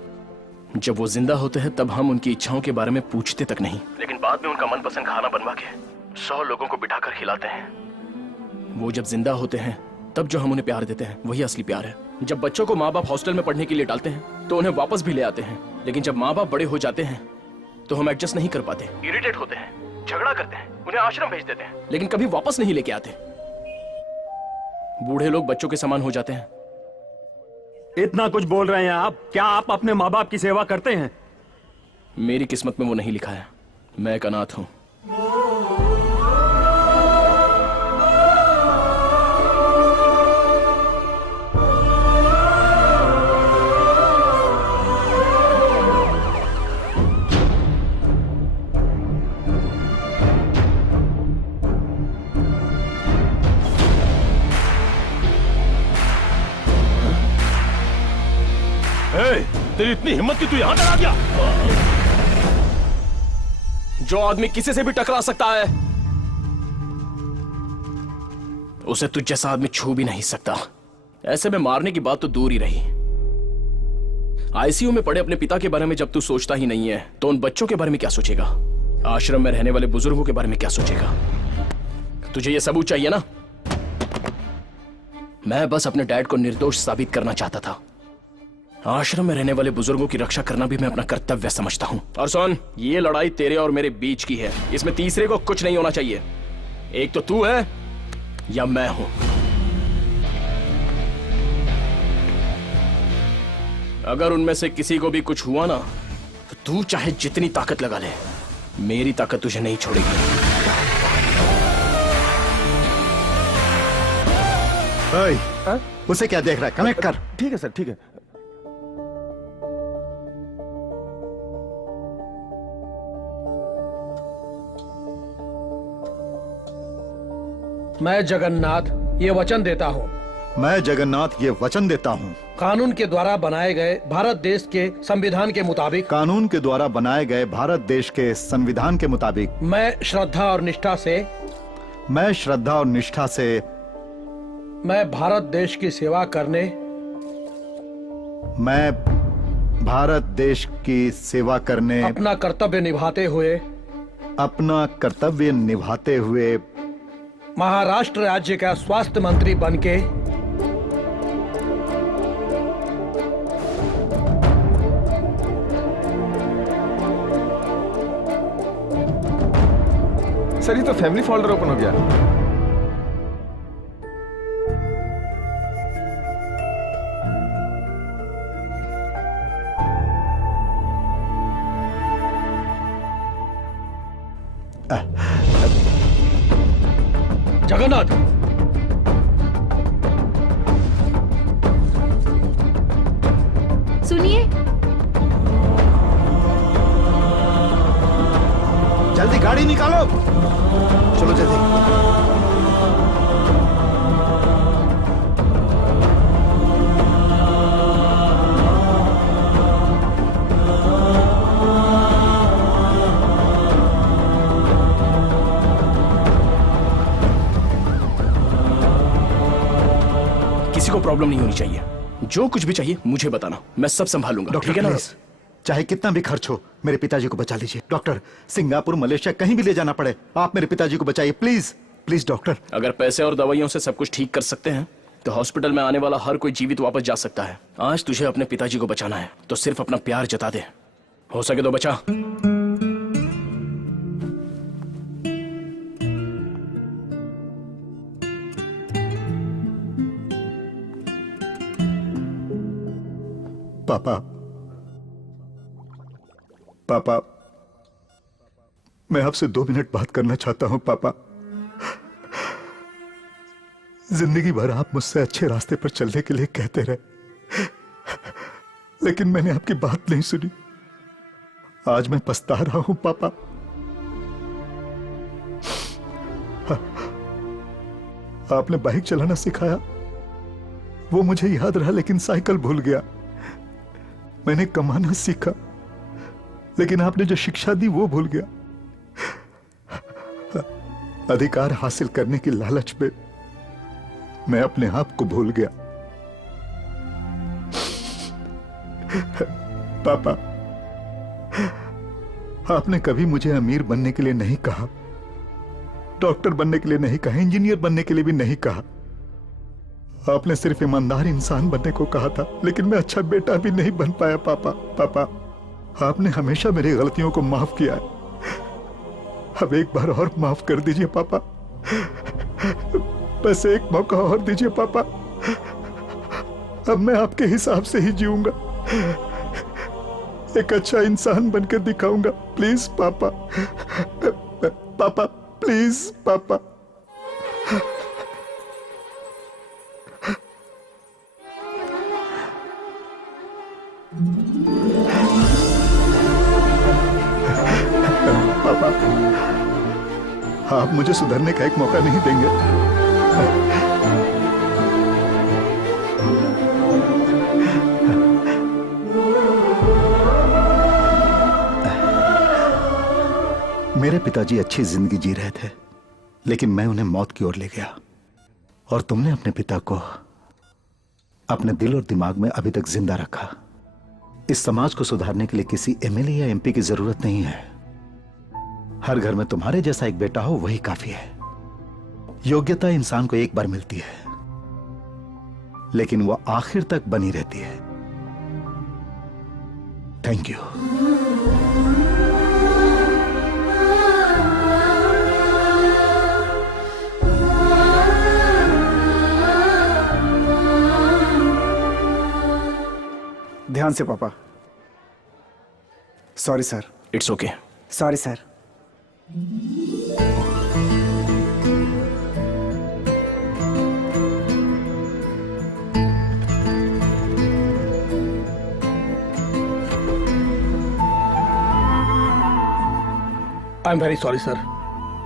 जब वो जिंदा होते हैं तब हम उनकी इच्छाओं के बारे में पूछते तक नहीं, लेकिन बाद में उनका मनपसंद खाना बनवा के 100 लोगों को बिठाकर खिलाते हैं। वो जब जिंदा होते हैं तब जो हम उन्हें प्यार देते हैं वही असली प्यार है। जब बच्चों को माँ बाप हॉस्टल में पढ़ने के लिए डालते हैं तो उन्हें वापस भी ले आते हैं, लेकिन जब माँ बाप बड़े हो जाते हैं तो हम एडजस्ट नहीं कर पाते, इरिटेट होते हैं, झगड़ा करते हैं, उन्हें आश्रम भेज देते हैं, लेकिन कभी वापस नहीं लेके आते। बूढ़े लोग बच्चों के समान हो जाते हैं। इतना कुछ बोल रहे हैं आप, क्या आप अपने माँ बाप की सेवा करते हैं? मेरी किस्मत में वो नहीं लिखा है, मैं एक अनाथ हूं। तेरी इतनी हिम्मत कि तू यहां तक आ गया? जो आदमी किसी से भी टकरा सकता है उसे तुझ जैसा आदमी छू भी नहीं सकता। ऐसे में मारने की बात तो दूर ही रही। आईसीयू में पड़े अपने पिता के बारे में जब तू सोचता ही नहीं है तो उन बच्चों के बारे में क्या सोचेगा? आश्रम में रहने वाले बुजुर्गों के बारे में क्या सोचेगा? तुझे ये सबूत चाहिए ना? मैं बस अपने डैड को निर्दोष साबित करना चाहता था। आश्रम में रहने वाले बुजुर्गों की रक्षा करना भी मैं अपना कर्तव्य समझता हूं। और सुन, ये लड़ाई तेरे और मेरे बीच की है, इसमें तीसरे को कुछ नहीं होना चाहिए। एक तो तू है या मैं हूं। अगर उनमें से किसी को भी कुछ हुआ ना तो तू चाहे जितनी ताकत लगा ले, मेरी ताकत तुझे नहीं छोड़ेगी। उसे क्या देख रहा है? कनेक्ट कर। ठीक है सर, ठीक है। मैं जगन्नाथ ये वचन देता हूँ। मैं जगन्नाथ ये वचन देता हूँ। कानून के द्वारा बनाए गए भारत देश के संविधान के मुताबिक। कानून के द्वारा बनाए गए भारत देश के संविधान के मुताबिक। मैं श्रद्धा और निष्ठा से। मैं श्रद्धा और निष्ठा से। मैं भारत देश की सेवा करने। मैं भारत देश की सेवा करने। अपना कर्तव्य निभाते हुए। अपना कर्तव्य निभाते हुए। महाराष्ट्र राज्य का स्वास्थ्य मंत्री बनके। सर ये तो फैमिली फोल्डर ओपन हो गया। जगन्नाथ, सुनिए। जल्दी गाड़ी निकालो। चलो जल्दी। किसी को प्रॉब्लम नहीं होनी चाहिए। जो कुछ भी चाहिए मुझे बताना, मैं सब संभालूंगा। डॉक्टर ठीक है ना? प्लीज, चाहे कितना भी खर्च हो, मेरे पिताजी को बचा लीजिए। डॉक्टर, सिंगापुर, मलेशिया कहीं भी ले जाना पड़े, आप मेरे पिताजी को बचाइए प्लीज। Please doctor. अगर पैसे और दवाइयों से सब कुछ ठीक कर सकते हैं तो हॉस्पिटल में आने वाला हर कोई जीवित वापस जा सकता है। आज तुझे अपने पिताजी को बचाना है तो सिर्फ अपना प्यार जता दे। हो सके तो बचा। पापा, पापा, मैं आपसे 2 मिनट बात करना चाहता हूं। पापा, जिंदगी भर आप मुझसे अच्छे रास्ते पर चलने के लिए कहते रहे, लेकिन मैंने आपकी बात नहीं सुनी। आज मैं पछता रहा हूं पापा। आपने बाइक चलाना सिखाया, वो मुझे याद रहा, लेकिन साइकिल भूल गया। मैंने कमाना सीखा, लेकिन आपने जो शिक्षा दी वो भूल गया। अधिकार हासिल करने की लालच में मैं अपने आप को भूल गया। पापा, आपने कभी मुझे अमीर बनने के लिए नहीं कहा, डॉक्टर बनने के लिए नहीं कहा, इंजीनियर बनने के लिए भी नहीं कहा। आपने सिर्फ ईमानदार इंसान बनने को कहा था, लेकिन मैं अच्छा बेटा भी नहीं बन पाया। पापा, पापा, आपने हमेशा मेरी गलतियों को माफ किया है। अब एक बार और माफ कर दीजिए पापा। बस एक मौका और दीजिए पापा। अब मैं आपके हिसाब से ही जीऊंगा, एक अच्छा इंसान बनकर दिखाऊंगा। प्लीज पापा, पापा, प्लीज पापा। पापा, आप मुझे सुधरने का एक मौका नहीं देंगे? मेरे पिताजी अच्छी जिंदगी जी रहे थे, लेकिन मैं उन्हें मौत की ओर ले गया, और तुमने अपने पिता को अपने दिल और दिमाग में अभी तक जिंदा रखा। इस समाज को सुधारने के लिए किसी एमएलए या एमपी की जरूरत नहीं है। हर घर में तुम्हारे जैसा एक बेटा हो, वही काफी है। योग्यता इंसान को एक बार मिलती है, लेकिन वह आखिर तक बनी रहती है। Thank you. ध्यान से पापा। Sorry sir. It's okay. Sorry sir. I am very sorry sir.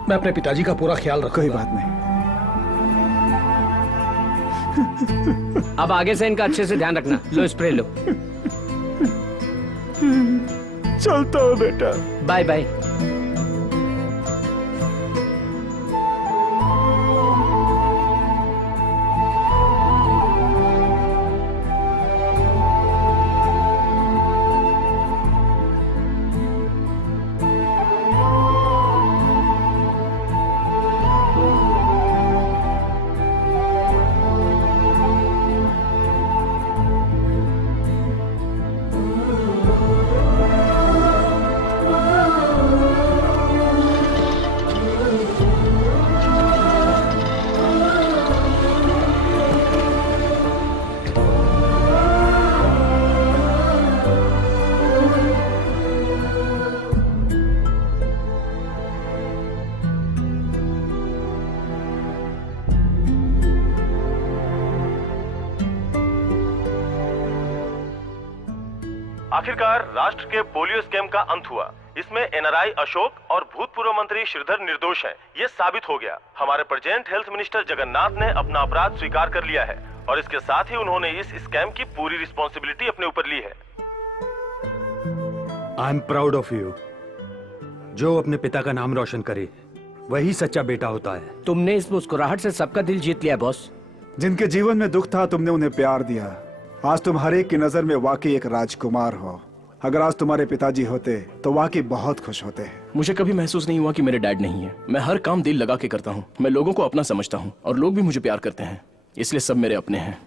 मैं अपने पिताजी का पूरा ख्याल रखूंगा। कोई बात नहीं। अब आगे से इनका अच्छे से ध्यान रखना। लो स्प्रे लो। चलता हूँ बेटा। Bye bye. आखिरकार राष्ट्र के पोलियो स्कैम का अंत हुआ। इसमें एनआरआई अशोक और भूतपूर्व मंत्री श्रीधर निर्दोष हैं। ये साबित हो गया। हमारे प्रेजेंट हेल्थ मिनिस्टर जगन्नाथ ने अपना अपराध स्वीकार कर लिया है और इसके साथ ही उन्होंने इस स्कैम की पूरी रिस्पॉन्सिबिलिटी अपने ऊपर ली है। I am proud of you. जो अपने पिता का नाम रोशन करे वही सच्चा बेटा होता है। तुमने इस मुस्कुराहट से सबका दिल जीत लिया बॉस। जिनके जीवन में दुख था तुमने उन्हें प्यार दिया। आज तुम हर एक की नजर में वाकई एक राजकुमार हो। अगर आज तुम्हारे पिताजी होते तो वाकई बहुत खुश होते। मुझे कभी महसूस नहीं हुआ कि मेरे डैड नहीं है। मैं हर काम दिल लगा के करता हूँ। मैं लोगों को अपना समझता हूँ और लोग भी मुझे प्यार करते हैं, इसलिए सब मेरे अपने हैं।